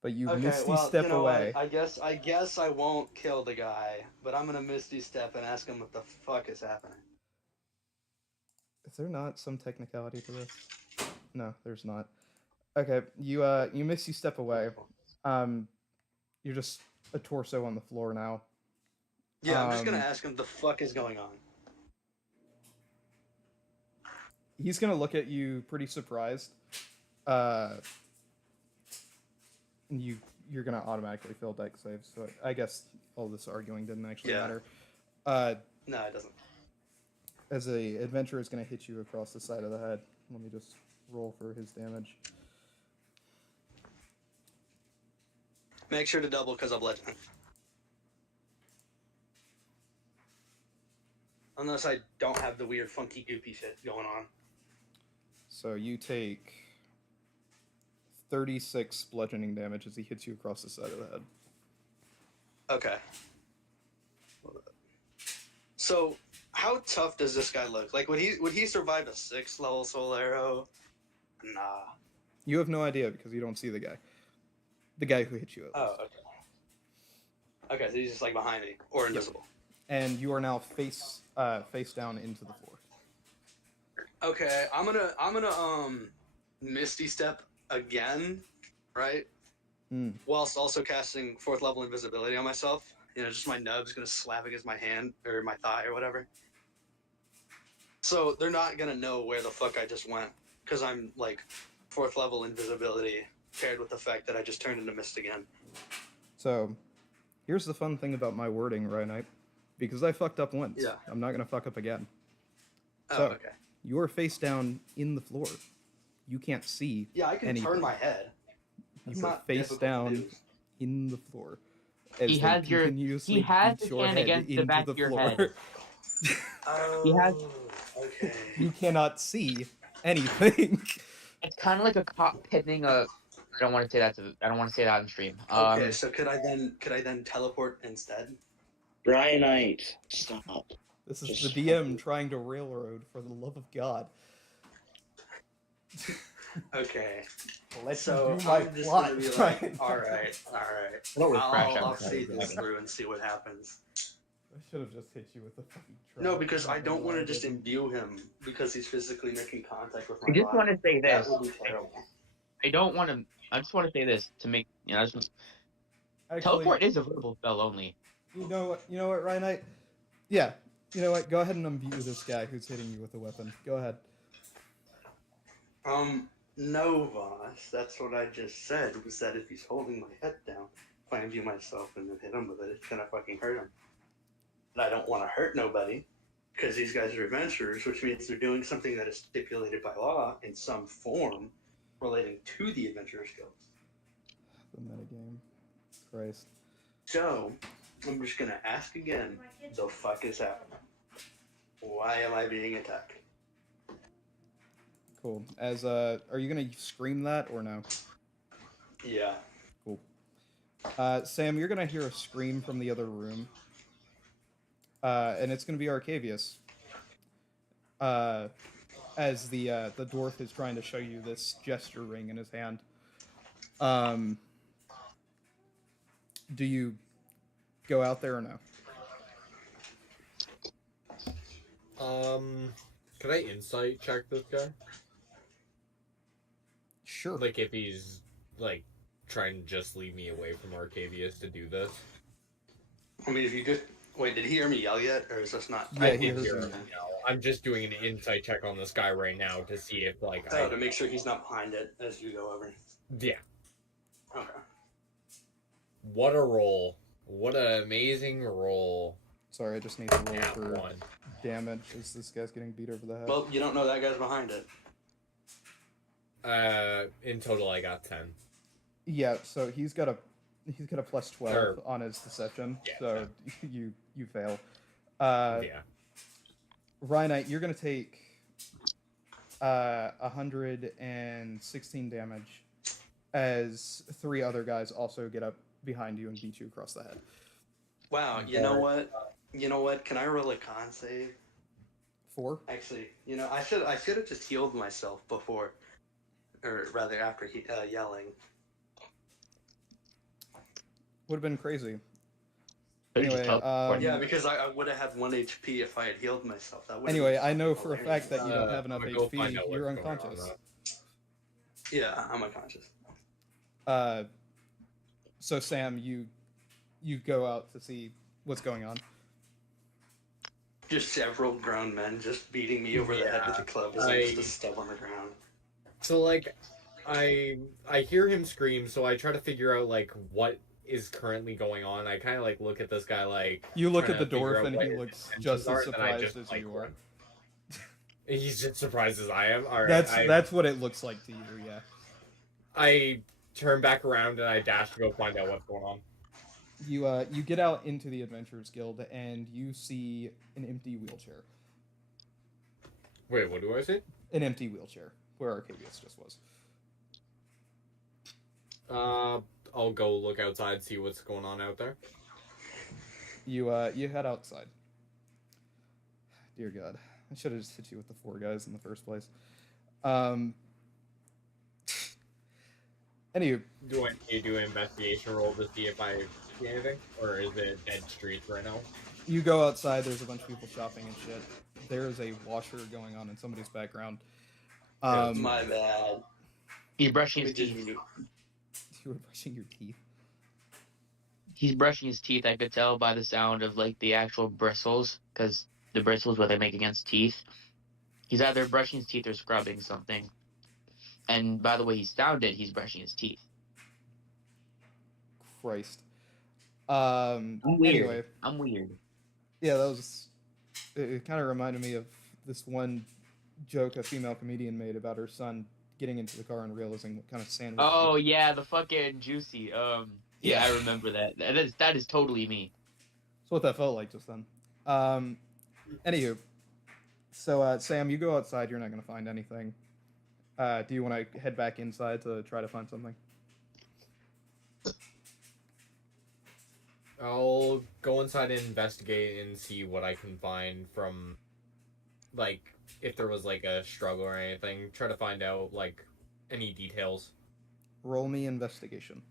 But you Okay, misty well, step you know away. what? I guess I won't kill the guy, but I'm gonna misty step and ask him what the fuck is happening. Is there not some technicality to this? No, there's not. Okay, you misty step away. You're just a torso on the floor now. Yeah, I'm just gonna ask him what the fuck is going on. He's gonna look at you pretty surprised. You're gonna automatically fail deck saves, so I guess all this arguing didn't actually matter. No, it doesn't. As a adventurer is gonna hit you across the side of the head. Let me just roll for his damage. Make sure to double because I'm bludgeoning. Unless I don't have the weird funky goopy shit going on. So you take 36 bludgeoning damage as he hits you across the side of the head. Okay. So, how tough does this guy look? Like, would he survive a 6th level soul arrow? Nah. You have no idea because you don't see the guy. The guy who hit you. Oh, okay. Okay, so he's just like behind me or invisible. Yep. And you are now face down into the floor. Okay, I'm gonna misty step again, right? Whilst also casting 4th level invisibility on myself. You know, just my nub's gonna slap against my hand or my thigh or whatever. So they're not gonna know where the fuck I just went because I'm like 4th level invisibility paired with the fact that I just turned into mist again. So, here's the fun thing about my wording, Ryan. Because I fucked up once, I'm not gonna fuck up again. Oh, so, okay. You are face down in the floor. You can't see. Yeah, I can anything. turn my head. You are face down in the floor. He has his hand against the back of your head. Oh, okay. You cannot see anything. It's kind of like a cop pinning a. I don't want to say that. I don't want to say that on stream. Okay, so could I then teleport instead? Brianite, stop. This is the DM trying to railroad, for the love of God. Okay. Let's so do my I'm just plot. gonna be like, all right. I'll see this through and see what happens. I should have just hit you with the fucking trap. No, because I don't want to just imbue him because he's physically making contact with my body. I just want to say this. That would be terrible. I don't want to. I just want to say this to make Actually, teleport is a verbal spell only. You know what, Ryan? Yeah. You know what? Go ahead and imbue this guy who's hitting you with a weapon. Go ahead. No, Voss. That's what I just said, was that if he's holding my head down, if I imbue myself and then hit him with it, it's gonna fucking hurt him. And I don't want to hurt nobody, because these guys are adventurers, which means they're doing something that is stipulated by law in some form relating to the adventurer's guild. The metagame. Christ. So, I'm just gonna ask again, the fuck is happening? Why am I being attacked? Cool. Are you gonna scream that or no? Yeah. Cool. Sam, you're gonna hear a scream from the other room. And it's gonna be Arcavius. As the dwarf is trying to show you this gesture ring in his hand. Do you go out there or no? Could I insight check this guy? Sure. Like, if he's, like, trying to just leave me away from Arcavius to do this? I mean, if you just... Wait, did he hear me yell yet, or is this not... Yeah, I did hear him yell. I'm just doing an insight check on this guy right now to see if, like, to make sure he's not behind it as you go over. Yeah. Okay. What a roll. What an amazing roll. Sorry, I just need to roll Yeah, for 1. damage as this guy's getting beat over the head. Well, you don't know that guy's behind it. In total, I got 10. Yeah, so he's got a plus 12 Or- on his deception, Yeah, so you fail. Yeah. Rhynite, you're gonna take 116 damage as 3 other guys also get up behind you and beat you across the head. Wow, you know what? You know what? Can I roll a con save? 4? Actually, you know, I should have just healed myself before, or rather after yelling. Would have been crazy. Could've just Anyway, teleported. Yeah, because I would have had 1 HP if I had healed myself. That would've anyway, been I know fucking for a hilarious. fact that you don't have enough I'm gonna go find HP. out You're what's going on, unconscious. Yeah, I'm unconscious. So Sam, you go out to see what's going on. Just several grown men just beating me over the head with a club as I'm just a stub on the ground. So, like, I hear him scream, so I try to figure out, like, what is currently going on. I kind of, like, look at this guy, like... You look trying at the to figure dwarf out and what he his looks intentions just are, as then I surprised just, as like, you are. He's just surprised as I am? Alright, That's what it looks like to you, yeah. I turn back around and I dash to go find out what's going on. You get out into the Adventurers Guild and you see an empty wheelchair. Wait, what do I see? An empty wheelchair, where Arcadius just was. I'll go look outside, see what's going on out there. You head outside. Dear God, I should have just hit you with the 4 guys in the first place. Anywho, Do I need to do an investigation roll to see if I see anything? Or is it dead streets right now? you go outside, there's a bunch of people shopping and shit. There is a washer going on in somebody's background. My bad. He's brushing We his teeth. didn't. You were brushing your teeth. He's brushing his teeth. I could tell by the sound of like the actual bristles, because the bristles what they make against teeth. He's either brushing his teeth or scrubbing something. And by the way he sounded, he's brushing his teeth. Christ. I'm weird. Anyway, I'm weird. yeah, that was. It kind of reminded me of this one joke a female comedian made about her son getting into the car and realizing what kind of sandwich. Oh yeah, the fucking juicy. Yeah, I remember that. That is totally me. That's what that felt like just then. Anywho, so Sam, you go outside. You're not gonna find anything. Do you want to head back inside to try to find something? I'll go inside and investigate and see what I can find from, like, if there was, like, a struggle or anything. Try to find out, like, any details. Roll me investigation.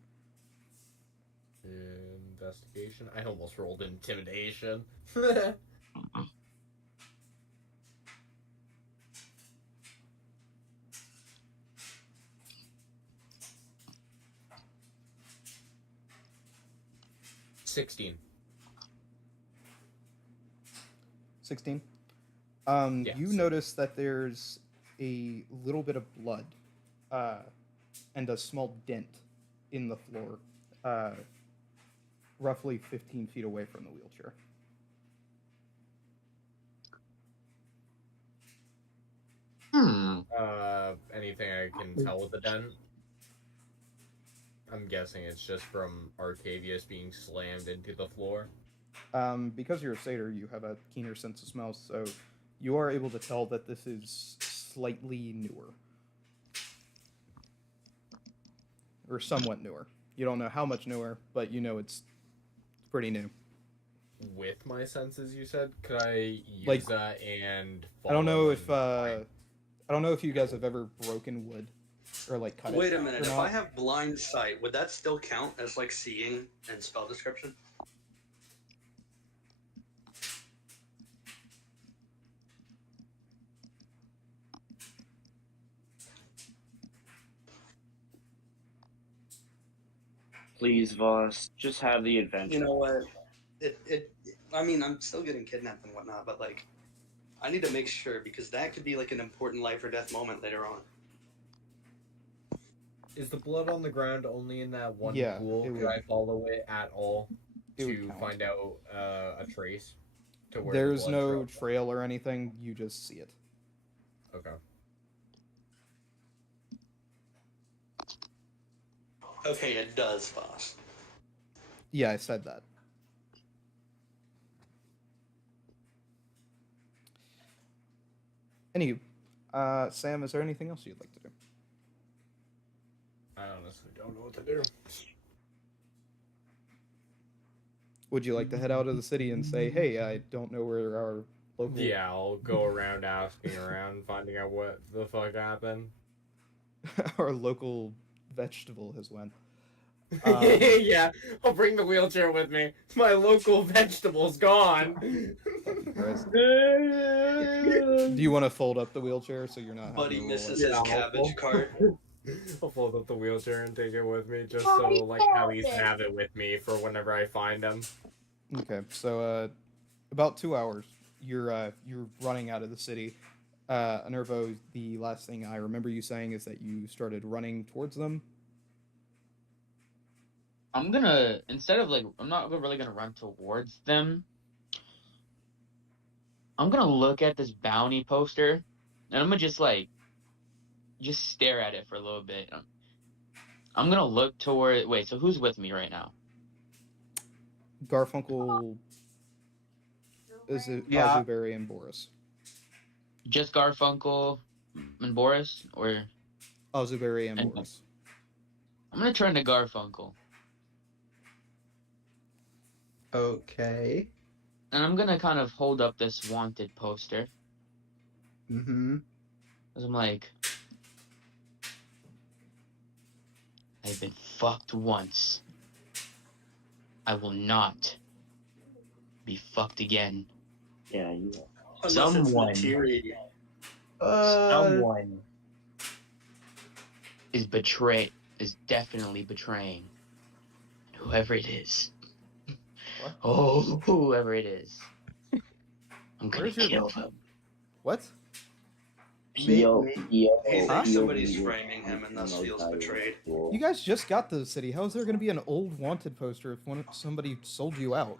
Investigation? I almost rolled intimidation. 16. 16. Yeah, You notice that there's a little bit of blood, and a small dent in the floor, roughly 15 feet away from the wheelchair. Anything I can tell with the dent? I'm guessing it's just from Arcadius being slammed into the floor. Because you're a satyr, you have a keener sense of smell, so you are able to tell that this is slightly newer. Or somewhat newer. You don't know how much newer, but you know it's pretty new. With my senses, you said? Could I use Like, that and I don't know follow if and I don't know if you guys have ever broken wood or like cut it. Wait a minute. or If not. I have blind sight, would that still count as like seeing and spell description? Please, Voss, just have the adventure. You know what? I mean, I'm still getting kidnapped and whatnot, but like, I need to make sure because that could be like an important life or death moment later on. Is the blood on the ground only in that one Yeah, pool? it Could would. I follow it at all It would to count. find out a trace? to where There's the blood no trail. trail or anything. You just see it. Okay. Okay, it does, boss. Yeah, I said that. Anywho, Sam, is there anything else you'd like to do? I honestly don't know what to do. Would you like to head out of the city and say, "Hey, I don't know where our local"? Yeah, I'll go around asking around, finding out what the fuck happened. our local vegetable has went. Yeah, I'll bring the wheelchair with me. My local vegetable's gone. Fucking Christ. Do Do you want to fold up the wheelchair so you're not? Buddy having to roll misses it? his cabbage cart. I'll fold up the wheelchair and take it with me, just so like at least have it with me for whenever I find him. Okay, so about 2 hours, you're running out of the city. Nervo, the last thing I remember you saying is that you started running towards them. I'm gonna, instead of like, I'm not really gonna run towards them. I'm gonna look at this bounty poster, and I'm gonna just stare at it for a little bit. I'm gonna look toward. Wait, so who's with me right now? Garfunkel, Yeah. Azuberry, and Boris. Just Garfunkel and Boris, or Azuberry and And- Boris. I'm gonna turn to Garfunkel, Okay. and I'm gonna kind of hold up this wanted poster, Mm-hmm. as I'm like, I've been fucked once. I will not be fucked again. Yeah, you. Unless Someone. it's Natiri. Someone is definitely betraying. Whoever it is. What? Oh, whoever it is. I'm gonna Where's your- kill them. What? Pio, May- Pio, He Huh? thinks Pio somebody's needed framing him and thus no feels guy betrayed. was You guys just got to the city. How is there going to be an old wanted poster if somebody sold you out?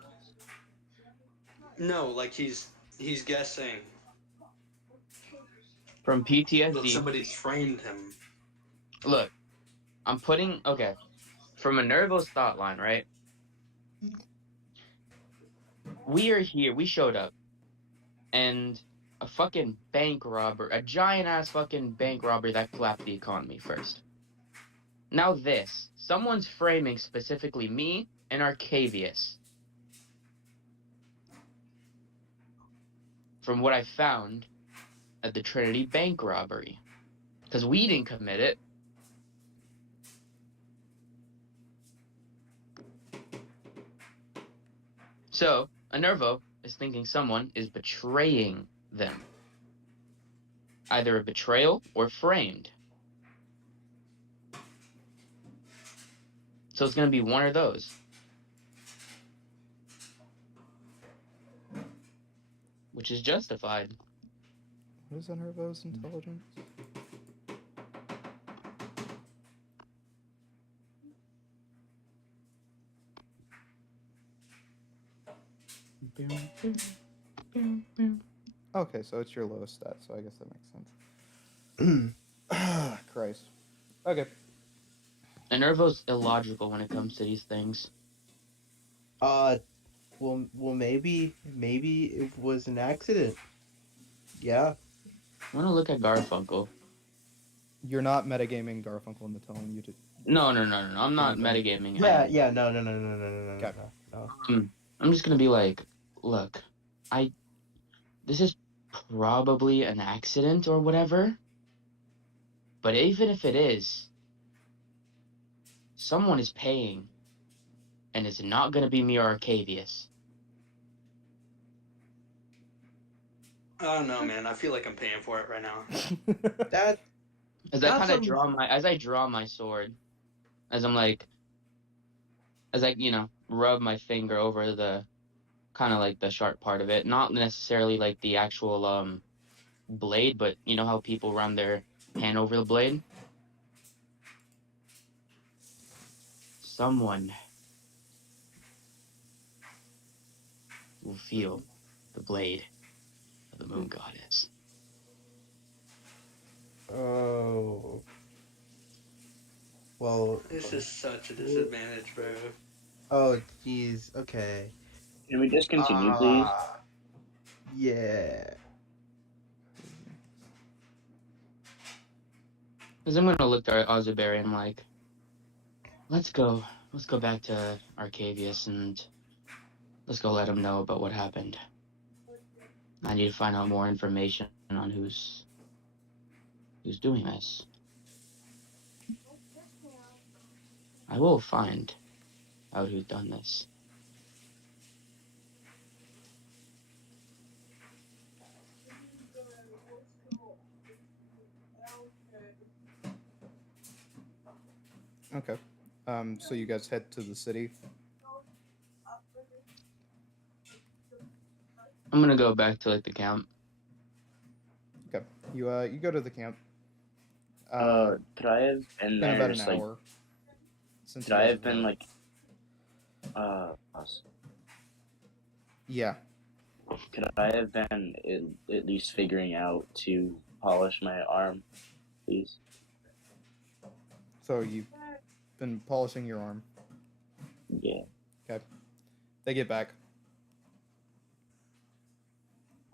No, like he's guessing From that PTSD. somebody's framed him. Look, I'm putting, okay, from a Nervo's thought line, right? We are here, we showed up, and a fucking bank robber, a giant ass fucking bank robber that collapsed the economy first. Now someone's framing specifically me and Arcavius. From what I found at the Trinity bank robbery. Because we didn't commit it. So, Anervo is thinking someone is betraying them. Either a betrayal or framed. So it's going to be one of those. Which is justified. What is Enervo's intelligence? Okay, so it's your lowest stat, so I guess that makes sense. Christ. Okay. Anervo's illogical when it comes to these things. Well, maybe it was an accident. Yeah. I want to look at Garfunkel. You're not metagaming Garfunkel into telling you to. No. I'm not metagaming. Yeah. No. Okay. No. I'm just gonna be like, look, this is probably an accident or whatever. But even if it is, someone is paying, and it's not gonna be me or Arcavius. I don't know, man. I feel like I'm paying for it right now. That As I That's kind of draw my sword, as I rub my finger over the kind of like the sharp part of it, not necessarily like the actual blade, but you know how people run their hand over the blade. Someone will feel the blade of the moon goddess. Oh. Well. This is such a disadvantage, bro. Oh, jeez. Okay. Can we discontinue, please? Yeah. Because I'm gonna look at Ozuberry and I'm like, let's go back to Arcavius and let's go let him know about what happened. I need to find out more information on who's doing this. I will find out who's done this. Okay. So you guys head to the city. I'm gonna go back to like the camp. Okay. You go to the camp. Could I have been Been there about an just like? hour since Could you I guys have been left. like? Yeah. Could I have been at least figuring out to polish my arm, please? So you've been polishing your arm. Yeah. Okay. They get back.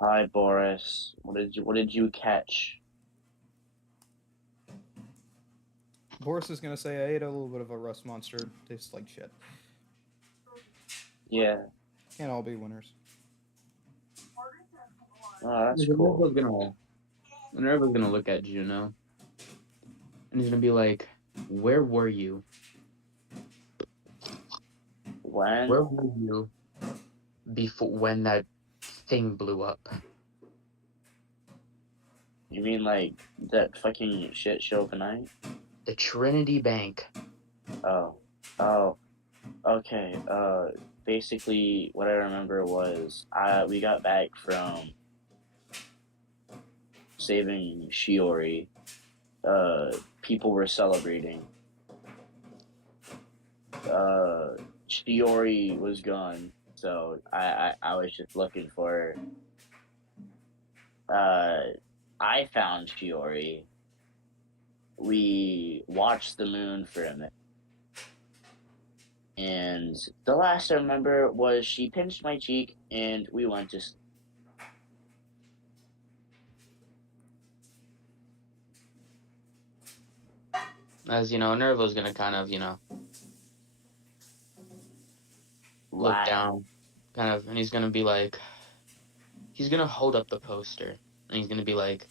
Hi, Boris. What did you catch? Boris is gonna say, I ate a little bit of a rust monster. Tastes like shit. Yeah. Can't all be winners. Oh, that's cool. Minerva's gonna look at Juno and he's gonna be like, where were you? When? Where were you when that thing blew up? You mean like that fucking shit show tonight? The Trinity Bank. Oh. Okay. Basically, what I remember was we got back from saving Shiori. People were celebrating. Shiori was gone, so I was just looking for her. I found Shiori. We watched the moon for a minute. And the last I remember was she pinched my cheek and we went to sleep. As you know, Nervo's gonna kind of, look down, and he's gonna be like, he's gonna hold up the poster, and he's gonna be like,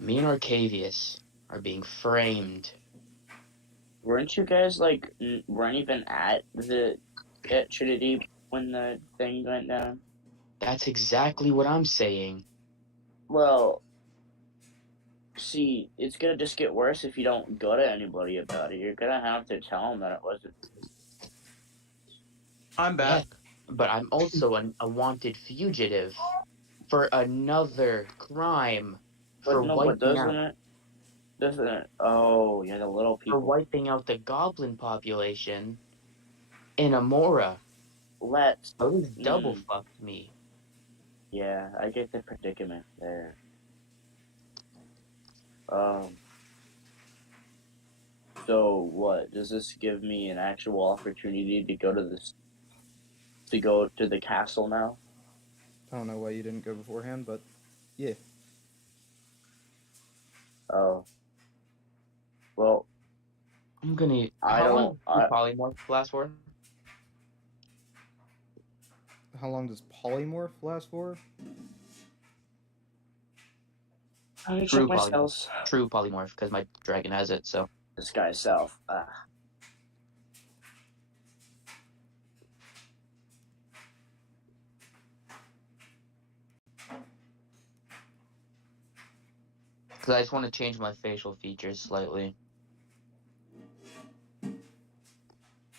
me and Arcavius are being framed. Weren't you guys weren't even at Trinity when the thing went down? That's exactly what I'm saying. Well, see, it's gonna just get worse if you don't go to anybody about it. You're gonna have to tell them that it wasn't. I'm back. Yeah, but I'm also a wanted fugitive for another crime. But doesn't it? Oh, yeah, the little people. For wiping out the goblin population in Amora. Those double fucked me. Yeah, I get the predicament there. So what? Does this give me an actual opportunity to go to the castle now? I don't know why you didn't go beforehand, but yeah. Oh. Well, I'm gonna. How long does polymorph last for? How long does polymorph last for? I need to check my spells. True polymorph, because my dragon has it, so. Disguise self. Because I just want to change my facial features slightly.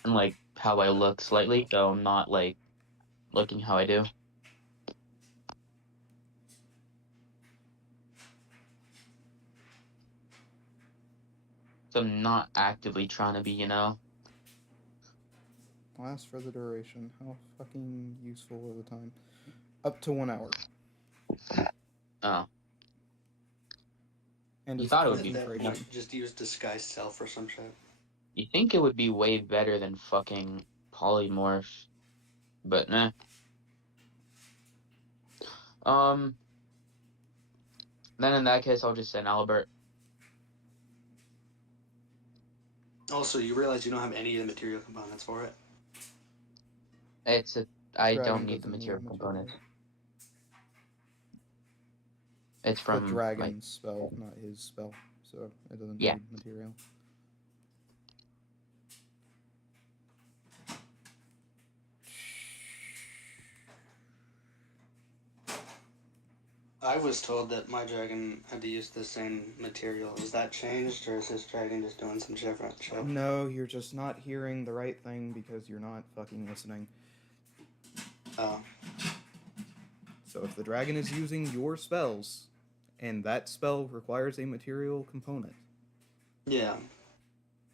And, like, how I look slightly, so I'm not, like, looking how I do. So I'm not actively trying to be, Last for the duration. How fucking useful of a time. Up to 1 hour. Oh. And You it's thought it would At be that concentration. point, just use disguise self or some shit. You think it would be way better than fucking polymorph, but nah. Then in that case, I'll just send Albert. Also, you realize you don't have any of the material components for it. I Dragon don't need the doesn't material components. material. It's The from dragon's spell, not his spell, so it doesn't Yeah. need material. I was told that my dragon had to use the same material. Is that changed, or is this dragon just doing some different shit? No, you're just not hearing the right thing because you're not fucking listening. Oh. So if the dragon is using your spells, and that spell requires a material component, Yeah.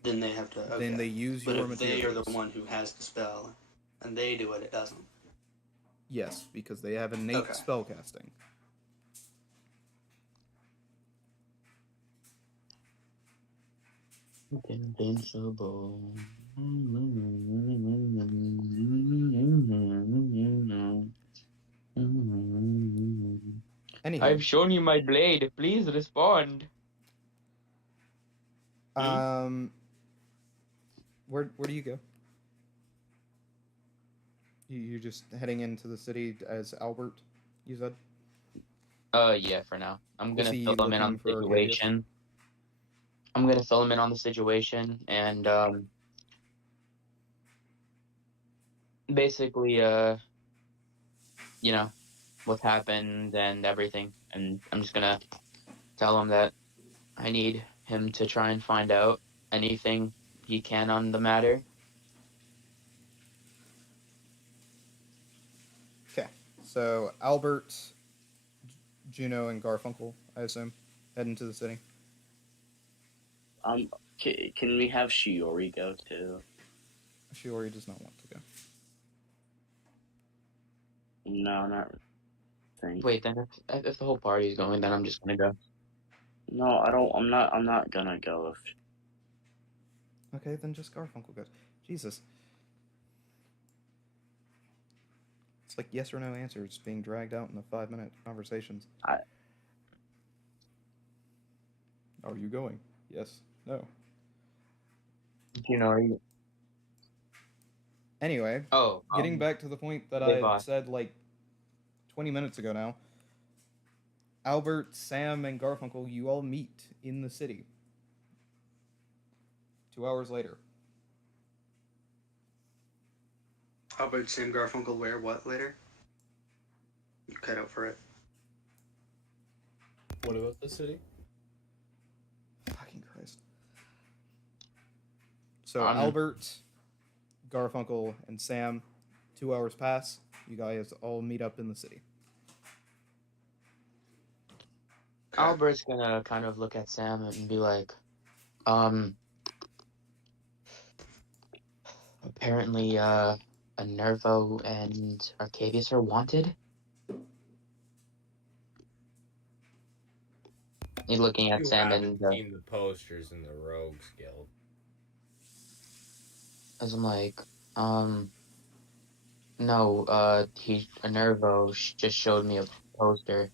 Then they have to. Okay. then they use but your if materials. they are the one who has the spell, and they do it, it doesn't. Yes, because they have innate Okay. spell casting. Invincible. Anywho, I've shown you my blade. Please respond. Where do you go? You're just heading into the city as Albert, you said? Yeah, for now. I'm Is gonna he fill him in on looking the for Arcadius? situation. I'm gonna fill him in on the situation and basically you know, what's happened and everything. And I'm just gonna tell him that I need him to try and find out anything he can on the matter. Okay, so Albert, Juno, and Garfunkel, I assume, head into the city. Can we have Shiori go too? Shiori does not want to go. No, not. Wait, then if the whole party is going, then I'm just gonna go. No, I don't. I'm not gonna go. Okay, then just Garfunkel goes. Jesus. It's like yes or no answers being dragged out in the 5-minute conversations. Are you going? Yes. No. You know, are you... Anyway, getting back to the point that I said like 20 minutes ago now. Albert, Sam, and Garfunkel, you all meet in the city. 2 hours later. Albert, Sam, Garfunkel, where, what later? You cut out for it. What about the city? Fucking Christ. So Albert, Garfunkel, and Sam, 2 hours pass. You guys all meet up in the city. Okay. Albert's gonna kind of look at Sam and be like, apparently, Nervo and Arcadius are wanted. He's looking at Sam and seen the posters in the Rogues Guild. As I'm like, no, Nervo just showed me a poster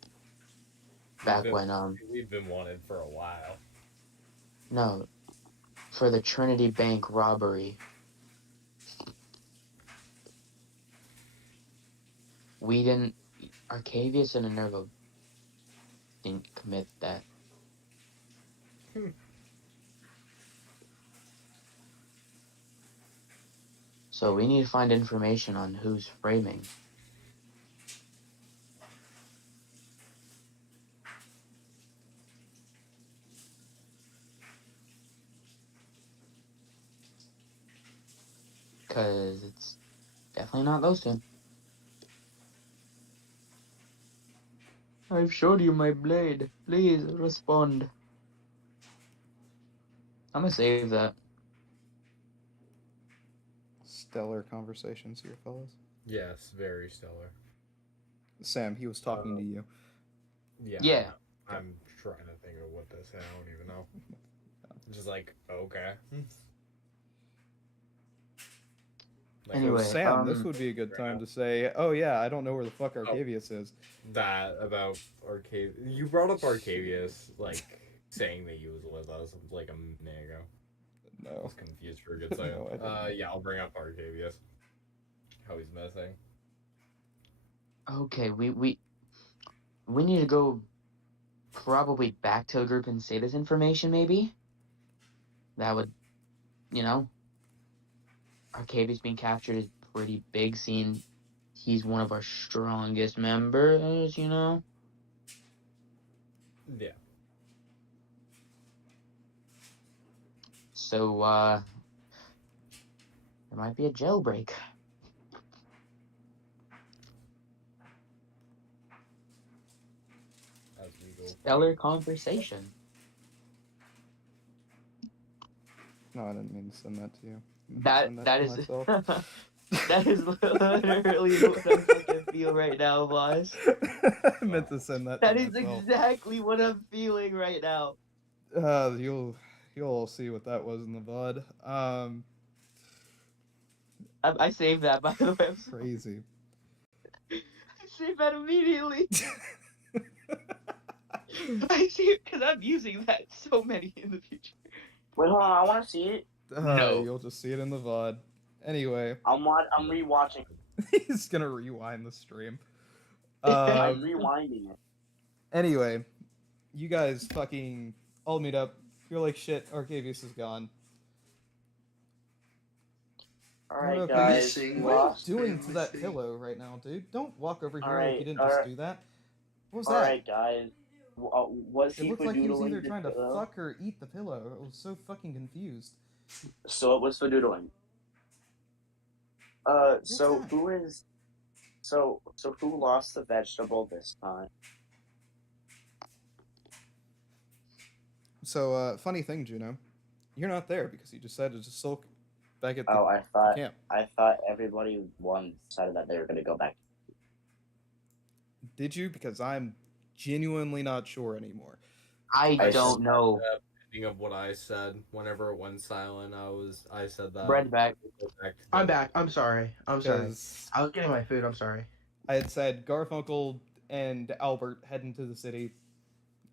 back when we've been wanted for a while. No, for the Trinity Bank robbery. Arcadius and Nervo didn't commit that. So we need to find information on who's framing. Because it's definitely not those two. I've showed you my blade. Please respond. I'm gonna save that. Stellar conversations here, fellas. Yes, very stellar. Sam, he was talking to you. Yeah. Yeah. I'm trying to think of what to say. I don't even know. Just like, okay. Like, So, Anyway, Sam, this would be a good time to say, oh yeah, I don't know where the fuck Arcavius is. that about Arcavius. You brought up Arcavius, like, saying that he was with us like a minute ago. I No. was confused for a good second. No, I didn't. Yeah, I'll bring up Arcavius. How he's missing. okay, we need to go probably back to the group and say this information, maybe? That would, you know, Arcavius being captured is pretty big, seeing he's one of our strongest members, you know? Yeah. So, there might be a jailbreak. As we go. Stellar conversation. No, I didn't mean to send that to you. That is myself. that is literally what I fucking feel right now, boss. I meant to send that. That to is myself. exactly what I'm feeling right now. You'll see what that was in the VOD. I saved that, by the way. Crazy. I saved that immediately. I see it because I'm using that so many in the future. Wait, hold on. I want to see it. No. You'll just see it in the VOD. Anyway, I'm rewatching. he's gonna rewind the stream. I'm rewinding it. Anyway, you guys fucking all meet up. You're like, shit, Arcavius is gone. Alright, okay, guys. What are you doing to that pillow right now, dude? Don't walk over here like you didn't just do that. What was that? Alright, guys. Was It he looked like he was fadoodling either the trying to pillow? fuck or eat the pillow. I was so fucking confused. So it was fadoodling. So that? who is... So who lost the vegetable this time? So, funny thing, Juno. You're not there because you decided to sulk back at the camp. I thought everybody decided that they were going to go back. Did you? Because I'm genuinely not sure anymore. I don't know. Thinking of what I said whenever it went silent, I said that. Bread back. I'm back. I'm sorry. I'm sorry. 'Cause I was getting my food. I'm sorry. I had said Garfunkel and Albert head into the city.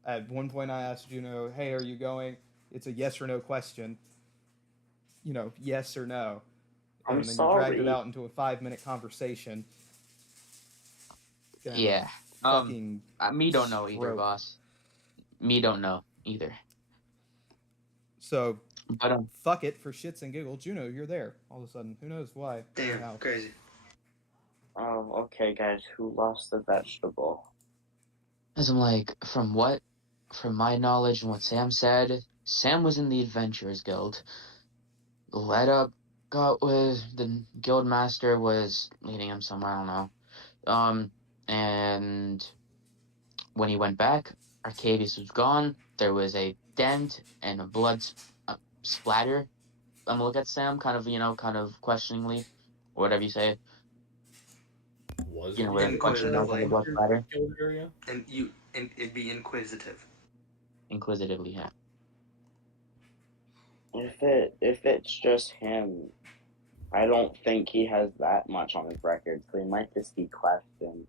At one point, I asked Juno, "Hey, are you going?" It's a yes or no question. You know, yes or no. And then you dragged it out into a 5-minute conversation. Yeah. Fucking me don't know either, boss. Me don't know either. So, but fuck it, for shits and giggles, Juno, you're there. All of a sudden, who knows why? Damn, how. Crazy. Oh, okay, guys. Who lost the vegetable? As I'm like, from my knowledge and what Sam said, Sam was in the Adventurers Guild. Led up, got with the guild master was leading him somewhere, I don't know. And when he went back, Arcavius was gone. There was a dent and a blood splatter. I'm gonna look at Sam, kind of questioningly, or whatever you say. Was whatever question on the blood splatter. And it'd be inquisitive. Inquisitively, yeah. If it's just him, I don't think he has that much on his record, so he might just be questioned.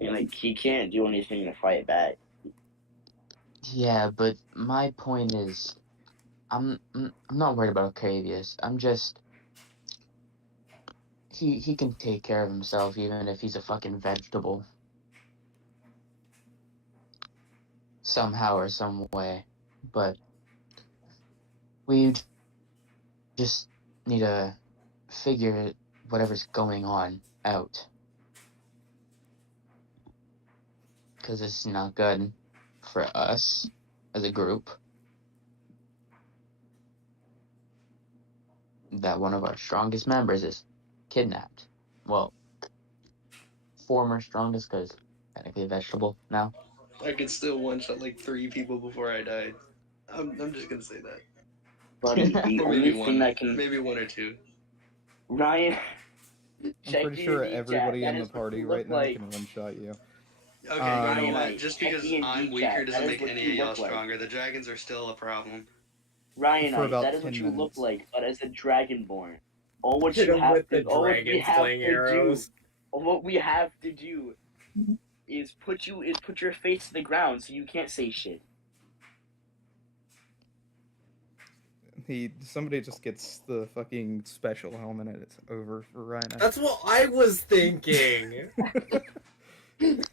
Like, he can't do anything to fight back. Yeah, but my point is, I'm not worried about Arcavius. I'm just he can take care of himself even if he's a fucking vegetable. Somehow or some way. But we just need to figure whatever's going on out. Because it's not good for us as a group that one of our strongest members is kidnapped. Well, former strongest, because technically a vegetable now. I could still one-shot like 3 people before I died. I'm just gonna say that. Buddy, the or only maybe thing one, that can... maybe 1 or 2. Ryan, I'm Check pretty D&D sure chat. everybody That in the is what party you right look now like. can one-shot you. Okay, you know Ryan what? Knight, Just check because D&D I'm chat. weaker That doesn't is make what any you of y'all look like. stronger. The dragons are still a problem. Ryan For Knight, about that is what 10 you look minutes. like, but as a dragonborn. All what Hit you him have with the to, all what we dragon have sling to arrows. do, all what we have to do is put your face to the ground so you can't say shit. Somebody just gets the fucking special helmet and it's over for Rhino. That's what I was thinking.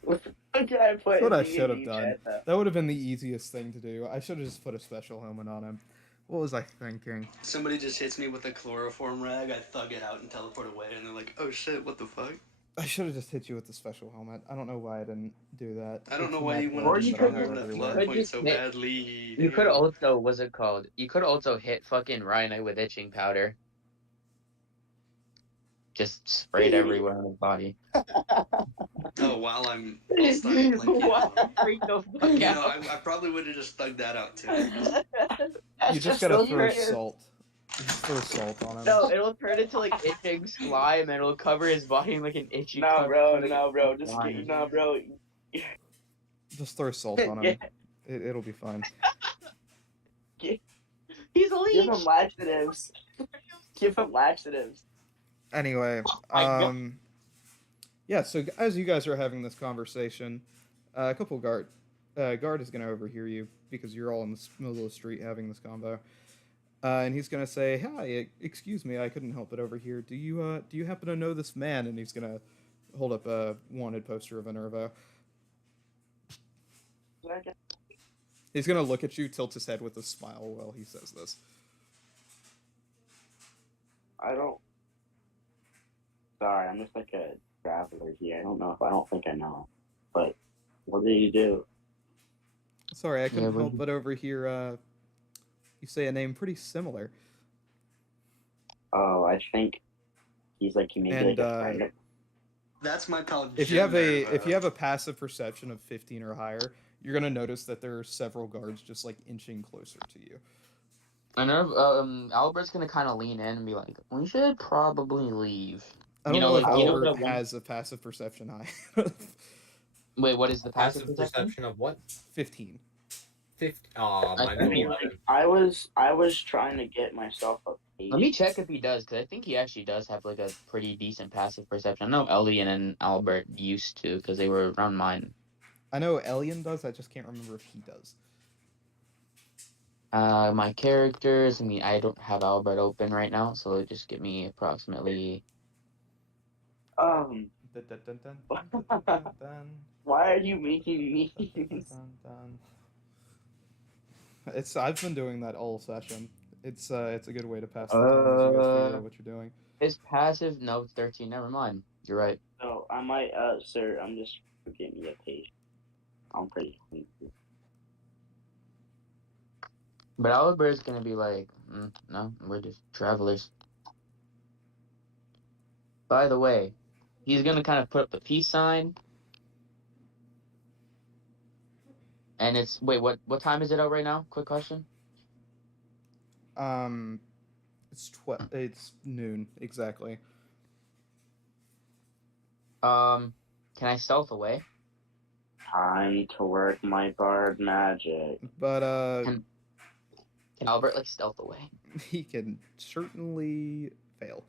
What did I put That's what in I should have D&D done. chat, though? That would have been the easiest thing to do. I should have just put a special helmet on him. What was I thinking? Somebody just hits me with a chloroform rag, I thug it out and teleport away, and they're like, oh shit, what the fuck? I should have just hit you with the special helmet. I don't know why I didn't do that. I don't know It's why you net wanted Or to weapon you that I could strong have arm that everywhere. blood point just so hit- badly. You could Damn. also, what's it called? You could also hit fucking Rhino with itching powder. Just sprayed everywhere on his body. Oh, while I'm all stunned, like, What? Freak the fuck you know, out. I probably would have just thugged that out too. That's You just gotta so throw weird. salt. You just throw salt on him. No, it'll turn into like itching slime and it'll cover his body in like an itchy No, cover. bro, like, no, bro. Just slime. no, bro. Just throw salt on him. It'll be fine. He's a leech. Give him laxatives. Give him laxatives. Anyway, my God. yeah. So as you guys are having this conversation, a couple guard is gonna overhear you because you're all in the middle of the street having this convo, and he's gonna say, "Hi, excuse me, I couldn't help but overhear. Do you happen to know this man?" And he's gonna hold up a wanted poster of Enervo. He's gonna look at you, tilt his head with a smile while he says this. I don't. Sorry, I'm just like a traveler here. I don't think I know. But what do you do? Sorry, I couldn't but- help but overhear. You say a name pretty similar. Oh, I think he's like maybe And, like a friend. That's my pal. If you Jim have a passive perception of 15 or higher, you're gonna notice that there are several guards just like inching closer to you. I know. Albert's gonna kind of lean in and be like, "We should probably leave." I don't You know, know if like, you know Albert that one- has a passive perception high. Wait, what is the passive Passive perception? perception of what? 15. 50. Oh, I my I mean, God. like, I was trying to get myself a page. Let me check if he does, because I think he actually does have like a pretty decent passive perception. I know Ellie and Albert used to, because they were around mine. I know Elian does. I just can't remember if he does. My characters. I mean, I don't have Albert open right now, so just give me approximately. Dun, dun, dun, dun, dun, dun, dun, dun, Why are you making dun, dun, memes? dun, dun. I've been doing that all session. It's a good way to pass the time as you guys figure out what you're doing. His passive, no, 13. Never mind. You're right. So I might, sir, I'm just getting me a page. I'm pretty hungry. But Albert's gonna be like, no, we're just travelers. By the way, he's gonna kind of put up the peace sign. And it's wait, what time is it out right now? Quick question. It's noon exactly. Can I stealth away? Time to work my bard magic. But Can Albert like stealth away? he can certainly fail.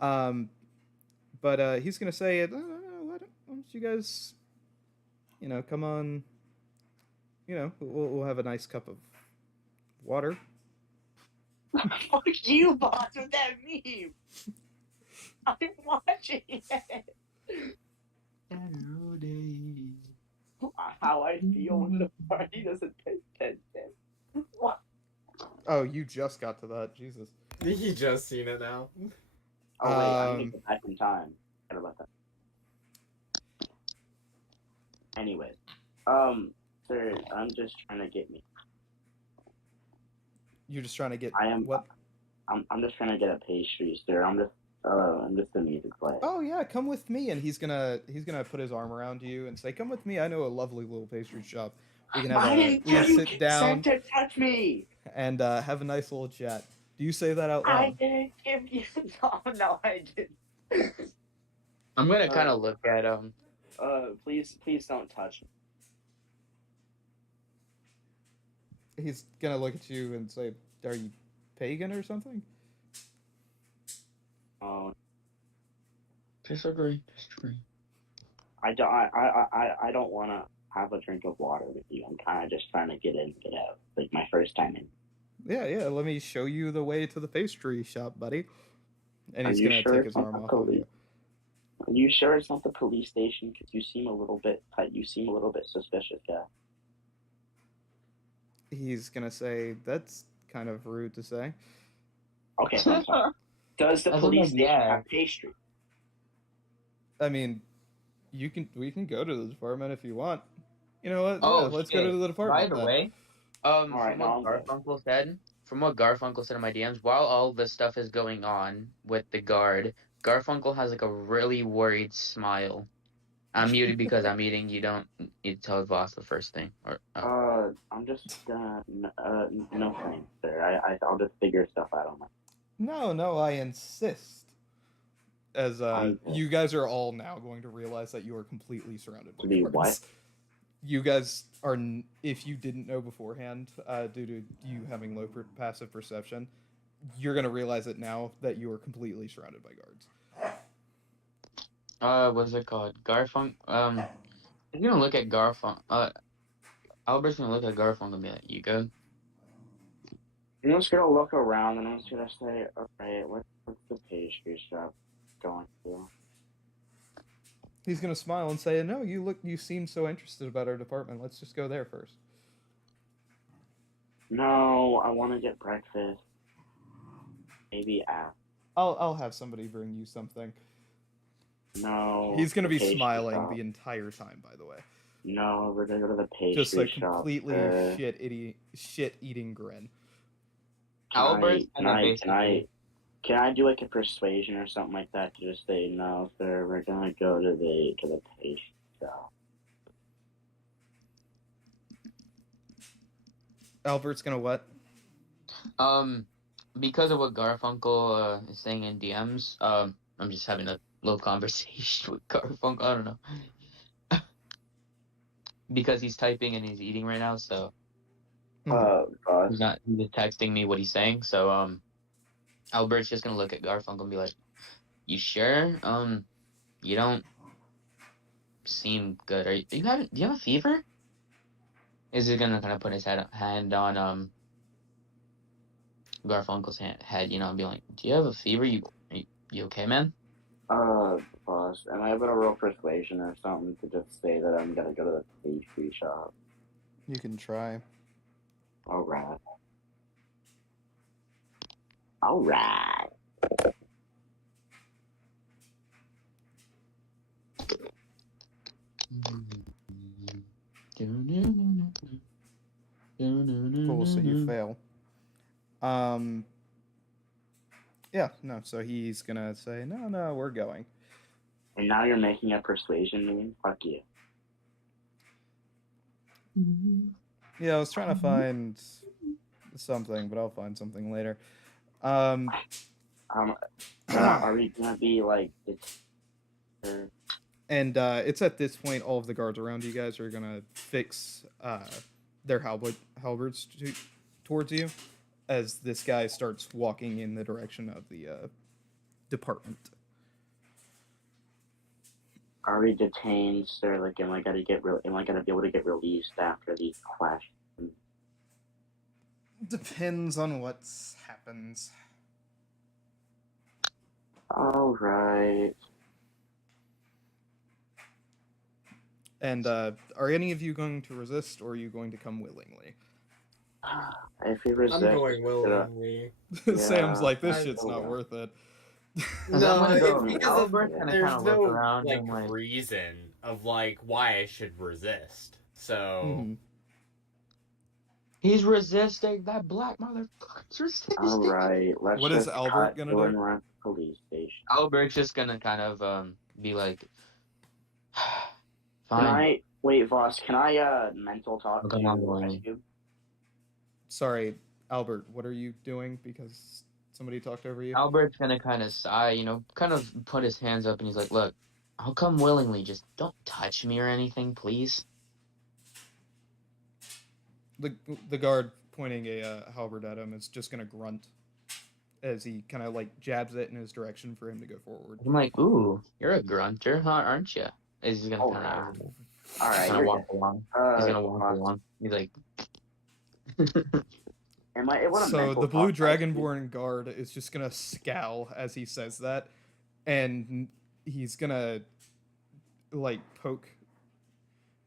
But he's gonna say, why don't you guys, come on. We'll have a nice cup of water. Fuck you, boss, with that meme. I'm watching it. How I feel when the party doesn't pay attention. What? Oh, you just got to that, Jesus. You just seen it now. Oh wait, I need to get back in time. Forgot about that. Anyways, sir, I'm just trying to get me. You're just trying to get I am. what? I'm just trying to get a pastry, sir. I'm just a music player. Oh yeah, come with me, and he's gonna put his arm around you and say, "Come with me. I know a lovely little pastry shop. We can have we can sit down to touch me. and have a nice little chat." Do you say that out I loud? didn't give you. No, I didn't. I'm gonna kind of look at Please don't touch me. He's gonna look at you and say, "Are you pagan or something?" Oh, Disagree. I don't want to have a drink of water with you. I'm kind of just trying to get in, get out. Like my first time in. Yeah. Let me show you the way to the pastry shop, buddy. And Are he's you gonna sure take it's his not arm the off of police? you. Are you sure it's not the police station? Because you seem a little bit suspicious, guy. He's gonna say, "That's kind of rude to say." Okay, I'm sorry. Does the I was police like, station yeah. have pastry? I mean, we can go to the department if you want. You know what? Oh, Yeah, let's go to shit. the department. By the then. way, Alright, from no, what I'm good. Garfunkel said in my DMs, while all this stuff is going on with the guard, Garfunkel has like a really worried smile. I'm muted because I'm eating. You don't need to tell boss the first thing. I'm just gonna, no thanks, sir. I'll just figure stuff out on my. No, I insist. As you guys are all now going to realize that you are completely surrounded by To be guards. what? You guys are, if you didn't know beforehand, due to you having low passive perception, you're gonna realize it now that you are completely surrounded by guards. What's it called? Garfunkel. You're gonna look at Garfunkel. Albert's gonna look at Garfunkel and be like, "You good?" I'm just gonna look around and I'm just gonna say, alright, what's the pastry shop going to? He's gonna smile and say, "No, you seem so interested about our department. Let's just go there first." No, I want to get breakfast. Maybe after. I'll have somebody bring you something. No. He's gonna be pastry smiling shop. the entire time, by the way. No, we're gonna go to the pastry Just a shop. completely shit eating grin. Albert, Can I do like a persuasion or something like that to just say, no, sir, we're gonna go to the pastry shop. Albert's gonna what? Because of what Garfunkel is saying in DMs, I'm just having a little conversation with Garfunkel. I don't know. Because he's typing and he's eating right now, so he's just texting me what he's saying. So Albert's just gonna look at Garfunkel and be like, "You sure? You don't seem good. Do you have a fever?" Is he gonna kind of put his hand on Garfunkel's head, and be like, "Do you have a fever? You okay, man?" Boss, am I able to roll persuasion or something to just say that I'm gonna go to the pastry shop? You can try. Alright. Cool, so you fail. Yeah, no, so he's gonna say, no, we're going. And now you're making a persuasion mean? Fuck you. Yeah, I was trying to find something, but I'll find something later. Are we gonna be like And it's at this point all of the guards around you guys are gonna fix their halberds towards you as this guy starts walking in the direction of the department. Are we detained, sir? Like, am I gonna be able to get released after these questions? Depends on what happens. All right. And are any of you going to resist, or are you going to come willingly? If you resist, I'm going willingly. Sam's like, this I shit's don't not know. worth it. No, go. because Albert's gonna there's kinda look no around and, like- reason of why I should resist. So Mhm. He's resisting. That black motherfucker's resisting. All right. Let's What is just Albert cut gonna to do? and run to the police station. Albert's just gonna kind of be like, Can fine. I wait, Voss? Can I mental talk Okay, to I'm going. Rescue? Sorry, Albert, what are you doing? Because somebody talked over you? Albert's gonna kind of sigh, kind of put his hands up, and he's like, "Look, I'll come willingly. Just don't touch me or anything, please. The guard pointing a halberd at him is just gonna grunt as he kind of like jabs it in his direction for him to go forward. I'm like, ooh, you're a grunter, huh? Aren't you? He's gonna Oh, kind of all right, kind of you're walk good. along. He's gonna walk Moss, along. He's like, am I able to So mental the blue talk ice cube? dragonborn guard is just gonna scowl as he says that, and he's gonna like poke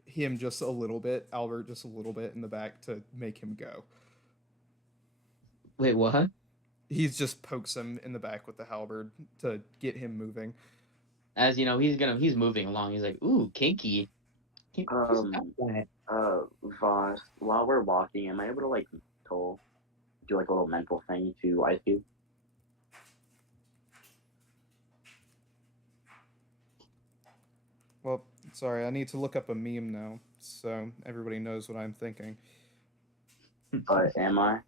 him just a little bit, Albert just a little bit in the back to make him go. wait, what? He just pokes him in the back with the halberd to get him moving. As you know, he's moving along. He's like, ooh, kinky. Voss, while we're walking, am I able to like do like a little mental thing to ice cube? Well, sorry, I need to look up a meme now, so everybody knows what I'm thinking. But am I?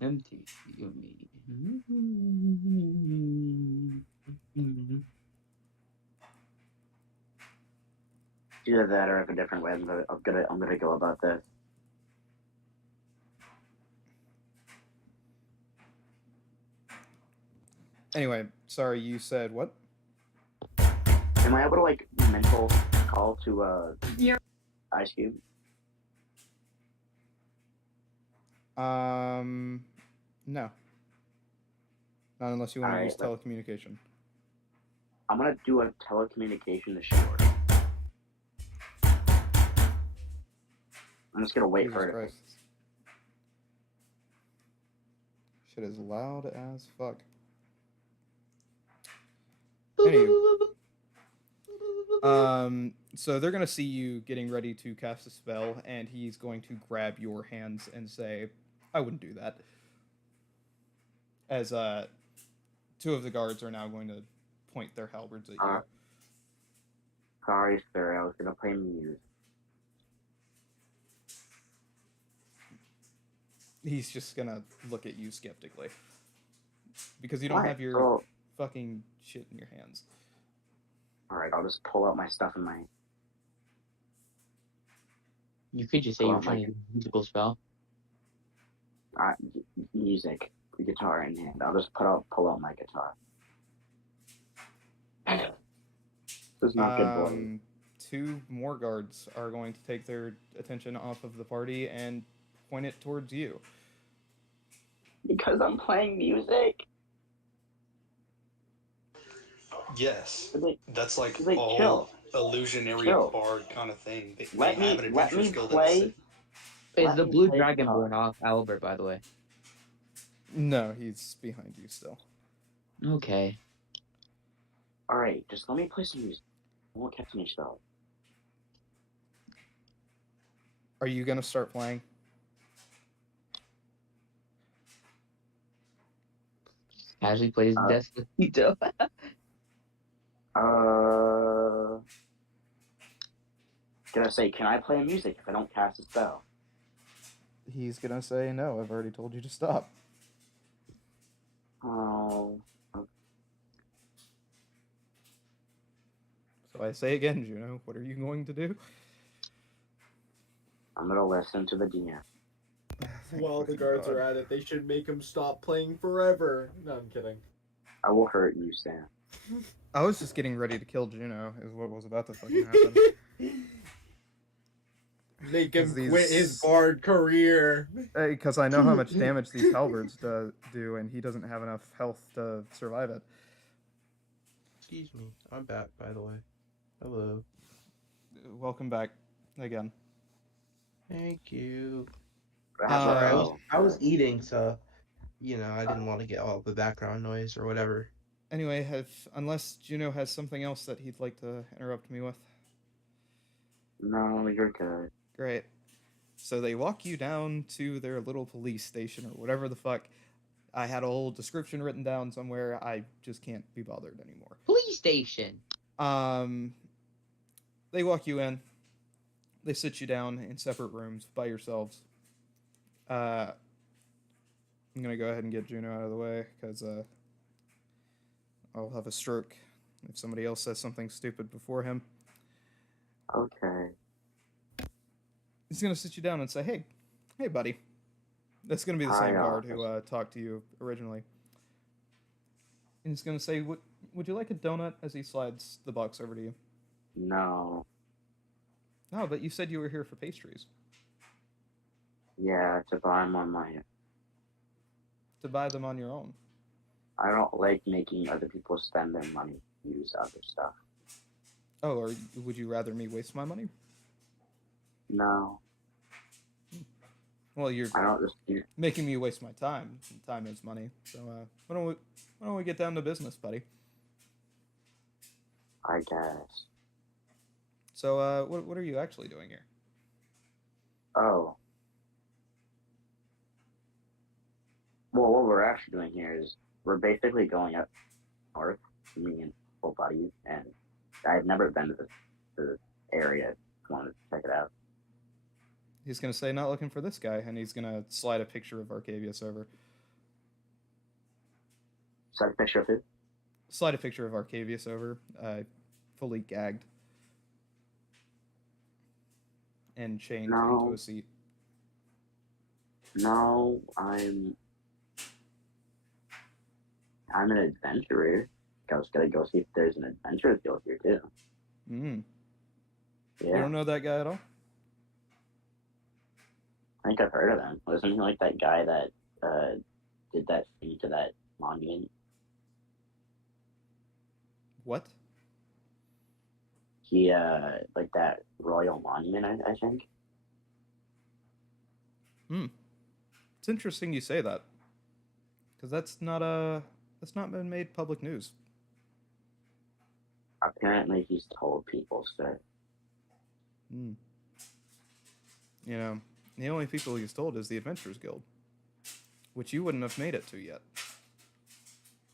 Empty you me. Either that or I have a different way. I'm gonna go about this. Anyway, sorry, you said what? Am I able to like mental call to ice cube? No. Not unless you want to Alright, use telecommunication. I'm gonna do a telecommunication to Shore. I'm just gonna wait Jesus for it. Christ. Shit is loud as fuck. Anywho. So they're gonna see you getting ready to cast a spell, and he's going to grab your hands and say, I wouldn't do that. As two of the guards are now going to point their halberds at you. Sorry, sir, I was gonna play music. He's just gonna look at you skeptically. Because you don't have your fucking shit in your hands. Alright, I'll just pull out my stuff in my... You could just say you're trying to do a musical spell. Music. Guitar in hand. I'll just pull out my guitar. This is not good, boy. Two more guards are going to take their attention off of the party and point it towards you. Because I'm playing music? Yes. That's like all chill. illusionary bard kind of thing. They Let have an me adventurous guild play. Is the blue dragonborn off Albert, by the way? No, he's behind you still. Okay. Alright, just let me play some music. I won't catch any spells. Are you gonna start playing? Casually plays Despacito. Gonna say, can I play music if I don't cast a spell? He's gonna say no. I've already told you to stop. Oh. Okay. So I say again, Juno, what are you going to do? I'm gonna listen to the DM. While the guards are at it, they should make him stop playing forever. No, I'm kidding. I will hurt you, Sam. I was just getting ready to kill Juno, is what was about to fucking happen. Make him quit his bard career. Because I know how much damage these halberds do, and he doesn't have enough health to survive it. Excuse me. I'm back, by the way. Hello. Welcome back again. Thank you. Sorry, I was eating, so I didn't want to get all the background noise or whatever. Anyway, unless Juno has something else that he'd like to interrupt me with. No, you're good. Great. So they walk you down to their little police station or whatever the fuck. I had a whole description written down somewhere. I just can't be bothered anymore. Police station. They walk you in. They sit you down in separate rooms by yourselves. I'm gonna go ahead and get Juno out of the way because I'll have a stroke if somebody else says something stupid before him. Okay. He's gonna sit you down and say, hey, buddy. That's gonna be the Hi, same guard who officer. talked to you originally. And he's gonna say, would you like a donut? As he slides the box over to you. No. No, but you said you were here for pastries. Yeah, to buy them on my. To buy them on your own. I don't like making other people spend their money to use other stuff. Oh, or would you rather me waste my money? No. Well, you're I don't just. making me waste my time. Time is money. So why don't we get down to business, buddy? I guess. So what are you actually doing here? Oh. Well, what we're actually doing here is we're basically going up north, me and full buddies, and I've never been to this area. Wanted to check it out. He's gonna say, not looking for this guy, and he's gonna slide a picture of Arcavius over. Slide a picture of who? Slide a picture of Arcavius over, fully gagged and chained into a seat. No, I'm an adventurer. I was gonna go see if there's an adventurers guild here too. Mm. Yeah. You don't know that guy at all? I think I've heard of him. Wasn't he like that guy that did that thing to that monument? What? He like that royal monument, I think. It's interesting you say that, because that's not been made public news. Apparently, he's told people, sir. You know, the only people he's told is the Adventurers Guild, which you wouldn't have made it to yet,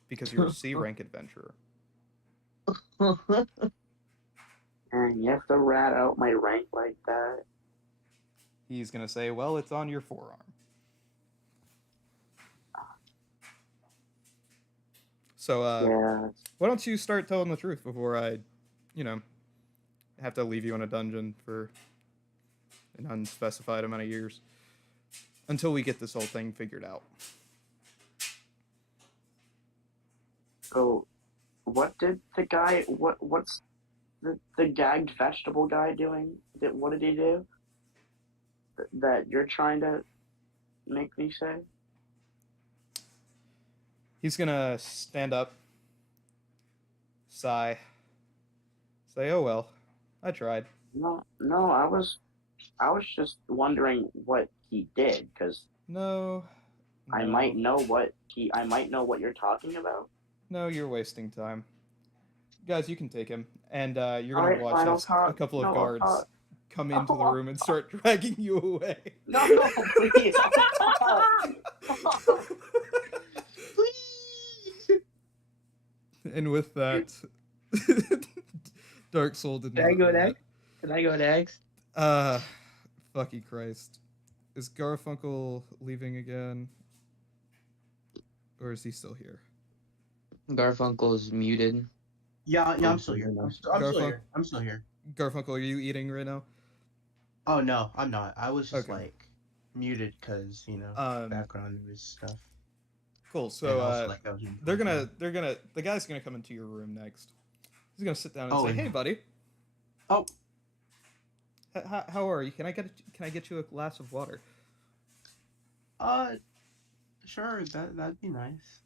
because you're a C rank adventurer. And you have to rat out my rank like that. He's gonna say, well, it's on your forearm. So, Yeah. why don't you start telling the truth before I, have to leave you in a dungeon for an unspecified amount of years until we get this whole thing figured out. So, what did the guy? What's the gagged vegetable guy doing? What did he do? That you're trying to make me say? He's gonna stand up, sigh, say, "Oh well, I tried." No, I was just wondering what he did because No. I might know what you're talking about. No, you're wasting time. Guys, you can take him, and you're gonna Alright, watch fine, I'll as talk. a couple of No, I'll guards talk. come into the room and start dragging you away. No, please. Please. And with that, Dark Soul did not. Can I go know next? Can I go next? that. Fucky Christ. Is Garfunkel leaving again? Or is he still here? Garfunkel's muted. Yeah, I'm still here. I'm still here. Garfunkel, are you eating right now? Oh no, I'm not. I was just Okay. like muted because background noise stuff. Cool. And So also, like, I was in the guy's gonna come into your room next. He's gonna sit down and say, "Hey, buddy. Oh. How are you? Can I get you a glass of water?" Sure. That'd be nice.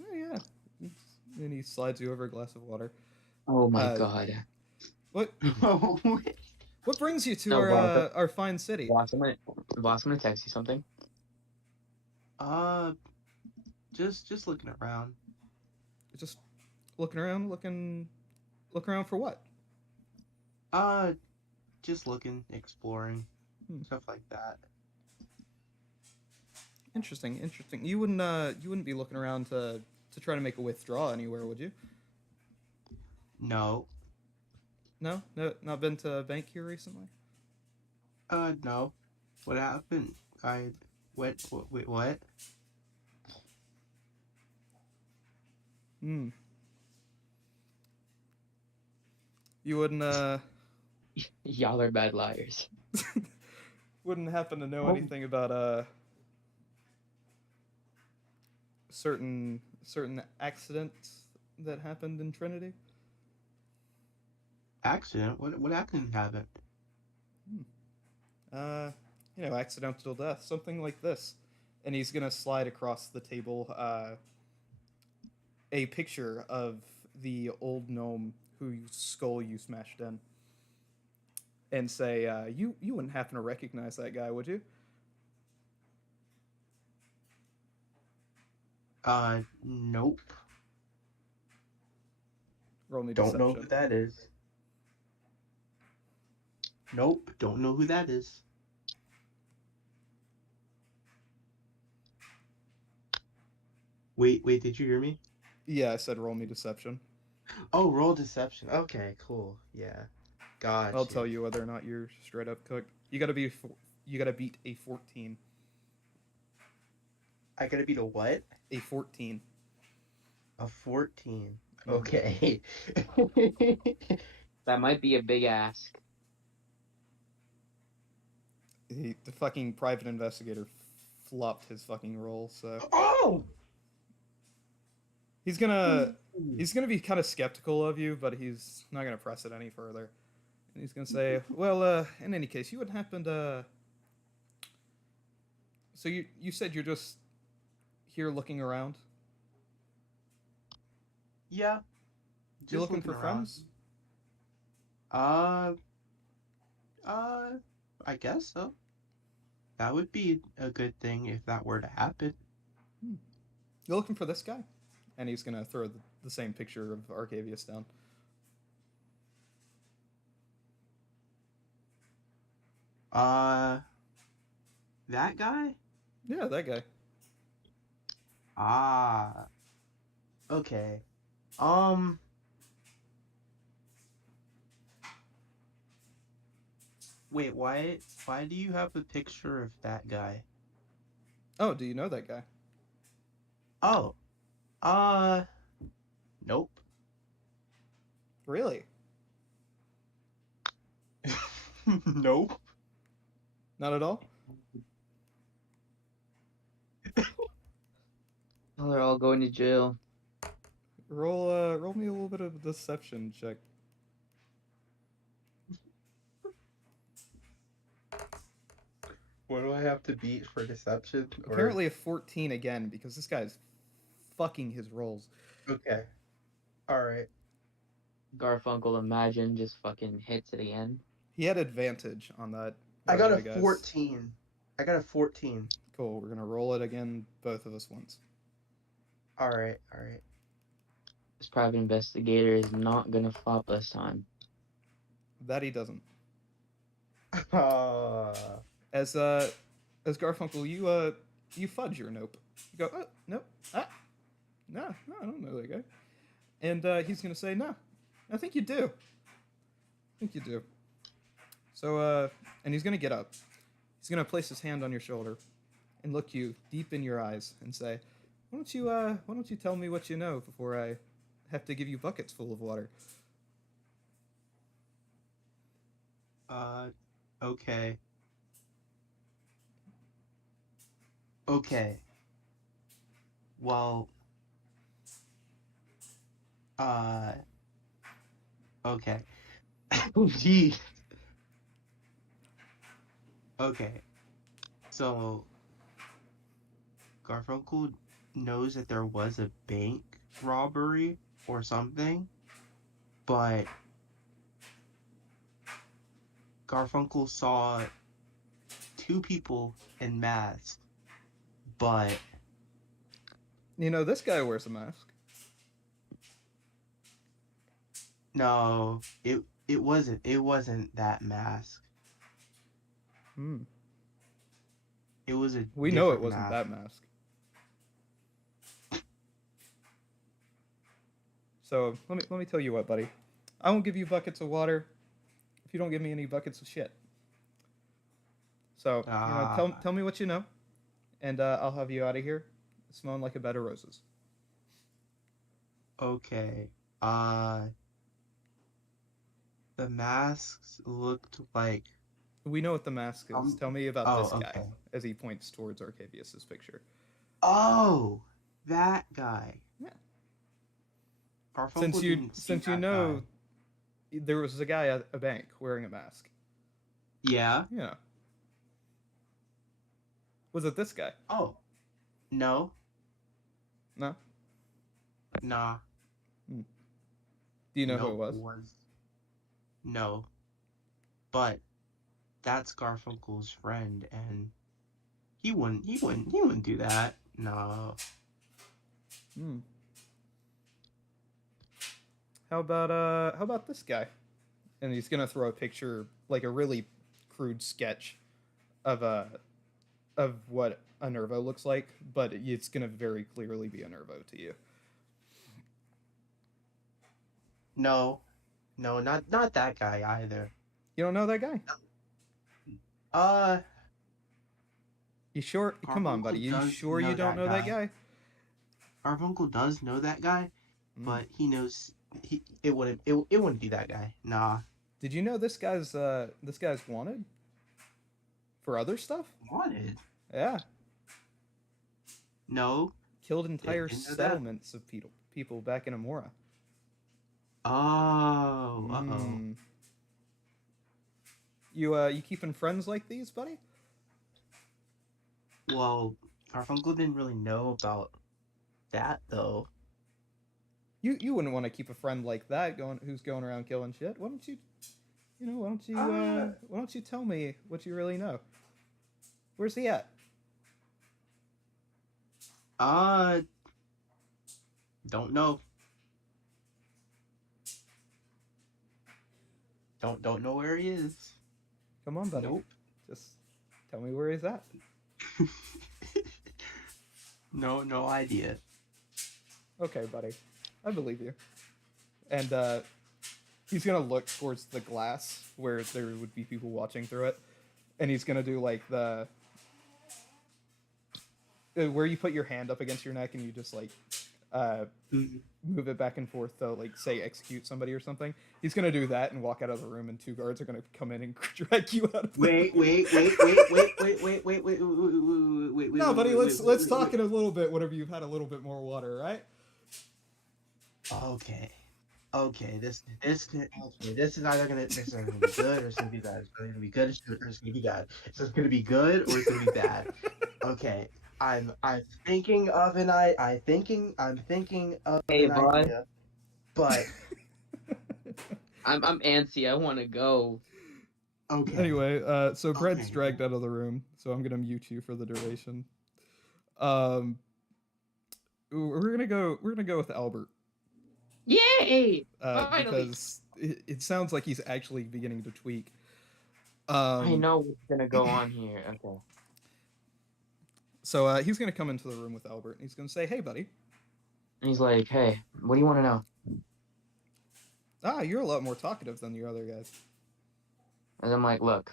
Oh yeah. And he slides you over a glass of water. Oh my god. What what brings you to No, our fine city? Boss, I'm gonna text you something. Just looking around. Just looking around, looking around for what? Just looking, exploring, stuff like that. Interesting. You wouldn't be looking around to try to make a withdrawal anywhere, would you? No. No, not been to a bank here recently. No. What happened? Wait, what? You wouldn't Y'all are bad liars. wouldn't happen to know Oh. anything about certain accidents that happened in Trinity? Accident? What accident happened? Accidental death, something like this. And he's gonna slide across the table a picture of the old gnome whose skull you smashed in, and say, "You wouldn't happen to recognize that guy, would you?" Nope. Roll me Don't deception. know who that is. Nope, don't know who that is. Wait, did you hear me? Yeah, I said roll me deception. Oh, roll deception. Okay, cool. Yeah. Gotcha. I'll tell you whether or not you're straight up cooked. You gotta beat a 14. I gotta beat a what? A 14. A 14. Mhm. Okay. That might be a big ask. The fucking private investigator flopped his fucking roll, so Oh! he's gonna be kind of skeptical of you, but he's not gonna press it any further. And he's gonna say, "Well, in any case, you would happen to. So you said you're just here looking around. Yeah. You looking for around. friends? I guess so. That would be a good thing if that were to happen. You're looking for this guy?" And he's gonna throw the same picture of Arcavius down. That guy? Yeah, that guy. Ah. Okay. Wait, why do you have a picture of that guy? Oh, do you know that guy? Oh. Nope. Really? Nope. Not at all? Well, they're all going to jail. Roll me a little bit of a deception check. What do I have to beat for deception? Apparently a 14 again, because this guy's fucking his rolls. Okay. Alright. Garfunkel, imagine, just fucking hits it again. He had advantage on that. I got a guys. 14. I got a 14. Cool, we're gonna roll it again, both of us once. Alright. This private investigator is not gonna flop this time. That he doesn't. Uh, As Garfunkel, you fudge your nope. You go, "Oh, nope. No, I don't know that guy." And he's gonna say, "No, I think you do. I think you do." So, and he's gonna get up. He's gonna place his hand on your shoulder and look you deep in your eyes and say, why don't you tell me what you know before I have to give you buckets full of water?" okay. Okay. Well, okay. Gee. Okay. So, Garfunkel knows that there was a bank robbery or something, but Garfunkel saw two people in masks, but You know, this guy wears a mask. no, it wasn't that mask. It was a We know it different wasn't mask. that mask. So let me tell you what, buddy. I won't give you buckets of water if you don't give me any buckets of shit. So tell me what you know, and I'll have you out of here, smelling like a bed of roses. Okay. The masks looked like. We know what the mask is. Tell me about Oh, this guy, okay. as he points towards Arcavius's picture. Oh, that guy. Yeah. Garfunkel didn't see Since you that know, guy. there was a guy at a bank wearing a mask. Yeah. Yeah. Was it this guy? Oh, no, No. nah. Do you know who it Nope, was? No, but that's Garfunkel's friend, and he wouldn't do that. No. Hmm. How about this guy? And he's gonna throw a picture, like a really crude sketch of what a Nervo looks like, but it's gonna very clearly be a Nervo to you. No, not that guy either. You don't know that guy? Uh, You sure? Come on, Garfunkel buddy. You does sure you know don't that know that guy. guy? Garfunkel does know that guy, Mm. but he knows it wouldn't be that guy. Nah. Did you know this guy's wanted for other stuff? Wanted? Yeah. No. Killed entire Didn't know that. settlements of people back in Amora. Oh. Uh-oh. You keeping friends like these, buddy? Well, Garfunkel didn't really know about that though. You wouldn't want to keep a friend like that who's going around killing shit. Why don't you why don't you tell me what you really know? Where's he at? Don't know. Don't know where he is. Come on, buddy. Nope. Just tell me where he's at. No idea. Okay, buddy. I believe you. And he's gonna look towards the glass where there would be people watching through it, and he's gonna do like the where you put your hand up against your neck and you just like move it back and forth to like say execute somebody or something. He's gonna do that and walk out of the room, and two guards are gonna come in and drag you out of the Wait. No, buddy, let's talk in a little bit whenever you've had a little bit more water, right? Okay, this is either gonna be good or it's gonna be bad. It's either gonna be good or it's gonna be bad. It's just gonna be good or it's gonna be bad. Okay, I'm thinking of an idea, but I'm antsy. I want to go. okay. Anyway, so Brett's Okay. dragged out of the room, so I'm gonna mute you for the duration. We're gonna go with Albert. Yay! Finally. Because it sounds like he's actually beginning to tweak. I know what's gonna go on here. Okay. So he's gonna come into the room with Albert, and he's gonna say, "Hey, buddy." And he's like, "Hey, what do you want to know?" Ah, you're a lot more talkative than your other guys. And I'm like, "Look,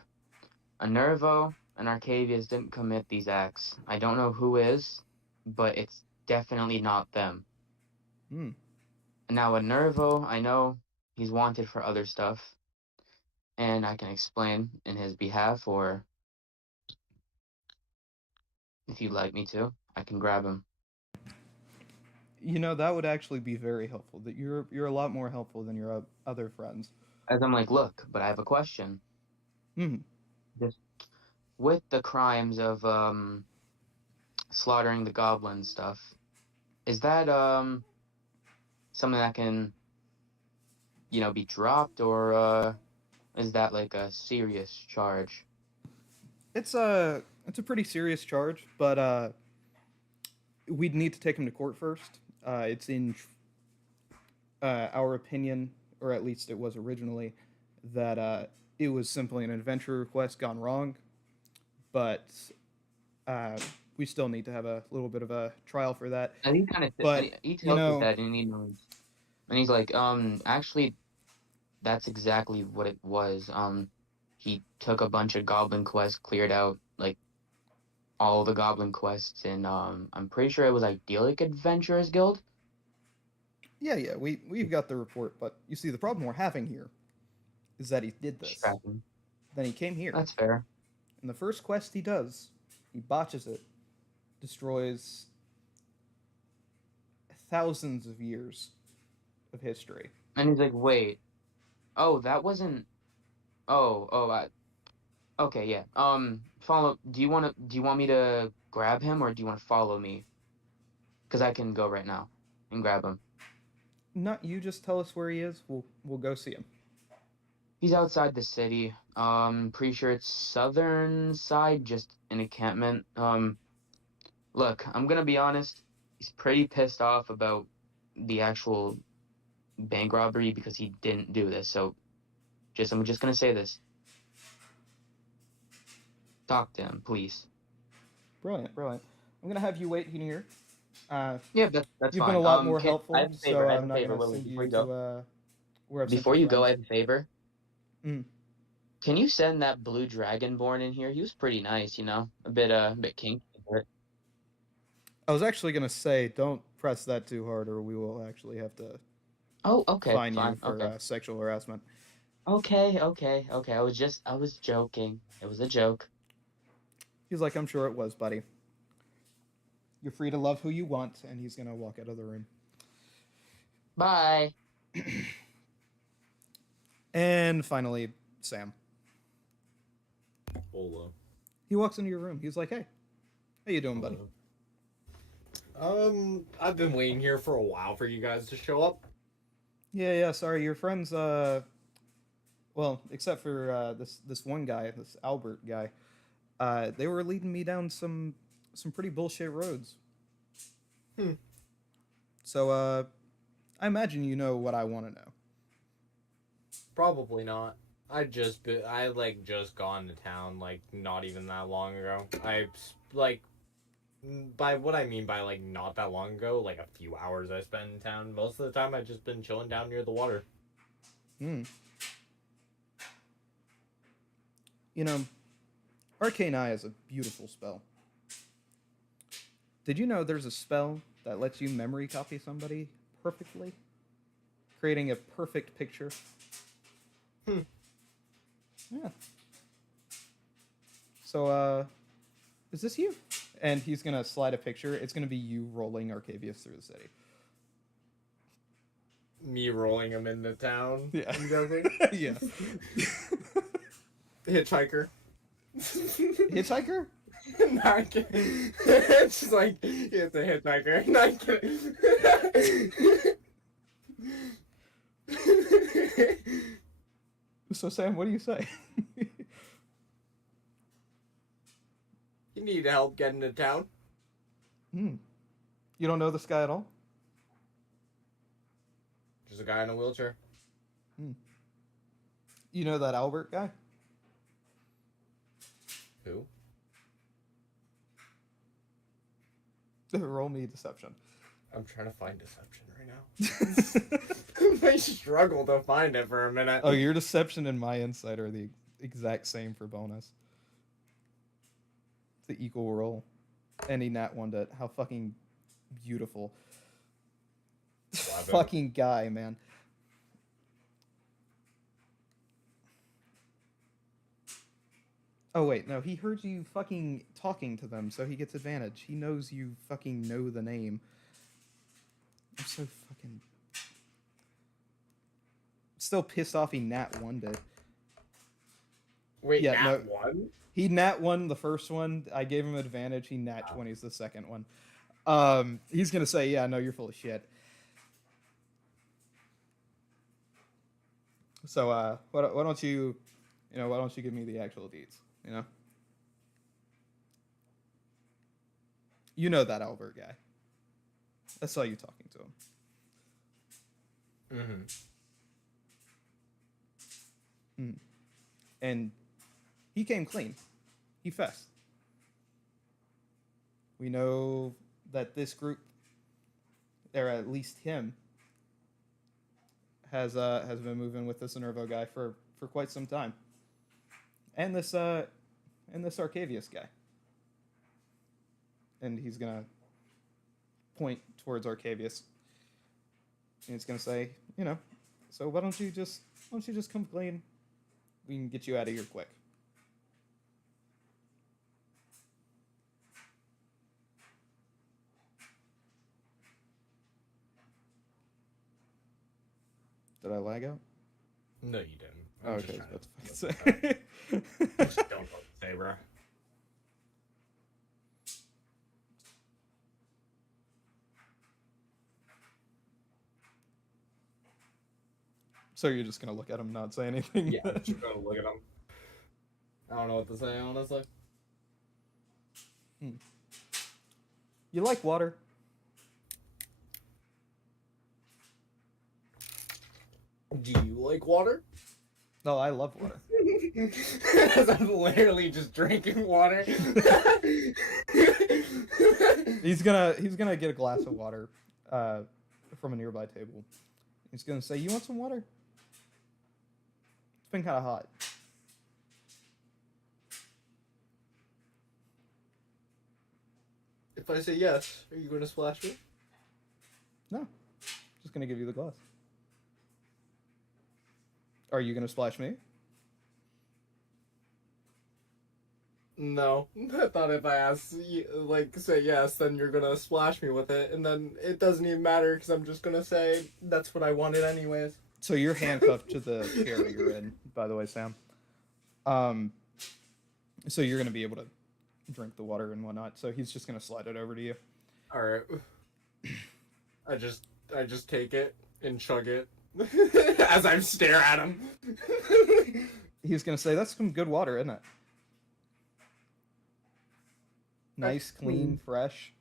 a Nervo and Arcavius didn't commit these acts. I don't know who is, but it's definitely not them." Now, a Nervo, I know he's wanted for other stuff, and I can explain in his behalf, or if you'd like me to, I can grab him. You know, that would actually be very helpful. That you're a lot more helpful than your other friends. As I'm like, look, but I have a question. Just with the crimes of slaughtering the goblin stuff, is that something that can, be dropped, or is that like a serious charge? It's a pretty serious charge, but we'd need to take him to court first. It's in our opinion, or at least it was originally, that it was simply an adventure request gone wrong, but we still need to have a little bit of a trial for that. And he kind of, he tells us that, and he's like, actually, that's exactly what it was. He took a bunch of goblin quests, cleared out like all the goblin quests, and I'm pretty sure it was Idyllic Adventurers Guild. Yeah, we've got the report, but you see, the problem we're having here is that he did this. Scrapping. Then he came here. That's fair. And the first quest he does, he botches it, destroys thousands of years of history. And he's like, wait. Oh, that wasn't. Oh, okay, yeah. Follow. Do you want me to grab him, or do you want to follow me? Because I can go right now and grab him. Not you. Just tell us where he is. We'll go see him. He's outside the city. Pretty sure it's southern side, just an encampment. Look, I'm gonna be honest. He's pretty pissed off about the actual bank robbery because he didn't do this. So, I'm just gonna say this. Talk to him, please. Brilliant. I'm gonna have you wait in here. Yeah, that's You've fine. been a lot more I helpful, have a favor. so I have I'm a not favor. gonna Wait, send before you you go. to where I've sent Before your you go, I friends. have a favor. Mm. Can you send that blue dragonborn in here? He was pretty nice, a bit kinky. But... I was actually gonna say, don't press that too hard, or we will actually have to Oh, okay, fine you fine, for okay. sexual harassment. Okay. I was joking. It was a joke. He's like, I'm sure it was, buddy. You're free to love who you want, and he's gonna walk out of the room. Bye. And finally, Sam. Hola. He walks into your room. He's like, hey, how you doing, buddy? I've been waiting here for a while for you guys to show up. Yeah, sorry, your friends, well, except for this one guy, this Albert guy, they were leading me down some pretty bullshit roads. So, I imagine you know what I want to know. Probably not. I just gone to town, not even that long ago. By what I mean by, not that long ago, a few hours I spent in town. Most of the time I've just been chilling down near the water. Arcane Eye is a beautiful spell. Did you know there's a spell that lets you memory copy somebody perfectly? Creating a perfect picture? Yeah. So, is this you? And he's gonna slide a picture. It's gonna be you rolling Arcavius through the city. Me rolling him into town? Yeah. Yeah. Hitchhiker. Hitchhiker? Not kidding. It's just it's a hitchhiker. Not kidding. So, Sam, what do you say? You need help getting to town? You don't know this guy at all? Just a guy in a wheelchair. You know that Albert guy? Who? Roll me deception. I'm trying to find deception right now. I struggle to find it for a minute. Oh, your deception and my insight are the exact same for bonus. It's the equal roll. Any nat one to how fucking beautiful. Fucking guy, man. Oh wait, no, he heard you fucking talking to them, so he gets advantage. He knows you fucking know the name. I'm so fucking... Still pissed off he nat one it. Wait, yeah, nat one? He nat one the first one. I gave him advantage. He nat 20's the second one. He's gonna say, yeah, no, you're full of shit. So, why don't you give me the actual deeds, You know that Albert guy. I saw you talking to him. And he came clean. He fessed. We know that this group, or at least him, has been moving with this Enervo guy for quite some time. And this Arcavius guy. And he's gonna point towards Arcavius. And he's gonna say, so why don't you just come clean? we can get you out of here quick. Did I lag out? No, you didn't. Oh, I'm okay, just that's trying fucking to- say. Just don't know what to say, bro. So you're just gonna look at him, not say anything? Yeah, I'm just gonna look at him. I don't know what to say, honestly. You like water? Do you like water? No, I love water. Because I'm literally just drinking water. He's gonna get a glass of water from a nearby table. He's gonna say, "You want some water? It's been kind of hot." If I say yes, are you going to splash me? No, just gonna give you the glass. Are you gonna splash me? No. I thought if I say yes, then you're going to splash me with it, and then it doesn't even matter because I'm just going to say that's what I wanted anyways. So you're handcuffed to the chair you're in, by the way, Sam. So you're gonna be able to drink the water and whatnot. So he's just gonna slide it over to you. All right. I just take it and chug it as I stare at him. He's gonna say, "That's some good water, isn't it? Nice, clean, fresh."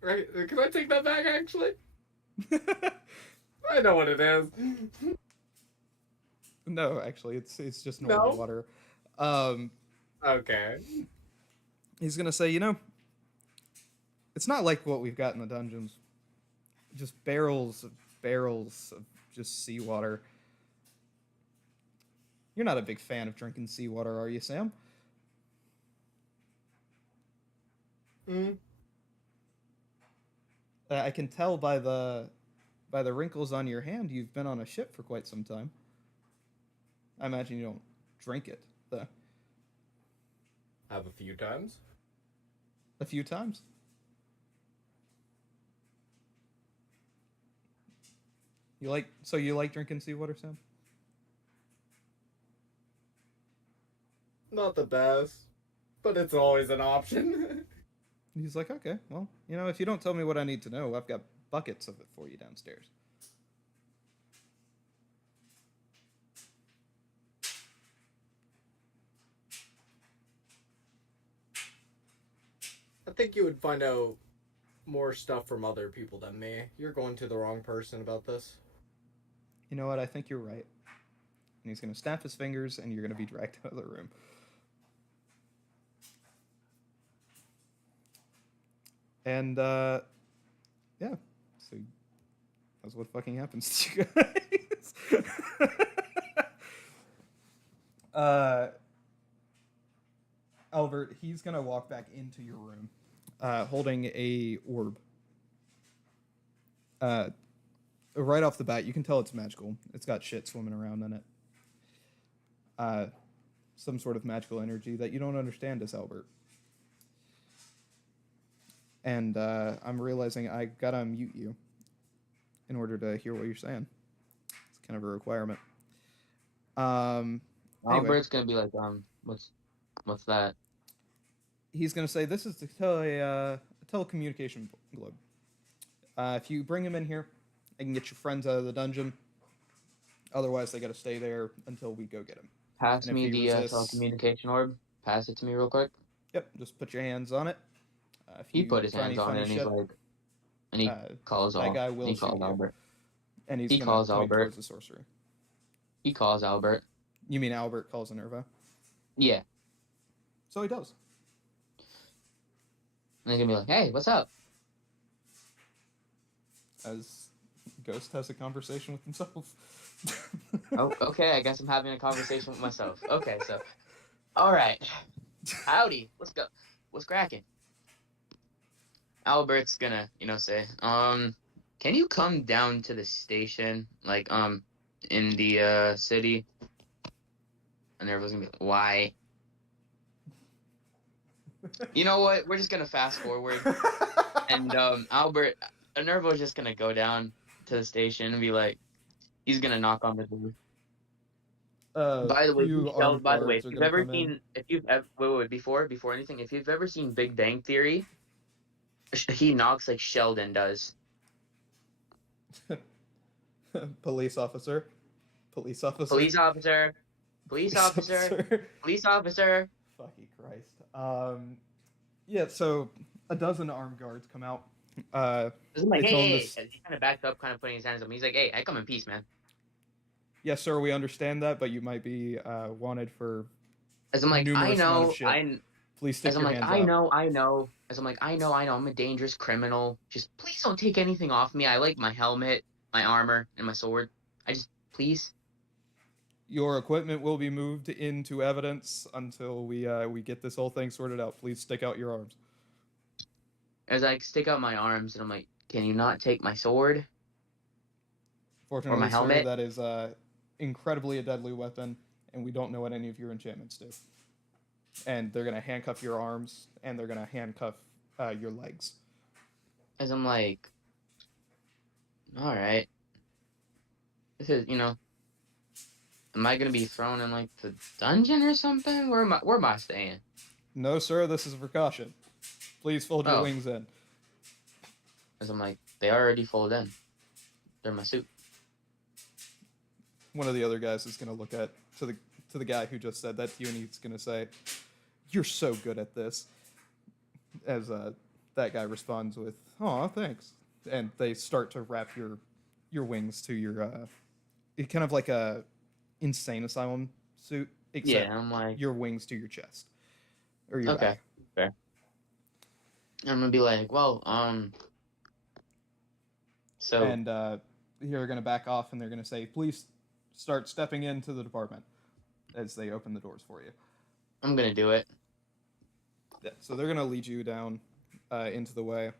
Right? Can I take that back? Actually, I know what it is. No, actually, it's just normal No? water. Okay. He's gonna say, it's not like what we've got in the dungeons. Just barrels of just seawater. You're not a big fan of drinking seawater, are you, Sam? I can tell by the wrinkles on your hand you've been on a ship for quite some time. I imagine you don't drink it, though. Have a few times. A few times. You like drinking seawater, Sam? Not the best, but it's always an option. He's like, "Okay, well, if you don't tell me what I need to know, I've got buckets of it for you downstairs." I think you would find out more stuff from other people than me. You're going to the wrong person about this. You know what? I think you're right. And he's gonna snap his fingers, and you're gonna be dragged out of the room. And yeah. So that's what fucking happens to you guys. Albert, he's gonna walk back into your room, holding a orb. Right off the bat, you can tell it's magical. It's got shit swimming around in it. Some sort of magical energy that you don't understand as Albert. And I'm realizing I gotta mute you in order to hear what you're saying. It's kind of a requirement. Anyway, Albert's gonna be like, what's that? He's gonna say, "This is a telecommunication globe. If you bring him in here, I can get your friends out of the dungeon. Otherwise, they gotta stay there until we go get him." Pass And if me he the resists- telecommunication orb. Pass it to me real quick. Yep, just put your hands on it. If He you put his try any hands on funny it, and he's shit, like, and he calls that guy will he shoot calls you. Albert. And he's He gonna calls point Albert. towards the sorcerer. He calls Albert. You mean Albert calls Minerva? Yeah. So he does. And they're gonna be like, hey, what's up? As Ghost has a conversation with himself. Oh, okay, I guess I'm having a conversation with myself. Okay, so, all right. Howdy, what's cracking? Albert's gonna, say, can you come down to the station, like, in the, city? And Nervo's gonna be like, why? You know what? We're just gonna fast forward, and Nervo's just gonna go down to the station and be like, he's gonna knock on the door. By the way, few armed by the way, guards if are you've gonna ever come in. seen, if you've ever, wait, before anything, if you've ever seen Big Bang Theory, he knocks like Sheldon does. Police officer. Police officer. Police officer, police officer, police officer. Fucking Christ. Yeah, so a dozen armed guards come out. I'm like, They tell him hey, this. he kind of backs up, kind of putting his hands up. He's like, hey, I come in peace, man. Yes, sir, we understand that, but you might be wanted for As I'm like, numerous I amount know, of shit. Please stick as I'm your like, hands I up. know, I know. As I'm like, I know, I'm a dangerous criminal. Just please don't take anything off me. I like my helmet, my armor, and my sword. Please. Your equipment will be moved into evidence until we get this whole thing sorted out. Please stick out your arms. As I stick out my arms, and I'm like, can you not take my sword? Fortunately, my sir, helmet? that is incredibly a deadly weapon, and we don't know what any of your enchantments do. And they're gonna handcuff your arms, and they're gonna handcuff your legs. As I'm like, all right. This is, am I gonna be thrown in like the dungeon or something? Where am I staying? No, sir, this is a precaution. Please fold your Oh. wings in. As I'm like, they already folded in. They're my suit. One of the other guys is gonna look to the guy who just said that to you, and he's gonna say, "You're so good at this." As that guy responds with, "Aw, thanks," and they start to wrap your wings to your kind of like a insane asylum suit, except Yeah, I'm like, your wings to your chest or your okay, back. fair. I'm gonna be like, well, so And you're gonna back off, and they're gonna say, "Please start stepping into the department," as they open the doors for you. I'm gonna do it. Yeah, so they're gonna lead you down into the way.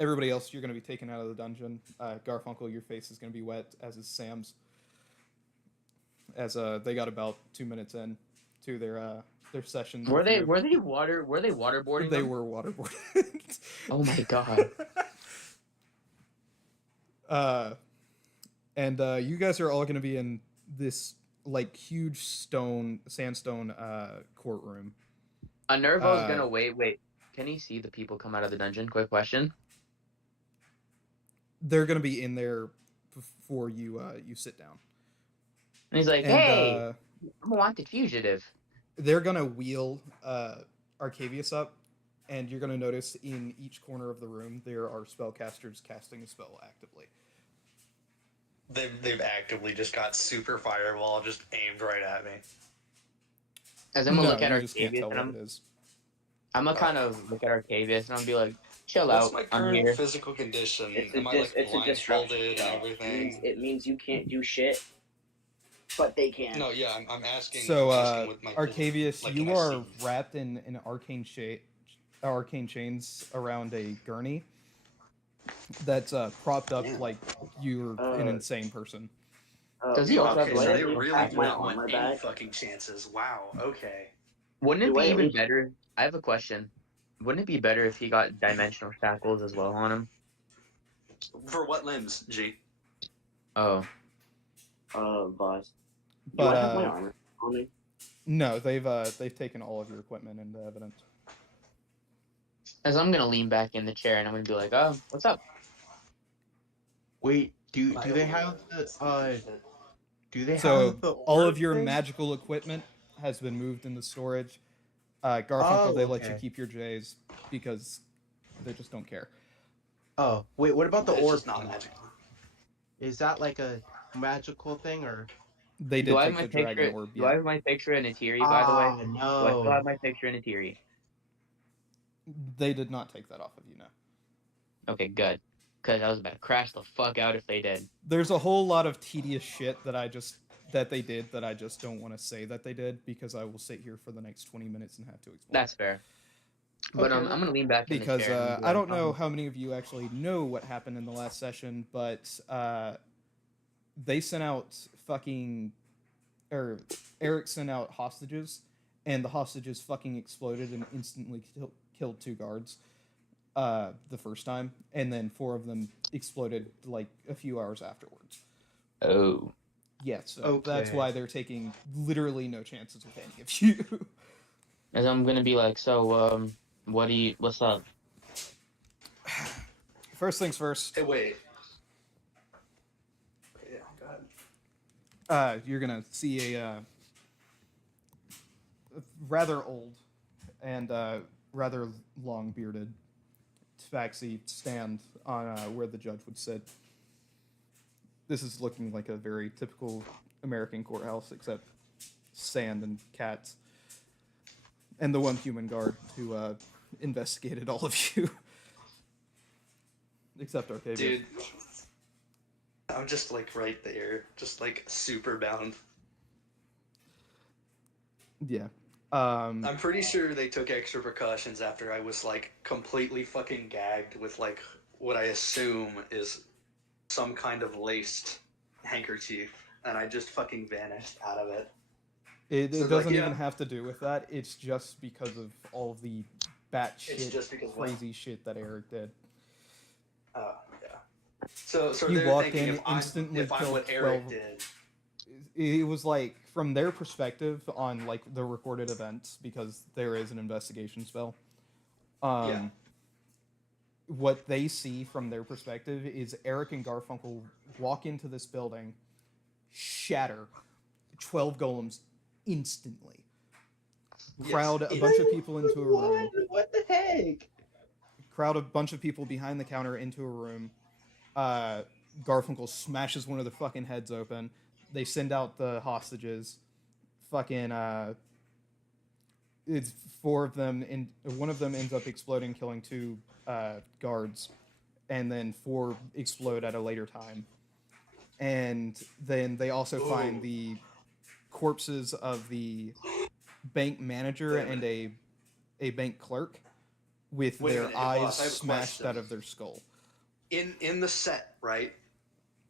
Everybody else, you're gonna be taken out of the dungeon. Garfunkel, your face is gonna be wet, as is Sam's. As they got about 2 minutes in to their session. Were they waterboarding? They them? were waterboarded. Oh my god. And you guys are all gonna be in this like huge sandstone courtroom. Nervo's gonna wait. Can he see the people come out of the dungeon? Quick question. They're gonna be in there before you sit down. And he's like, hey, I'm a wanted fugitive. They're gonna wheel Arcavius up, and you're gonna notice in each corner of the room there are spellcasters casting a spell actively. They've actively just got super fireball just aimed right at me. As I'm gonna look at you just can't tell Arcavius, what and it is. I'm gonna kind of look at Arcavius, and I'm gonna be like, chill What's out. my I'm current here. physical condition? It's Am I like a disruption. blindfolded and everything? It means you can't do shit, but they can. No, yeah, I'm asking. So, I'm asking with my Arcavius, like, you can I are see? wrapped in arcane chains around a gurney that's propped up like you're an insane person. Does he also Okay, have so like they have really my don't want armor any back? fucking chances. Wow. Okay. Wouldn't it Do be I at even least- better? I have a question. Wouldn't it be better if he got dimensional shackles as well on him? For what limbs, G? Oh, boss. Do But I have my armor on me? no, they've taken all of your equipment into evidence. as I'm gonna lean back in the chair and I'm gonna be like, oh, what's up? Wait, do they have the do they So have the all orb of your thing? magical equipment has been moved into storage. Garfunkel, they let you okay. keep your J's because they just don't care. Oh, wait, what about the It's orb? just not thing? magical. Is that like a magical thing or? They did Do I have take my the dragon picture? orb. Do I have my picture in a Atiri, by the way? Do I still No. have my picture in a Atiri? They did not take that off of you, no. Okay, good. Because I was about to crash the fuck out if they did. There's a whole lot of tedious shit that they did that I just don't want to say that they did because I will sit here for the next 20 minutes and have to explain. That's fair. But Okay. I'm gonna lean back in the Because chair. And be I like, don't know how many of you actually know what happened in the last session, but they sent out fucking Eric sent out hostages, and the hostages fucking exploded and instantly killed 2 guards. The first time, and then 4 of them exploded like a few hours afterwards. Oh. Yeah, so Okay. that's why they're taking literally no chances with any of you. As I'm gonna be like, so what's up? First things first. Hey, wait. Yeah, go ahead. You're gonna see a rather old and rather long bearded tabaxi stand on where the judge would sit. This is looking like a very typical American courthouse, except sand and cats. And the one human guard who investigated all of you. Except Arcadia. Dude, I'm just like right there, just like super bound. Yeah. I'm pretty sure they took extra precautions after I was like completely fucking gagged with like what I assume is some kind of laced handkerchief, and I just fucking vanished out of it. It So, doesn't like, yeah. even have to do with that. It's just because of all of the batshit just because what? crazy shit that Eric did. Oh, yeah. So He they're walked thinking in, instantly if I'm killed what Eric 12 did. It was like, from their perspective on like the recorded events, because there is an investigation spell. Yeah. What they see from their perspective is Eric and Garfunkel walk into this building, shatter 12 golems instantly, crowd a bunch of people into a room. What the heck? Crowd a bunch of people behind the counter into a room. Garfunkel smashes one of the fucking heads open. They send out the hostages. Fucking it's 4 of them, and one of them ends up exploding, killing 2 guards, and then 4 explode at a later time. And then they also find the corpses of the bank manager and a bank clerk with Wait a their minute, eyes boss, I have a smashed question. out of their skull. In the set, right?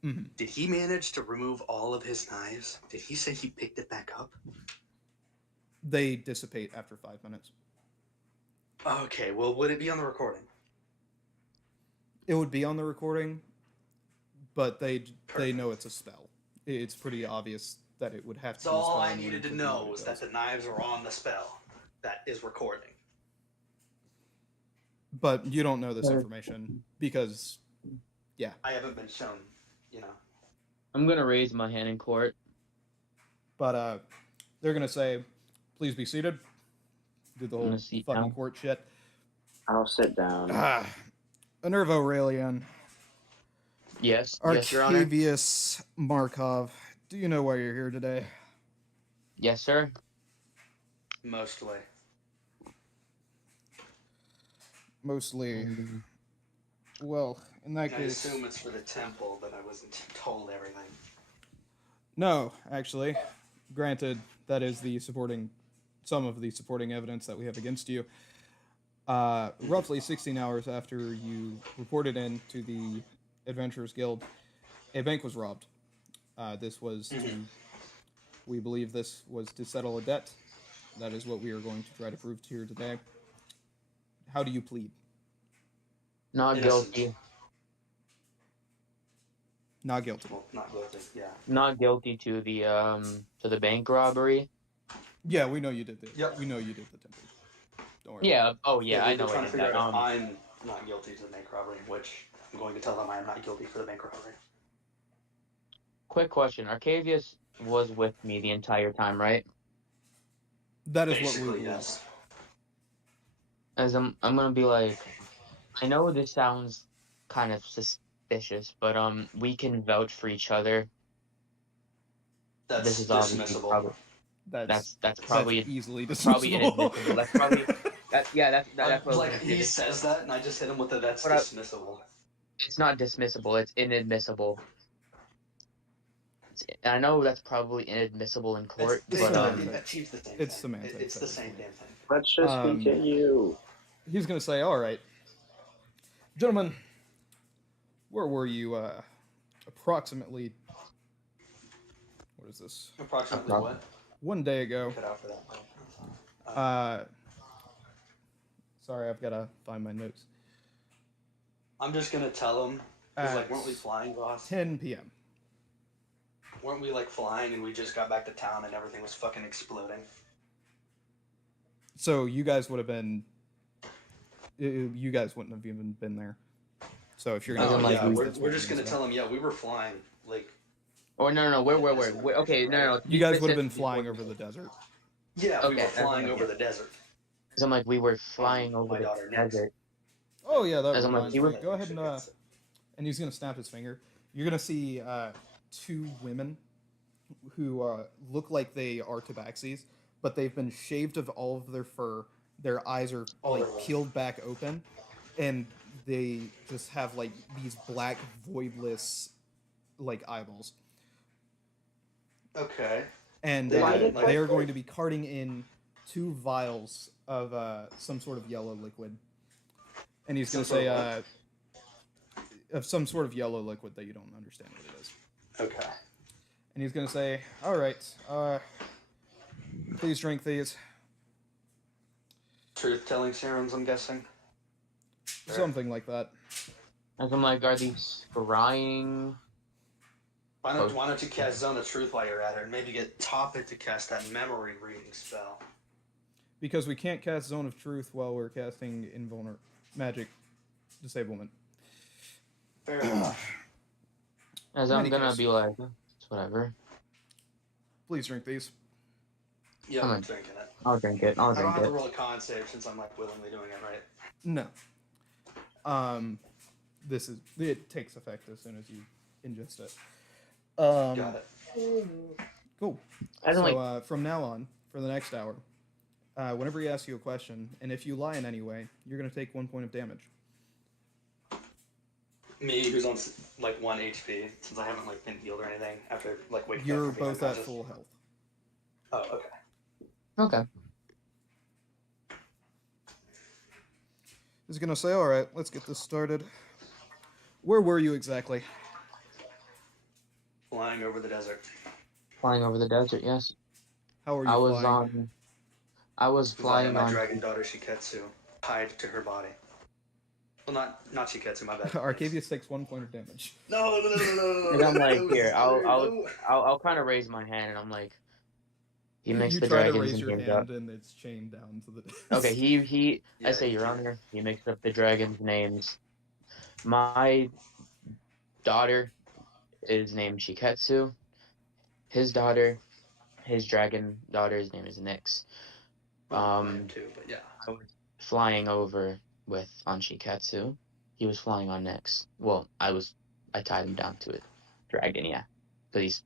Mm-hmm. Did he manage to remove all of his knives? Did he say he picked it back up? They dissipate after 5 minutes. Okay, well, would it be on the recording? It would be on the recording, but they know it's a spell. It's pretty obvious that it would have to So be a spell. all I in order needed to do know what it was does. that the knives were on the spell that is recording. But you don't know this information because, yeah. I haven't been shown, you know. I'm gonna raise my hand in court. But they're gonna say, "Please be seated." Do the whole fucking down. court shit. I'll sit down. Enervo Aurelian. Yes, yes, Your Honor. Arcavius Markov. Do you know why you're here today? Yes, sir. Mostly. Well, in that I case, assume it's for the temple, but I wasn't told everything. no, actually. Granted, that is some of the supporting evidence that we have against you. Roughly 16 hours after you reported in to the Adventurers Guild, a bank was robbed. We believe this was to settle a debt. That is what we are going to try to prove here today. How do you plead? Not Innocent. guilty. Not guilty. Well, not guilty, yeah. Not guilty to the bank robbery. Yeah, we know you did it. Yep. We know you did the temple. Don't worry. Yeah. Oh yeah, I They're know trying I to did figure that. out if I'm not guilty to the bank robbery, which I'm going to tell them I am not guilty for the bank robbery. Quick question: Arcavius was with me the entire time, right? That is what we Basically, believe. yes. As I'm gonna be like, I know this sounds kind of suspicious, but we can vouch for each other. That's This is obviously dismissible. probably that's probably easily probably dismissible. inadmissible. That's probably that's what I was like gonna he say. says that, and I just hit him with that's But dismissible. It's not dismissible. It's inadmissible. I know that's probably inadmissible in court, It's but the same It's thing. semantics. It's the same damn thing. Let's just continue. He's gonna say, "All right, gentlemen, where were you approximately? What was this? Approximately Appro- what? 1 day ago. Cut out for that. Sorry, I've got to find my notes. I'm just gonna tell him. Cause like, At weren't we flying, boss? 10 p.m. Weren't we like flying and we just got back to town and everything was fucking exploding? So you guys would have been. You guys wouldn't have even been there. So if you're As gonna in, Oh tell like, yeah, us we're, that's we're what just you gonna guys tell him. Yeah, we were flying. Like, Or no, where? Okay, no. You guys would have been Specific- flying over the desert. yeah, we Okay, were flying over the desert. As I'm like, we were flying over my the daughter next. desert. Oh yeah, that As I'm like, reminds you me. were- Go ahead and he's gonna snap his finger. You're gonna see 2 women who look like they are tabaxis, but they've been shaved of all of their fur. Their eyes are like peeled back open, and they just have like these black voidless like eyeballs. Okay. And they are going to be carting in 2 vials of some sort of yellow liquid. And he's going to say of some sort of yellow liquid that you don't understand what it is. Okay. And he's going to say, "All right, please drink these." Truth-telling serums, I'm guessing. Something like that. As I'm like, are these scrying? Why don't you cast Zone of Truth while you're at it, and maybe get Toppet to cast that memory reading spell? Because we can't cast Zone of Truth while we're casting Magic Disablement. Fair enough. As In I'm any gonna case. be like, it's whatever. Please drink these. Yeah, Come I'm on. drinking it. I'll drink it. I don't have to roll a con save since I'm like willingly doing it, right? No. It takes effect as soon as you ingest it. Got it. Cool. As I'm like, So from now on, for the next hour, whenever he asks you a question, and if you lie in any way, you're going to take 1 point of damage. Me, who's on like 1 HP, since I haven't like been healed or anything after like waking up. You're from being both at unconscious. full health. Oh, okay. okay. He's going to say, "All right, let's get this started. Where were you exactly?" Flying over the desert. Flying over the desert, yes. How are you I was flying? I was Since I flying had my on. dragon daughter Shiketsu tied to her body. Well, not Shiketsu, my bad. Arcavius takes 1 point of damage. No. And I'm like, No, here, no. I'll kind of raise my hand, and I'm like, he makes You the try to dragons raise and your names hand, up. and it's chained down to the desk. Okay, he. Yeah, I say, you Your can't. Honor, he makes up the dragons' names. My daughter is named Shiketsu. His dragon daughter's name is Nyx. Well, mine too, but yeah. I was flying over with on Shiketsu. He was flying on Nyx. Well, I tied him down to a dragon, yeah. But he's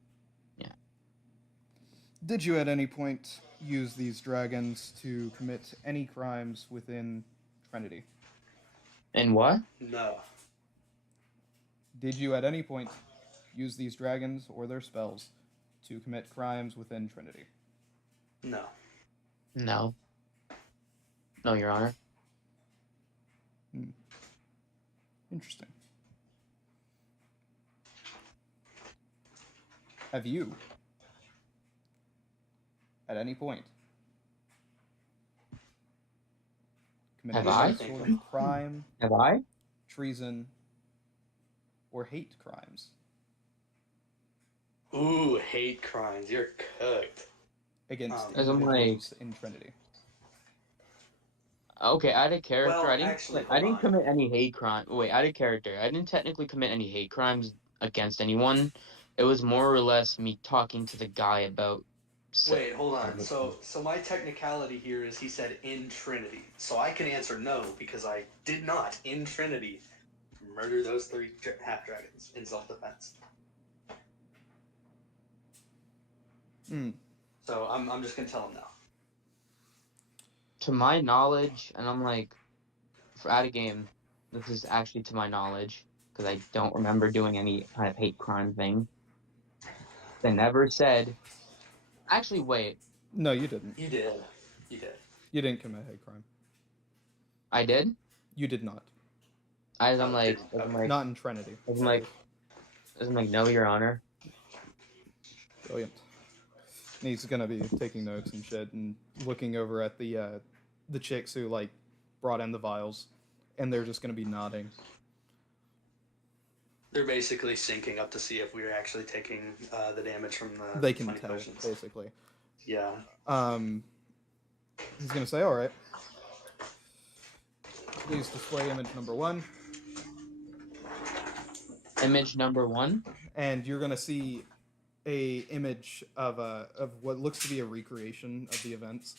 Did you at any point use these dragons to commit any crimes within Trinity? and what? No. Did you at any point use these dragons or their spells to commit crimes within Trinity? No. No. No, Your Honor. Interesting. Have you, at any point, committed Have I? any sort of crime, Have I? treason, or hate crimes Ooh, hate crimes. You're cooked. against As I'm individuals in Trinity? Okay, out of character, Well, I didn't. actually, I hold didn't on. commit any hate crime. Wait, out of character, I didn't technically commit any hate crimes against anyone. It was more or less me talking to the guy about. Wait, hold on. So my technicality here is he said in Trinity. So I can answer no because I did not in Trinity murder those 3 half dragons in self-defense. So I'm just gonna tell him no. To my knowledge, and I'm like, out of game, this is actually to my knowledge because I don't remember doing any kind of hate crime thing. They never said. Actually, wait. No, you didn't. You did. You did. You didn't commit hate crime. I did. You did not. I'm like, Not in Trinity. I'm like, no, Your Honor. Brilliant. He's gonna be taking notes and shit, and looking over at the chicks who like brought in the vials, and they're just gonna be nodding. They're basically syncing up to see if we're actually taking the damage from the They can 20 tell potions. basically. Yeah. He's gonna say, "All right, please display image number 1." Image number 1. And you're gonna see a image of what looks to be a recreation of the events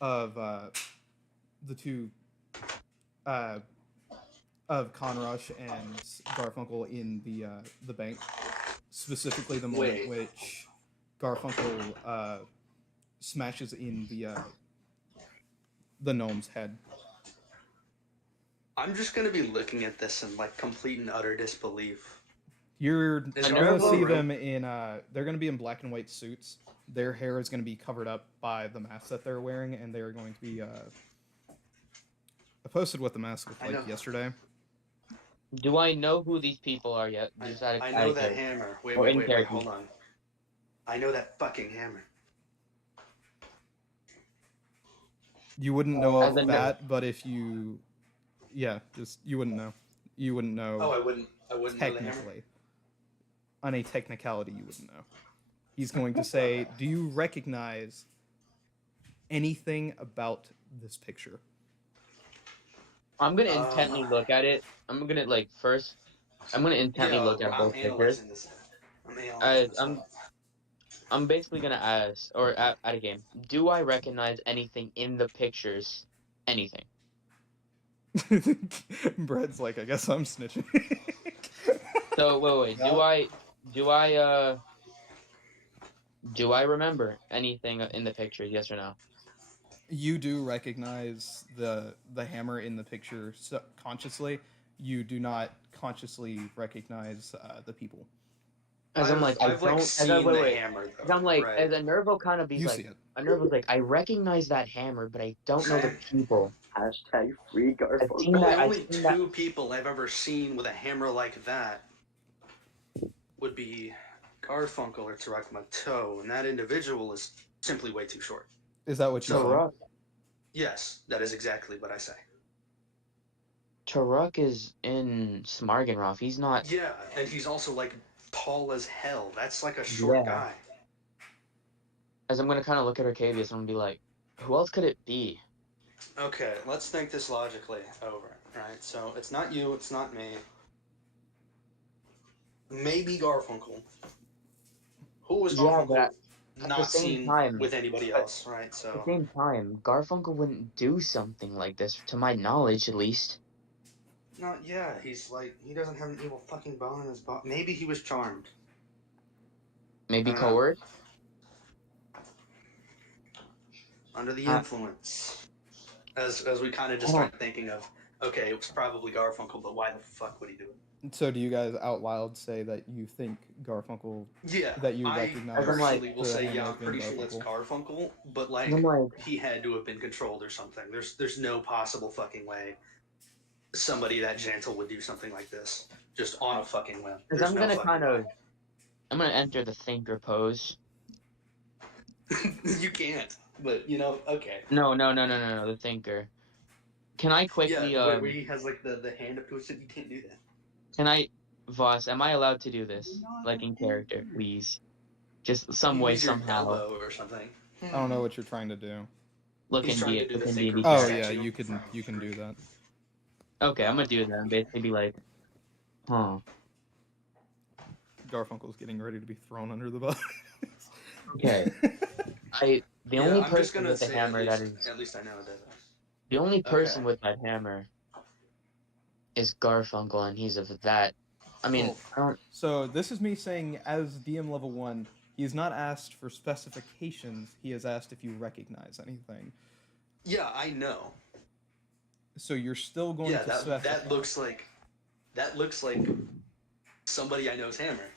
of the two of Conrush and Garfunkel in the bank, specifically the moment Wait. which Garfunkel smashes in the gnome's head. I'm just gonna be looking at this in like complete and utter disbelief. You're Is gonna Garfunkel see right? them in they're gonna be in black and white suits. Their hair is gonna be covered up by the mask that they're wearing, and they're going to be I posted what the mask looked I like know. yesterday. Do I know who these people are yet? I know that hammer. Wait, Or in wait, character. hold on. I know that fucking hammer. You wouldn't know As of a that, but if you, just you wouldn't know. You wouldn't know. Oh, I wouldn't know the hammer. Technically, on a technicality, you wouldn't know. He's going to say, "Do you recognize anything about this picture?" I'm gonna intently look at it. I'm gonna intently look at both pictures. Analyzing this. I'm analyzing this. I'm basically gonna ask, or at a game, do I recognize anything in the pictures? Anything? Brad's like, "I guess I'm snitching." So wait. Do I remember anything in the pictures? Yes or no? You do recognize the hammer in the picture consciously. You do not consciously recognize the people. As I'm like, I've I don't. seen As I, the wait. hammer. Though, As I'm like, right? as a Nervo kind of be You like, see it. a Nervo's like, I recognize that hammer, but I don't know the people. Hashtag free I've seen Garfunkel. The that. I've only seen that. two people I've ever seen with a hammer like that would be Garfunkel or Tarakmato, and that individual is simply way too short. Is that what you said? Taruk. Yes, that is exactly what I say. Taruk is in Smargenroth. He's not. Yeah, and he's also like tall as hell. That's like a short guy. As I'm gonna kind of look at Arcavius and I'm gonna be like, who else could it be? Okay, let's think this logically over. Right, so it's not you, it's not me. Maybe Garfunkel. Who was Garfunkel but at not the same seen time, with anybody else? Right, At the so same time, Garfunkel wouldn't do something like this, to my knowledge, at least. no, yeah, he's like he doesn't have an evil fucking bone in his body. Maybe he was charmed. Maybe I don't know. coerced. Under the influence. As we kind of just started thinking of, okay, it was probably Garfunkel, but why the fuck would he do it? So do you guys out loud say that you think Garfunkel? Yeah, That you I recognize. personally will the say, hammer yeah, as I'm being pretty sure it's Garfunkel, but like, I'm like, he had to have been controlled or something. There's no possible fucking way somebody that gentle would do something like this just on a fucking whim. because There's I'm no gonna fucking kind of, way. I'm gonna enter the thinker pose. You can't, but you know, okay. No, the thinker. Can I quickly, Yeah, where he has like the hand up to his chin, you can't do that. Can I, Voss, am I allowed to do this? Like in character, please. Just some You way, use your somehow. elbow or something. I don't know what you're trying to do. Look He's in trying D- to do look the in thinker D&D Oh statue. yeah, you can do that. Okay, I'm gonna do that and basically be like, huh. Garfunkel's getting ready to be thrown under the bus. Okay. The only I'm just person gonna with the say hammer at that least I know it does. the only person with that hammer is Garfunkel, and he's of that. I mean, So this is me saying, as DM level 1, he is not asked for specifications. He is asked if you recognize anything. Yeah, I know. So you're still going to specify. that looks like somebody I know's hammer.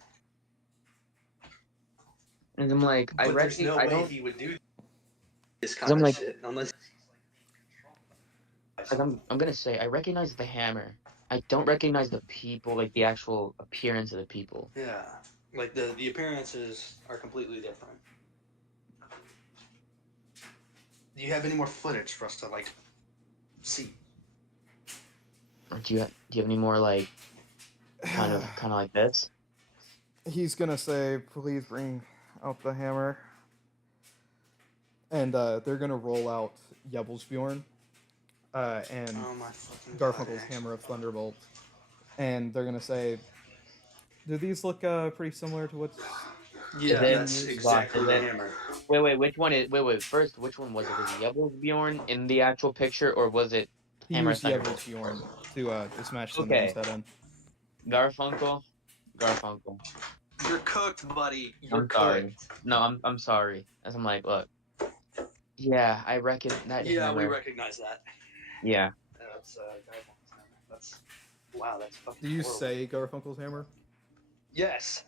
and I'm like, But there's no way he would do this kind I'm of like- shit unless. I'm gonna say I recognize the hammer. I don't recognize the people, like the actual appearance of the people. Yeah, like the appearances are completely different. Do you have any more footage for us to like see? Or do you have any more like kind of like this? He's gonna say, "Please bring out the hammer," and they're gonna roll out Yebblesbjorn and Oh my fucking god! Garfunkel's Hammer of Thunderbolt, and they're gonna say, "Do these look pretty similar to what's Yeah, it- that's used?" exactly Is the it- hammer. Wait, which one is? Wait. First, which one was it? Was it Yebblesbjorn in the actual picture, or was it He Hammer used Thunderbolt? Yebblesbjorn to smash Cinnamon's Okay, head in. Garfunkel. You're cooked, buddy. You're I'm sorry. cooked. No, I'm sorry. As I'm like, look. Yeah, I reckon that Yeah, we hammer. recognize that. Yeah. That's Garfunkel's hammer. That's wow. That's fucking. Do you horrible. say Garfunkel's hammer? Yes.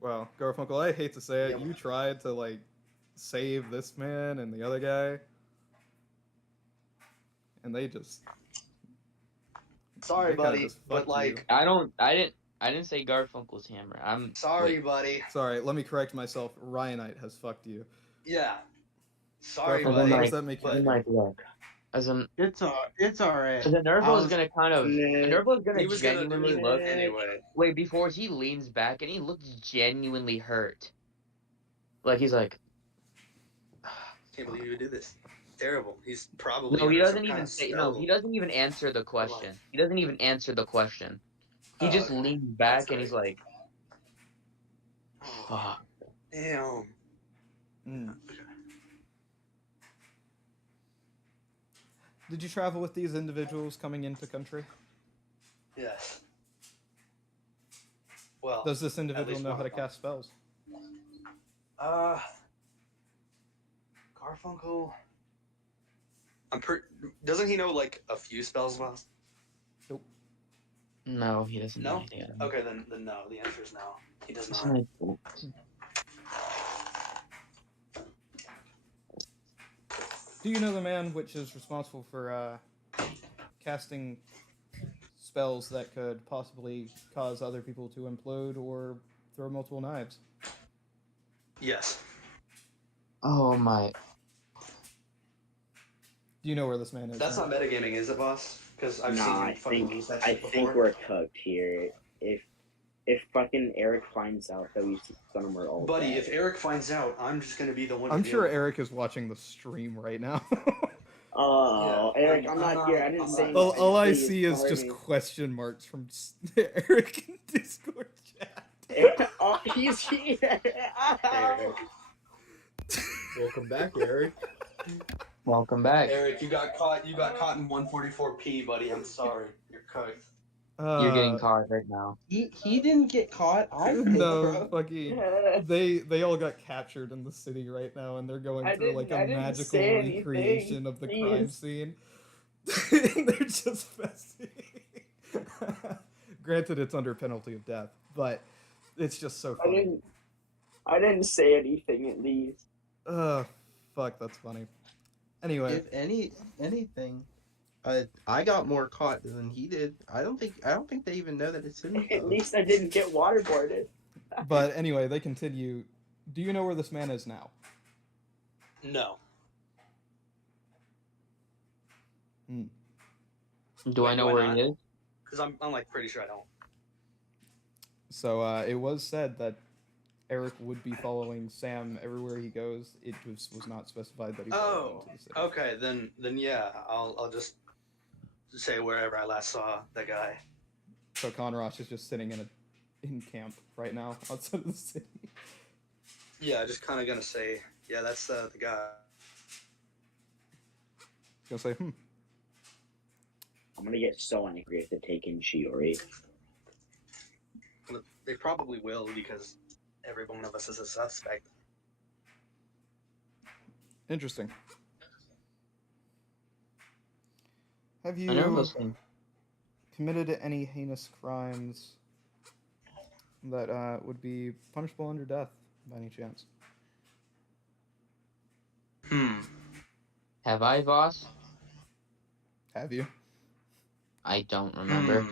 Well, Garfunkel, I hate to say it, Yep. you tried to like save this man and the other guy, and they just Sorry, they kinda buddy, just but fucked like, you. I didn't say Garfunkel's hammer. I'm sorry, wait. buddy. Sorry, let me correct myself. Ryanite has fucked you. Yeah. Sorry, Garfunkel, As in, buddy. what like, does that make you but- I'm do? like, look. As in, It's alright. the Nervo I is was- gonna kind of. Nervo is He gonna was gonna do genuinely it look. anyway. Wait, before he leans back and he looks genuinely hurt. Like he's like. Can't believe you would do this. Terrible. He's probably. No, he under some doesn't kind even of say. spell. No, he doesn't even answer the question. He doesn't even answer the question. He just okay. leans back That's and he's great. like, "Fuck." Damn. Mm. Did you travel with these individuals coming into country? Yes. Well. Does this individual least know one how to of them. cast spells? Garfunkel. Doesn't he know like a few spells? Miles? No, he doesn't know No? anything. Okay, then no. The answer is no. He does He's not. like, Do you know the man which is responsible for casting spells that could possibly cause other people to implode or throw multiple knives? Yes. oh my. Do you know where this man is? That's now? not metagaming, is it, boss? Because I've seen Nah, you fucking use that I shit before. think we're cooked here. If fucking Eric finds out that we son him, we're all Buddy, dead. if Eric finds out, I'm just gonna be the one. I'm to sure deal with it. Eric is watching the stream right now. Oh, Yeah, Eric, like, I'm not here. I didn't say I'm all anything. all I Please, see is pardon just me. question marks from Eric in Discord chat. Oh, he's here. Eric. Welcome back, Eric. Welcome back. Eric, you got caught. You got caught in 144p, buddy. I'm sorry. You're cooked. You're getting caught right now. He didn't get caught. I did, No, bro. fucking. They all got captured in the city right now, and they're going I through like a didn't magical say anything, recreation of the crime please. scene. They're just messy. Granted, it's under penalty of death, but it's just so funny. I didn't say anything at least. Fuck, that's funny. Anyway, If anything, I got more caught than he did. I don't think they even know that it's him. At though. least I didn't get waterboarded. but anyway, they continue. Do you know where this man is now? No. Do I know why where not? he is? Because I'm like pretty sure I don't. So it was said that Eric would be following Sam everywhere he goes. It was not specified that he followed him Oh, to the city. okay. Then yeah, I'll just say wherever I last saw that guy. So Conrosh is just sitting in camp right now outside of the city. Yeah, just kind of gonna say, yeah, that's the guy. Gonna say, I'm gonna get so angry if they take in Shiori. They probably will because every one of us is a suspect. Interesting. Have I never you listened. committed any heinous crimes that would be punishable under death by any chance? Have I, boss? Have you? I don't remember.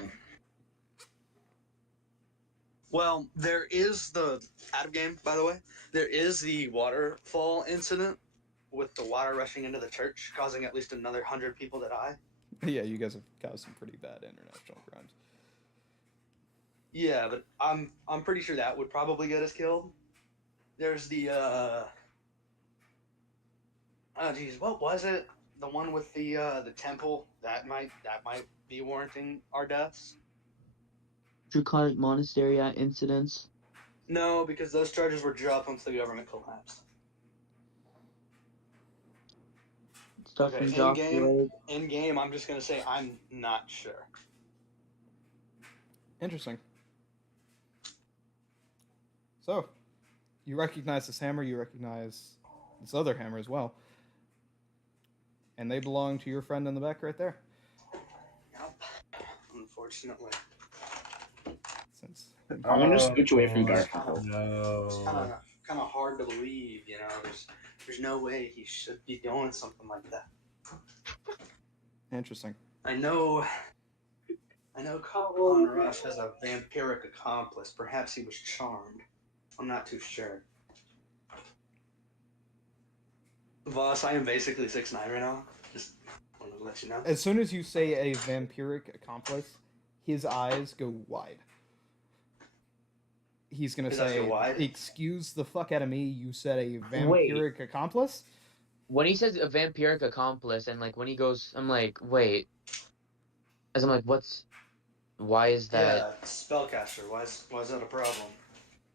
Well, there is the out of game, by the way. There is the waterfall incident with the water rushing into the church, causing at least another 100 people to die. Yeah, you guys have caused some pretty bad international crimes. Yeah, but I'm pretty sure that would probably get us killed. There's the oh geez, what was it? The one with the temple that might be warranting our deaths. Draconic Monastery incidents. No, because those charges were dropped once the government collapsed. Stuff Okay, from Jock Road. in game, I'm just gonna say I'm not sure. Interesting. So, you recognize this hammer, you recognize this other hammer as well. And they belong to your friend in the back right there. Yep. Unfortunately. Since I'm gonna scooch away from It's Garfunkel. No. kind of hard to believe, you know. There's no way he should be doing something like that. Interesting. I know Colin Rush has a vampiric accomplice. Perhaps he was charmed. I'm not too sure. Voss, I am basically 6'9" right now. Just wanted to let you know. As soon as you say a vampiric accomplice, his eyes go wide. He's gonna His eyes say, go wide? "Excuse the fuck out of me! You said a vampiric accomplice." When he says a vampiric accomplice, and like when he goes, I'm like, wait. As I'm like, why is that? Yeah, spellcaster. Why is that a problem?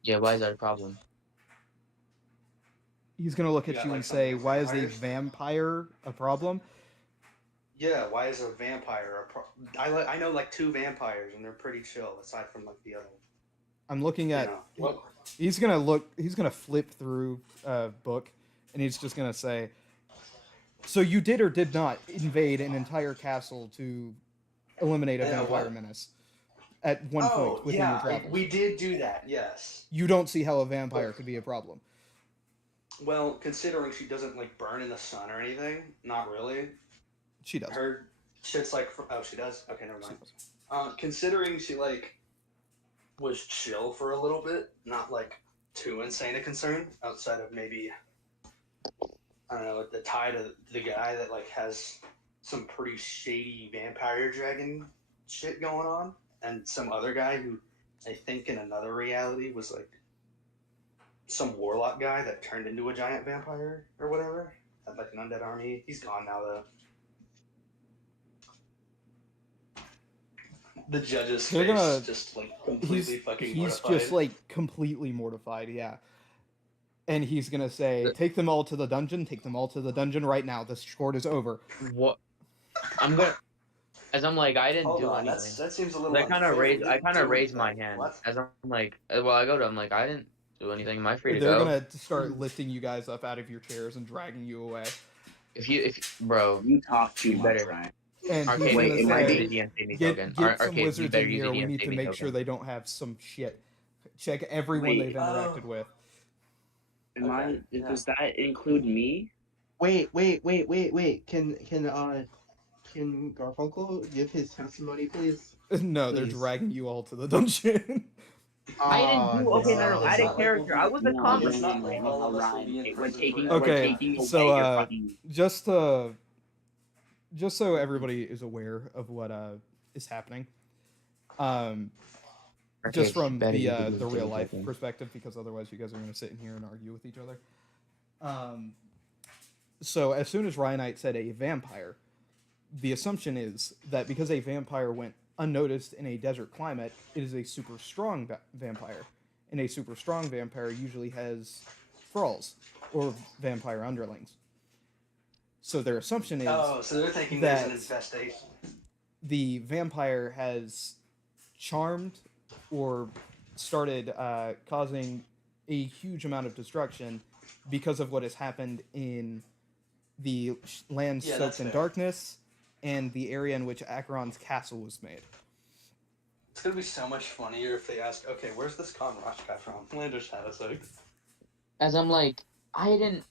Yeah, why is that a problem? He's gonna look You at got, you like, and some say, "Why is a vampires? vampire a problem?" Yeah, why is a vampire a problem? I know like 2 vampires and they're pretty chill aside from like the other. I'm looking at. You know, He's gonna flip through a book, and he's just gonna say, "So you did or did not invade an entire castle to eliminate a vampire what? menace at one point within your travels? we did do that. Yes. You don't see how a vampire could be a problem." Well, considering she doesn't like burn in the sun or anything, not really. She does. Her shit's like she does. Okay, never mind. Considering she like was chill for a little bit, not like too insane a concern outside of maybe I don't know the tie to the guy that like has some pretty shady vampire dragon shit going on, and some other guy who I think in another reality was like some warlock guy that turned into a giant vampire or whatever. Had like an undead army. He's gone now though. The judge's They're face gonna- just like completely fucking He's mortified. just like completely mortified, yeah. And he's gonna say, "Take them all to the dungeon. Take them all to the dungeon right now. This short is over." What? I'm gonna. As I'm like, I didn't Hold do on, anything. that seems a little. I kind of unfair. raised. You I didn't kind of do raised my anything. hand. What? As I'm like, well, I go to. I'm like, I didn't do anything. Am I free to They're go? gonna start lifting you guys up out of your chairs and dragging you away. Bro, You talk too You much, better. Ryan. And Arcade, he's Wait, gonna am I say, being- DNC me "Get token. some Arcade, you wizards better in use here. a We DNC need to me make token. sure they don't have some shit. Check everyone Wait, they've interacted with." Am Okay, yeah. Does that include me? Wait. Can Garfunkel give his testimony, please? No, they're Please. dragging you all to the dungeon. I didn't do. Okay, no. It's Out not of like character. we'll I be- was a No, combat. It's not like all of us will Ryan. be in We're prison taking forever. Okay, away so, your fucking. just so everybody is aware of what is happening. Just from better the use a DNC real life token. perspective, because otherwise you guys are going to sit in here and argue with each other. So as soon as Ryanite said a vampire, the assumption is that because a vampire went unnoticed in a desert climate, it is a super strong vampire. And a super strong vampire usually has thralls or vampire underlings. So their assumption is Oh, so they're thinking that- there's an infestation. the vampire has charmed or started causing a huge amount of destruction because of what has happened in the land Yeah, soaked that's in fair. darkness and the area in which Acheron's castle was made. It's gonna be so much funnier if they ask, okay, where's this Con Rush guy from? Landers had us like. As I'm like, I didn't.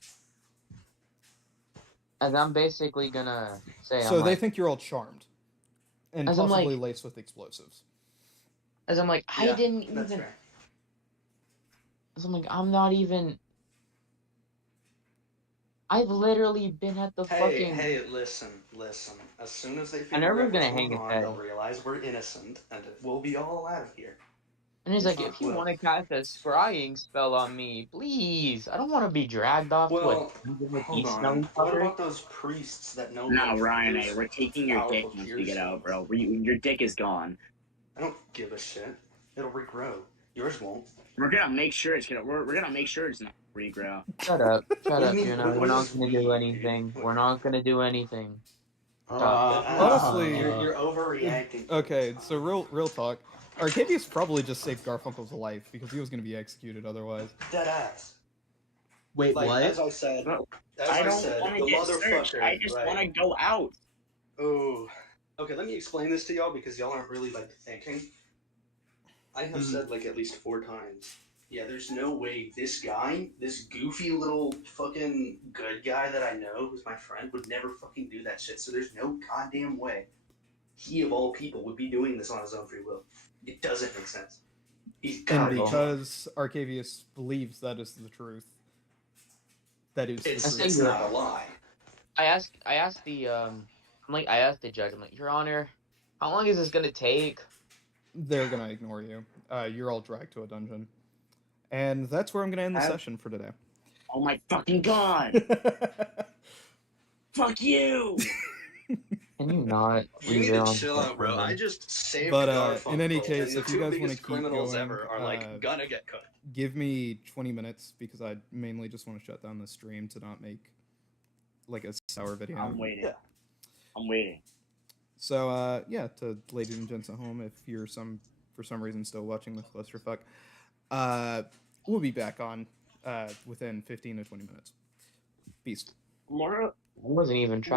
As I'm basically gonna say, So I'm they like, think you're all charmed and As I'm possibly like- laced with explosives. as I'm like, I Yeah, didn't That's even. fair. As I'm like, I'm not even. I've literally been at the fucking. Hey, listen. As soon as they I figure never out what's gonna hang going his on, head. they'll realize we're innocent, and we'll be all out of here. And he's In like, fact, if you we'll. want to cast a scrying spell on me, please. I don't want to be dragged off to a Well, dungeon with hold these on. smelly What fuckers. about those priests that know No, Ryan, those we're taking your dick powerful once cure we get out, stones? bro. Your dick is gone. I don't give a shit. It'll regrow. Yours won't. We're gonna make sure it's gonna. We're gonna make sure it's not regrow. Shut up, What do you mean? Juno. We're What not is gonna we, do dude? anything. What? We're not gonna do anything. Stop. Honestly, you're overreacting. Okay, so real talk. Arcavius probably just saved Garfunkel's life because he was going to be executed otherwise. Dead ass. Wait, Like, what? as I said, No, I don't want to the get searched. motherfucker. I just want to go out. Oh. Okay, let me explain this to y'all because y'all aren't really like thinking. I have said like at least 4 times. Yeah, there's no way this guy, this goofy little fucking good guy that I know, who's my friend, would never fucking do that shit. So there's no goddamn way he of all people would be doing this on his own free will. It doesn't make sense. He's And gotta be because Arcavius believes that is the truth. That is the truth. It's not a lie. I asked the I asked the judge. I'm like, Your Honor, how long is this gonna take? They're gonna ignore you. You're all dragged to a dungeon, and that's where I'm gonna end the session for today. Oh my fucking god! Fuck you! Can you not You leave need it to on? chill out, bro. I just saved But Garfunkel, in any case, and the if you two guys want to biggest keep criminals going, ever are like gonna get cooked. give me 20 minutes because I mainly just want to shut down the stream to not make like a sour video. I'm waiting. Yeah. I'm waiting. So yeah, to ladies and gents at home, if you're for some reason still watching this clusterfuck, we'll be back on within 15 to 20 minutes. Peace. Amora I wasn't even trying.